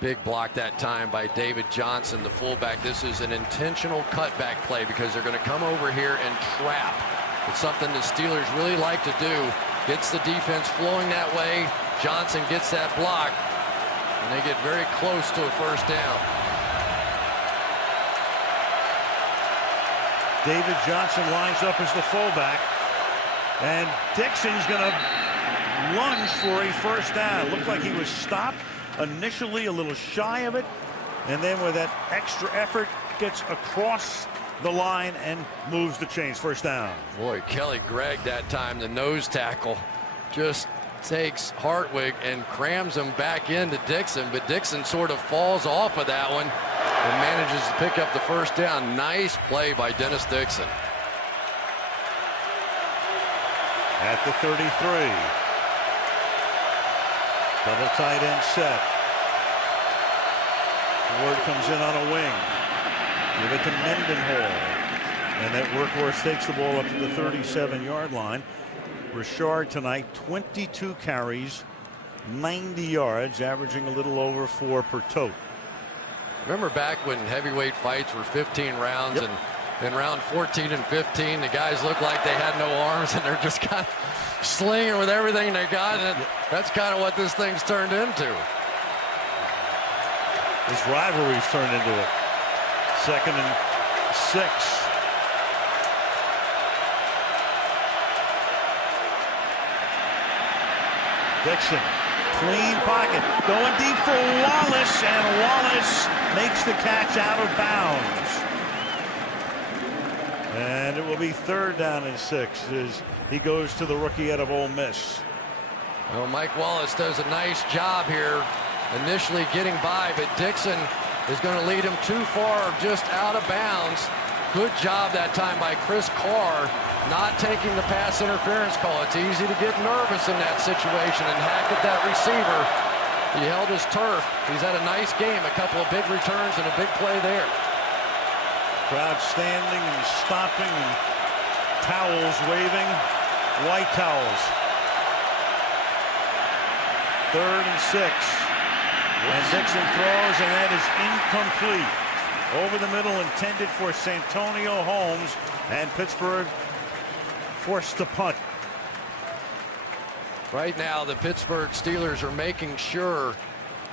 Big block that time by David Johnson, the fullback. This is an intentional cutback play because they're going to come over here and trap. It's something the Steelers really like to do. Gets the defense flowing that way. Johnson gets that block, and they get very close to a first down. David Johnson lines up as the fullback, and Dixon's going to lunge for a first down. Looked like he was stopped initially, a little shy of it, and then with that extra effort gets across the line and moves the chains. First down. Boy, Kelly Gregg that time, the nose tackle, just takes Hartwig and crams him back into Dixon, but Dixon sort of falls off of that one and manages to pick up the first down. Nice play by Dennis Dixon. At the 33. Double tight end set. Ward comes in on a wing. Give it to Mendenhall. And that workhorse takes the ball up to the 37-yard line. Richard tonight, 22 carries, 90 yards, averaging a little over 4 per tote. Remember back when heavyweight fights were 15 rounds, and in round 14 and 15, the guys looked like they had no arms, and they're just kind of slinging with everything they got, and that's kind of what this thing's turned into. This rivalry's turned into it. 2nd and 6. Dixon, clean pocket, going deep for Wallace, and Wallace makes the catch out of bounds. And it will be 3rd down and 6 as he goes to the rookie out of Ole Miss. Well, Mike Wallace does a nice job here initially getting by, but Dixon is going to lead him too far just out of bounds. Good job that time by Chris Carr, not taking the pass interference call. It's easy to get nervous in that situation, and Hackett, that receiver, he held his turf. He's had a nice game, a couple of big returns and a big play there. Crowd standing and stopping and towels waving, white towels. 3rd and 6. And Dixon throws, and that is incomplete. Over the middle, intended for Santonio Holmes, and Pittsburgh forced to punt. Right now, the Pittsburgh Steelers are making sure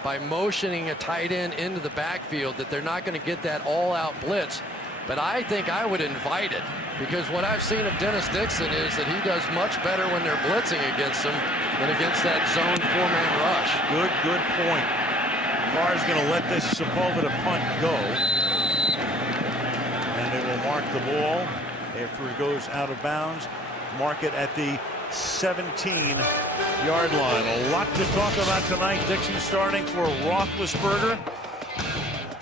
by motioning a tight end into the backfield that they're not going to get that all-out blitz. But I think I would invite it, because what I've seen of Dennis Dixon is that he does much better when they're blitzing against him than against that zone 4-man rush. Good point. Carr's going to let this Sepulveda punt go. And they will mark the ball after it goes out of bounds. Mark it at the 17-yard line. A lot to talk about tonight. Dixon starting for Roethlisberger.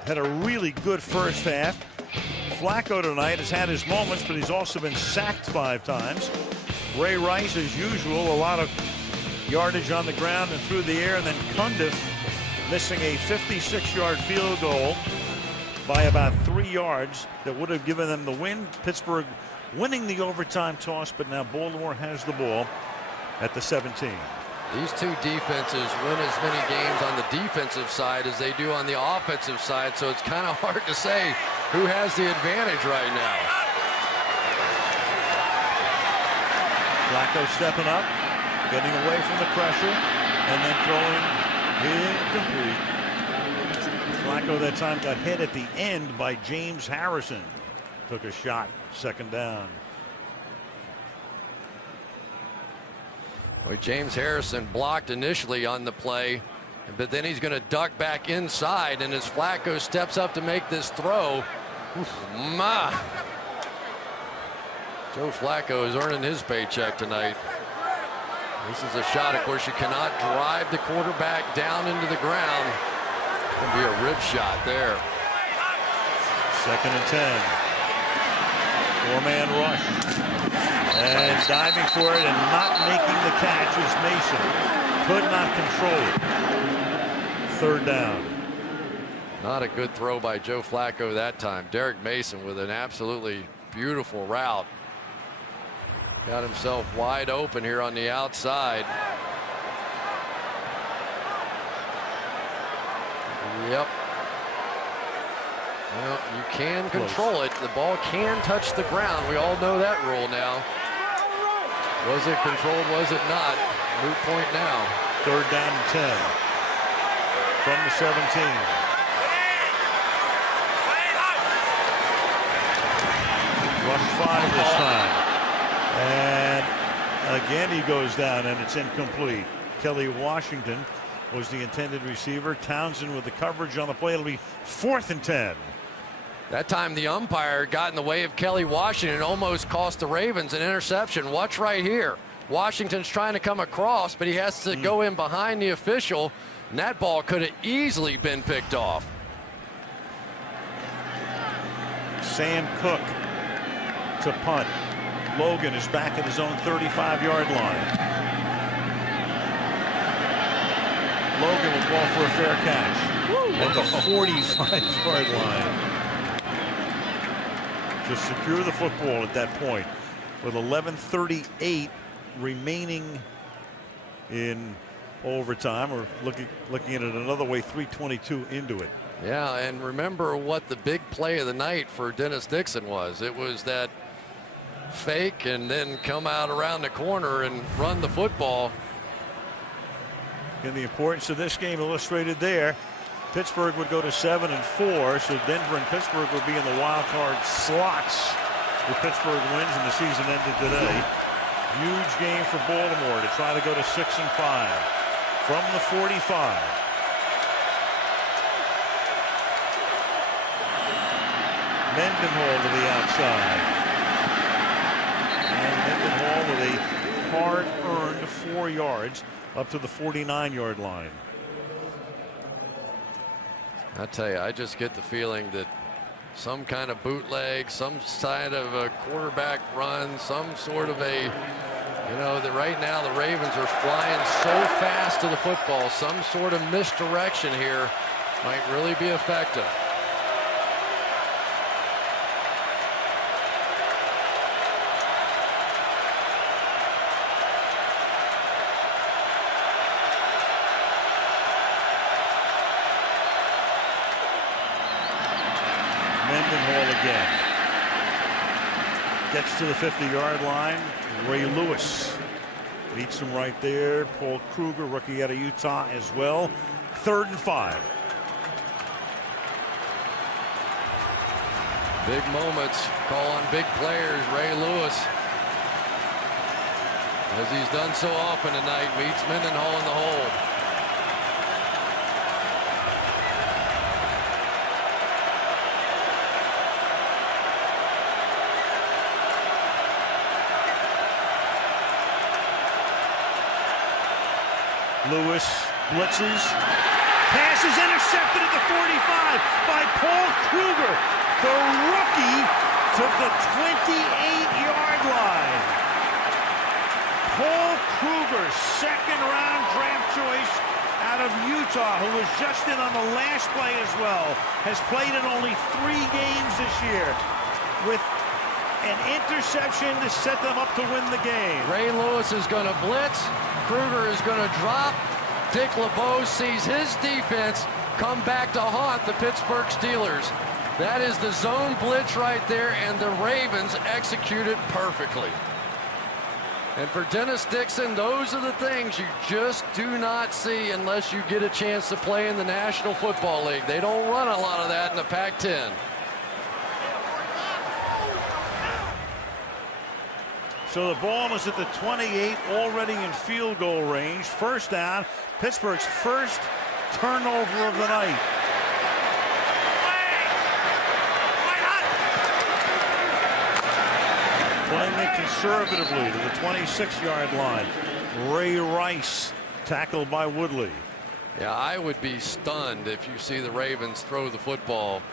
Had a really good first half. Flacco tonight has had his moments, but he's also been sacked 5 times. Ray Rice, as usual, a lot of yardage on the ground and through the air. And then Cundiff missing a 56-yard field goal by about 3 yards that would have given them the win. Pittsburgh winning the overtime toss, but now Baltimore has the ball at the 17. These two defenses win as many games on the defensive side as they do on the offensive side, so it's kind of hard to say who has the advantage right now. Flacco stepping up, getting away from the pressure, and then throwing incomplete. Flacco that time got hit at the end by James Harrison. Took a shot, 2nd down. Well, James Harrison blocked initially on the play, but then he's going to duck back inside, and as Flacco steps up to make this throw, Joe Flacco is earning his paycheck tonight. This is a shot, of course, you cannot drive the quarterback down into the ground. It's going to be a rib shot there. 2nd and 10. 4-man rush. And diving for it and not making the catch is Mason. Could not control it. 3rd down. Not a good throw by Joe Flacco that time. Derek Mason with an absolutely beautiful route. Got himself wide open here on the outside. Yep. Well, you can control it. The ball can touch the ground. We all know that rule now. Was it controlled? Was it not? Moot point now. 3rd down and 10 from the 17. Rush 5 this time. And again he goes down, and it's incomplete. Kelly Washington was the intended receiver. Townsend with the coverage on the play. It'll be 4th and 10. That time the umpire got in the way of Kelly Washington and almost cost the Ravens an interception. Watch right here. Washington's trying to come across, but he has to go in behind the official, and that ball could have easily been picked off. Sam Cook to punt. Logan is back at his own 35-yard line. Logan will call for a fair catch at the 45-yard line. Just secure the football at that point with 11:38 remaining in overtime, or looking at it another way, 3:22 into it. Yeah, and remember what the big play of the night for Dennis Dixon was. It was that fake and then come out around the corner and run the football. And the importance of this game illustrated there. Pittsburgh would go to 7-4, so Denver and Pittsburgh would be in the wild card slots if Pittsburgh wins and the season ended today. Huge game for Baltimore to try to go to 6-5 from the 45. Mendenhall to the outside. And Mendenhall with a hard-earned 4 yards up to the 49-yard line. I tell you, I just get the feeling that some kind of bootleg, some side of a quarterback run, some sort of a, that right now the Ravens are flying so fast to the football, some sort of misdirection here might really be effective. Mendenhall again. Gets to the 50-yard line. Ray Lewis meets him right there. Paul Kruger, rookie out of Utah as well. 3rd and 5. Big moments, call on big players. Ray Lewis, as he's done so often tonight, meets Mendenhall in the hole. Lewis blitzes. Pass is intercepted at the 45 by Paul Kruger. The rookie to the 28-yard line. Paul Kruger, second-round draft choice out of Utah, who was just in on the last play as well, has played in only 3 games this year with an interception to set them up to win the game. Ray Lewis is going to blitz. Kruger is going to drop. Dick LeBeau sees his defense come back to haunt the Pittsburgh Steelers. That is the zone blitz right there, and the Ravens execute it perfectly. And for Dennis Dixon, those are the things you just do not see unless you get a chance to play in the National Football League. They don't run a lot of that in the Pac-10. So the ball is at the 28, already in field goal range. First down, Pittsburgh's first turnover of the night. Playing it conservatively to the 26-yard line. Ray Rice tackled by Woodley. Yeah, I would be stunned if you see the Ravens throw the football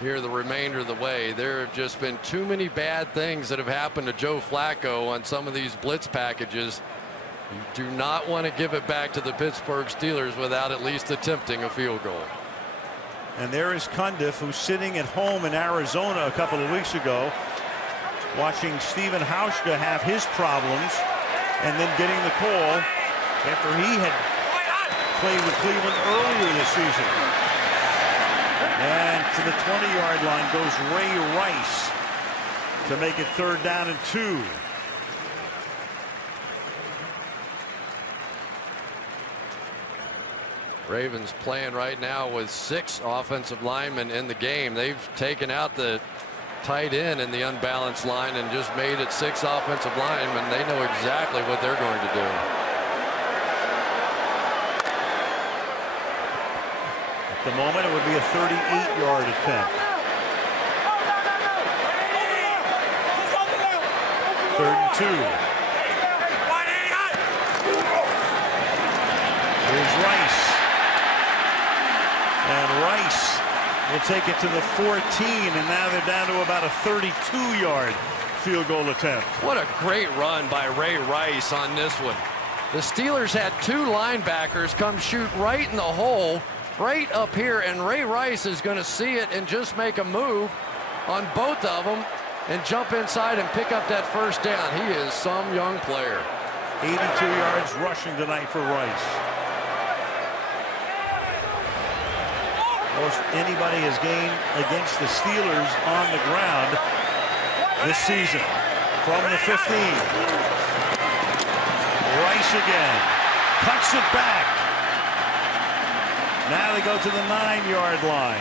here the remainder of the way. There have just been too many bad things that have happened to Joe Flacco on some of these blitz packages. You do not want to give it back to the Pittsburgh Steelers without at least attempting a field goal. And there is Cundiff, who's sitting at home in Arizona a couple of weeks ago, watching Stephen Hauschka have his problems and then getting the call after he had played with Cleveland earlier this season. And to the 20-yard line goes Ray Rice to make it 3rd down and 2. Ravens playing right now with 6 offensive linemen in the game. They've taken out the tight end in the unbalanced line and just made it 6 offensive linemen. They know exactly what they're going to do. At the moment, it would be a 38-yard attempt. 3rd and 2. Here's Rice. And Rice will take it to the 14, and now they're down to about a 32-yard field goal attempt. What a great run by Ray Rice on this one. The Steelers had 2 linebackers come shoot right in the hole, right up here, and Ray Rice is going to see it and just make a move on both of them and jump inside and pick up that first down. He is some young player. 82 yards rushing tonight for Rice. Most anybody has gained against the Steelers on the ground this season. From the 15. Rice again. Cuts it back. Now they go to the 9-yard line.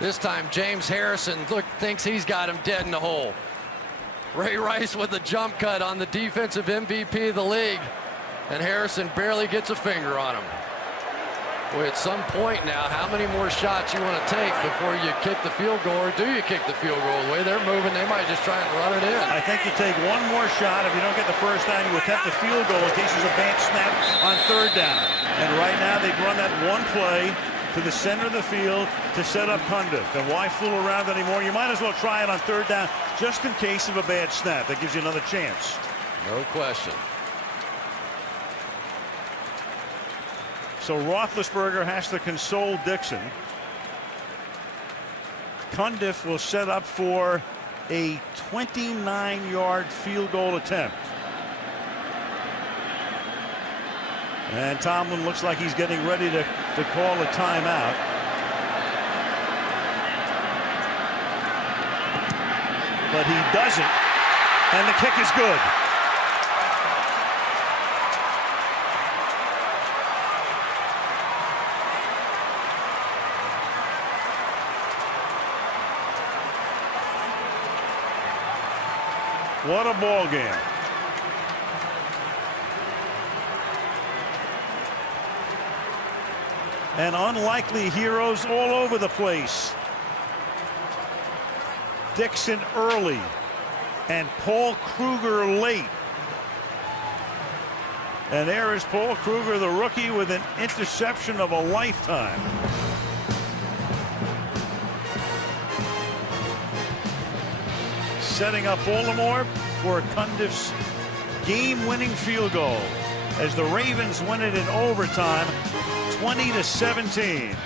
This time James Harrison thinks he's got him dead in the hole. Ray Rice with a jump cut on the defensive MVP of the league. And Harrison barely gets a finger on him. Well, at some point now, how many more shots you want to take before you kick the field goal, or do you kick the field goal? The way they're moving, they might just try and run it in. I think you take one more shot. If you don't get the first down, you attempt the field goal in case there's a bad snap on 3rd down. And right now, they've run that one play to the center of the field to set up Cundiff. And why fool around anymore? You might as well try it on 3rd down just in case of a bad snap. That gives you another chance. No question. So Roethlisberger has to console Dixon. Cundiff will set up for a 29-yard field goal attempt. And Tomlin looks like he's getting ready to call a timeout. But he doesn't, and the kick is good. What a ball game. And unlikely heroes all over the place. Dixon early and Paul Kruger late. And there is Paul Kruger, the rookie, with an interception of a lifetime. Setting up Baltimore for Cundiff's game-winning field goal as the Ravens win it in overtime, 20-17.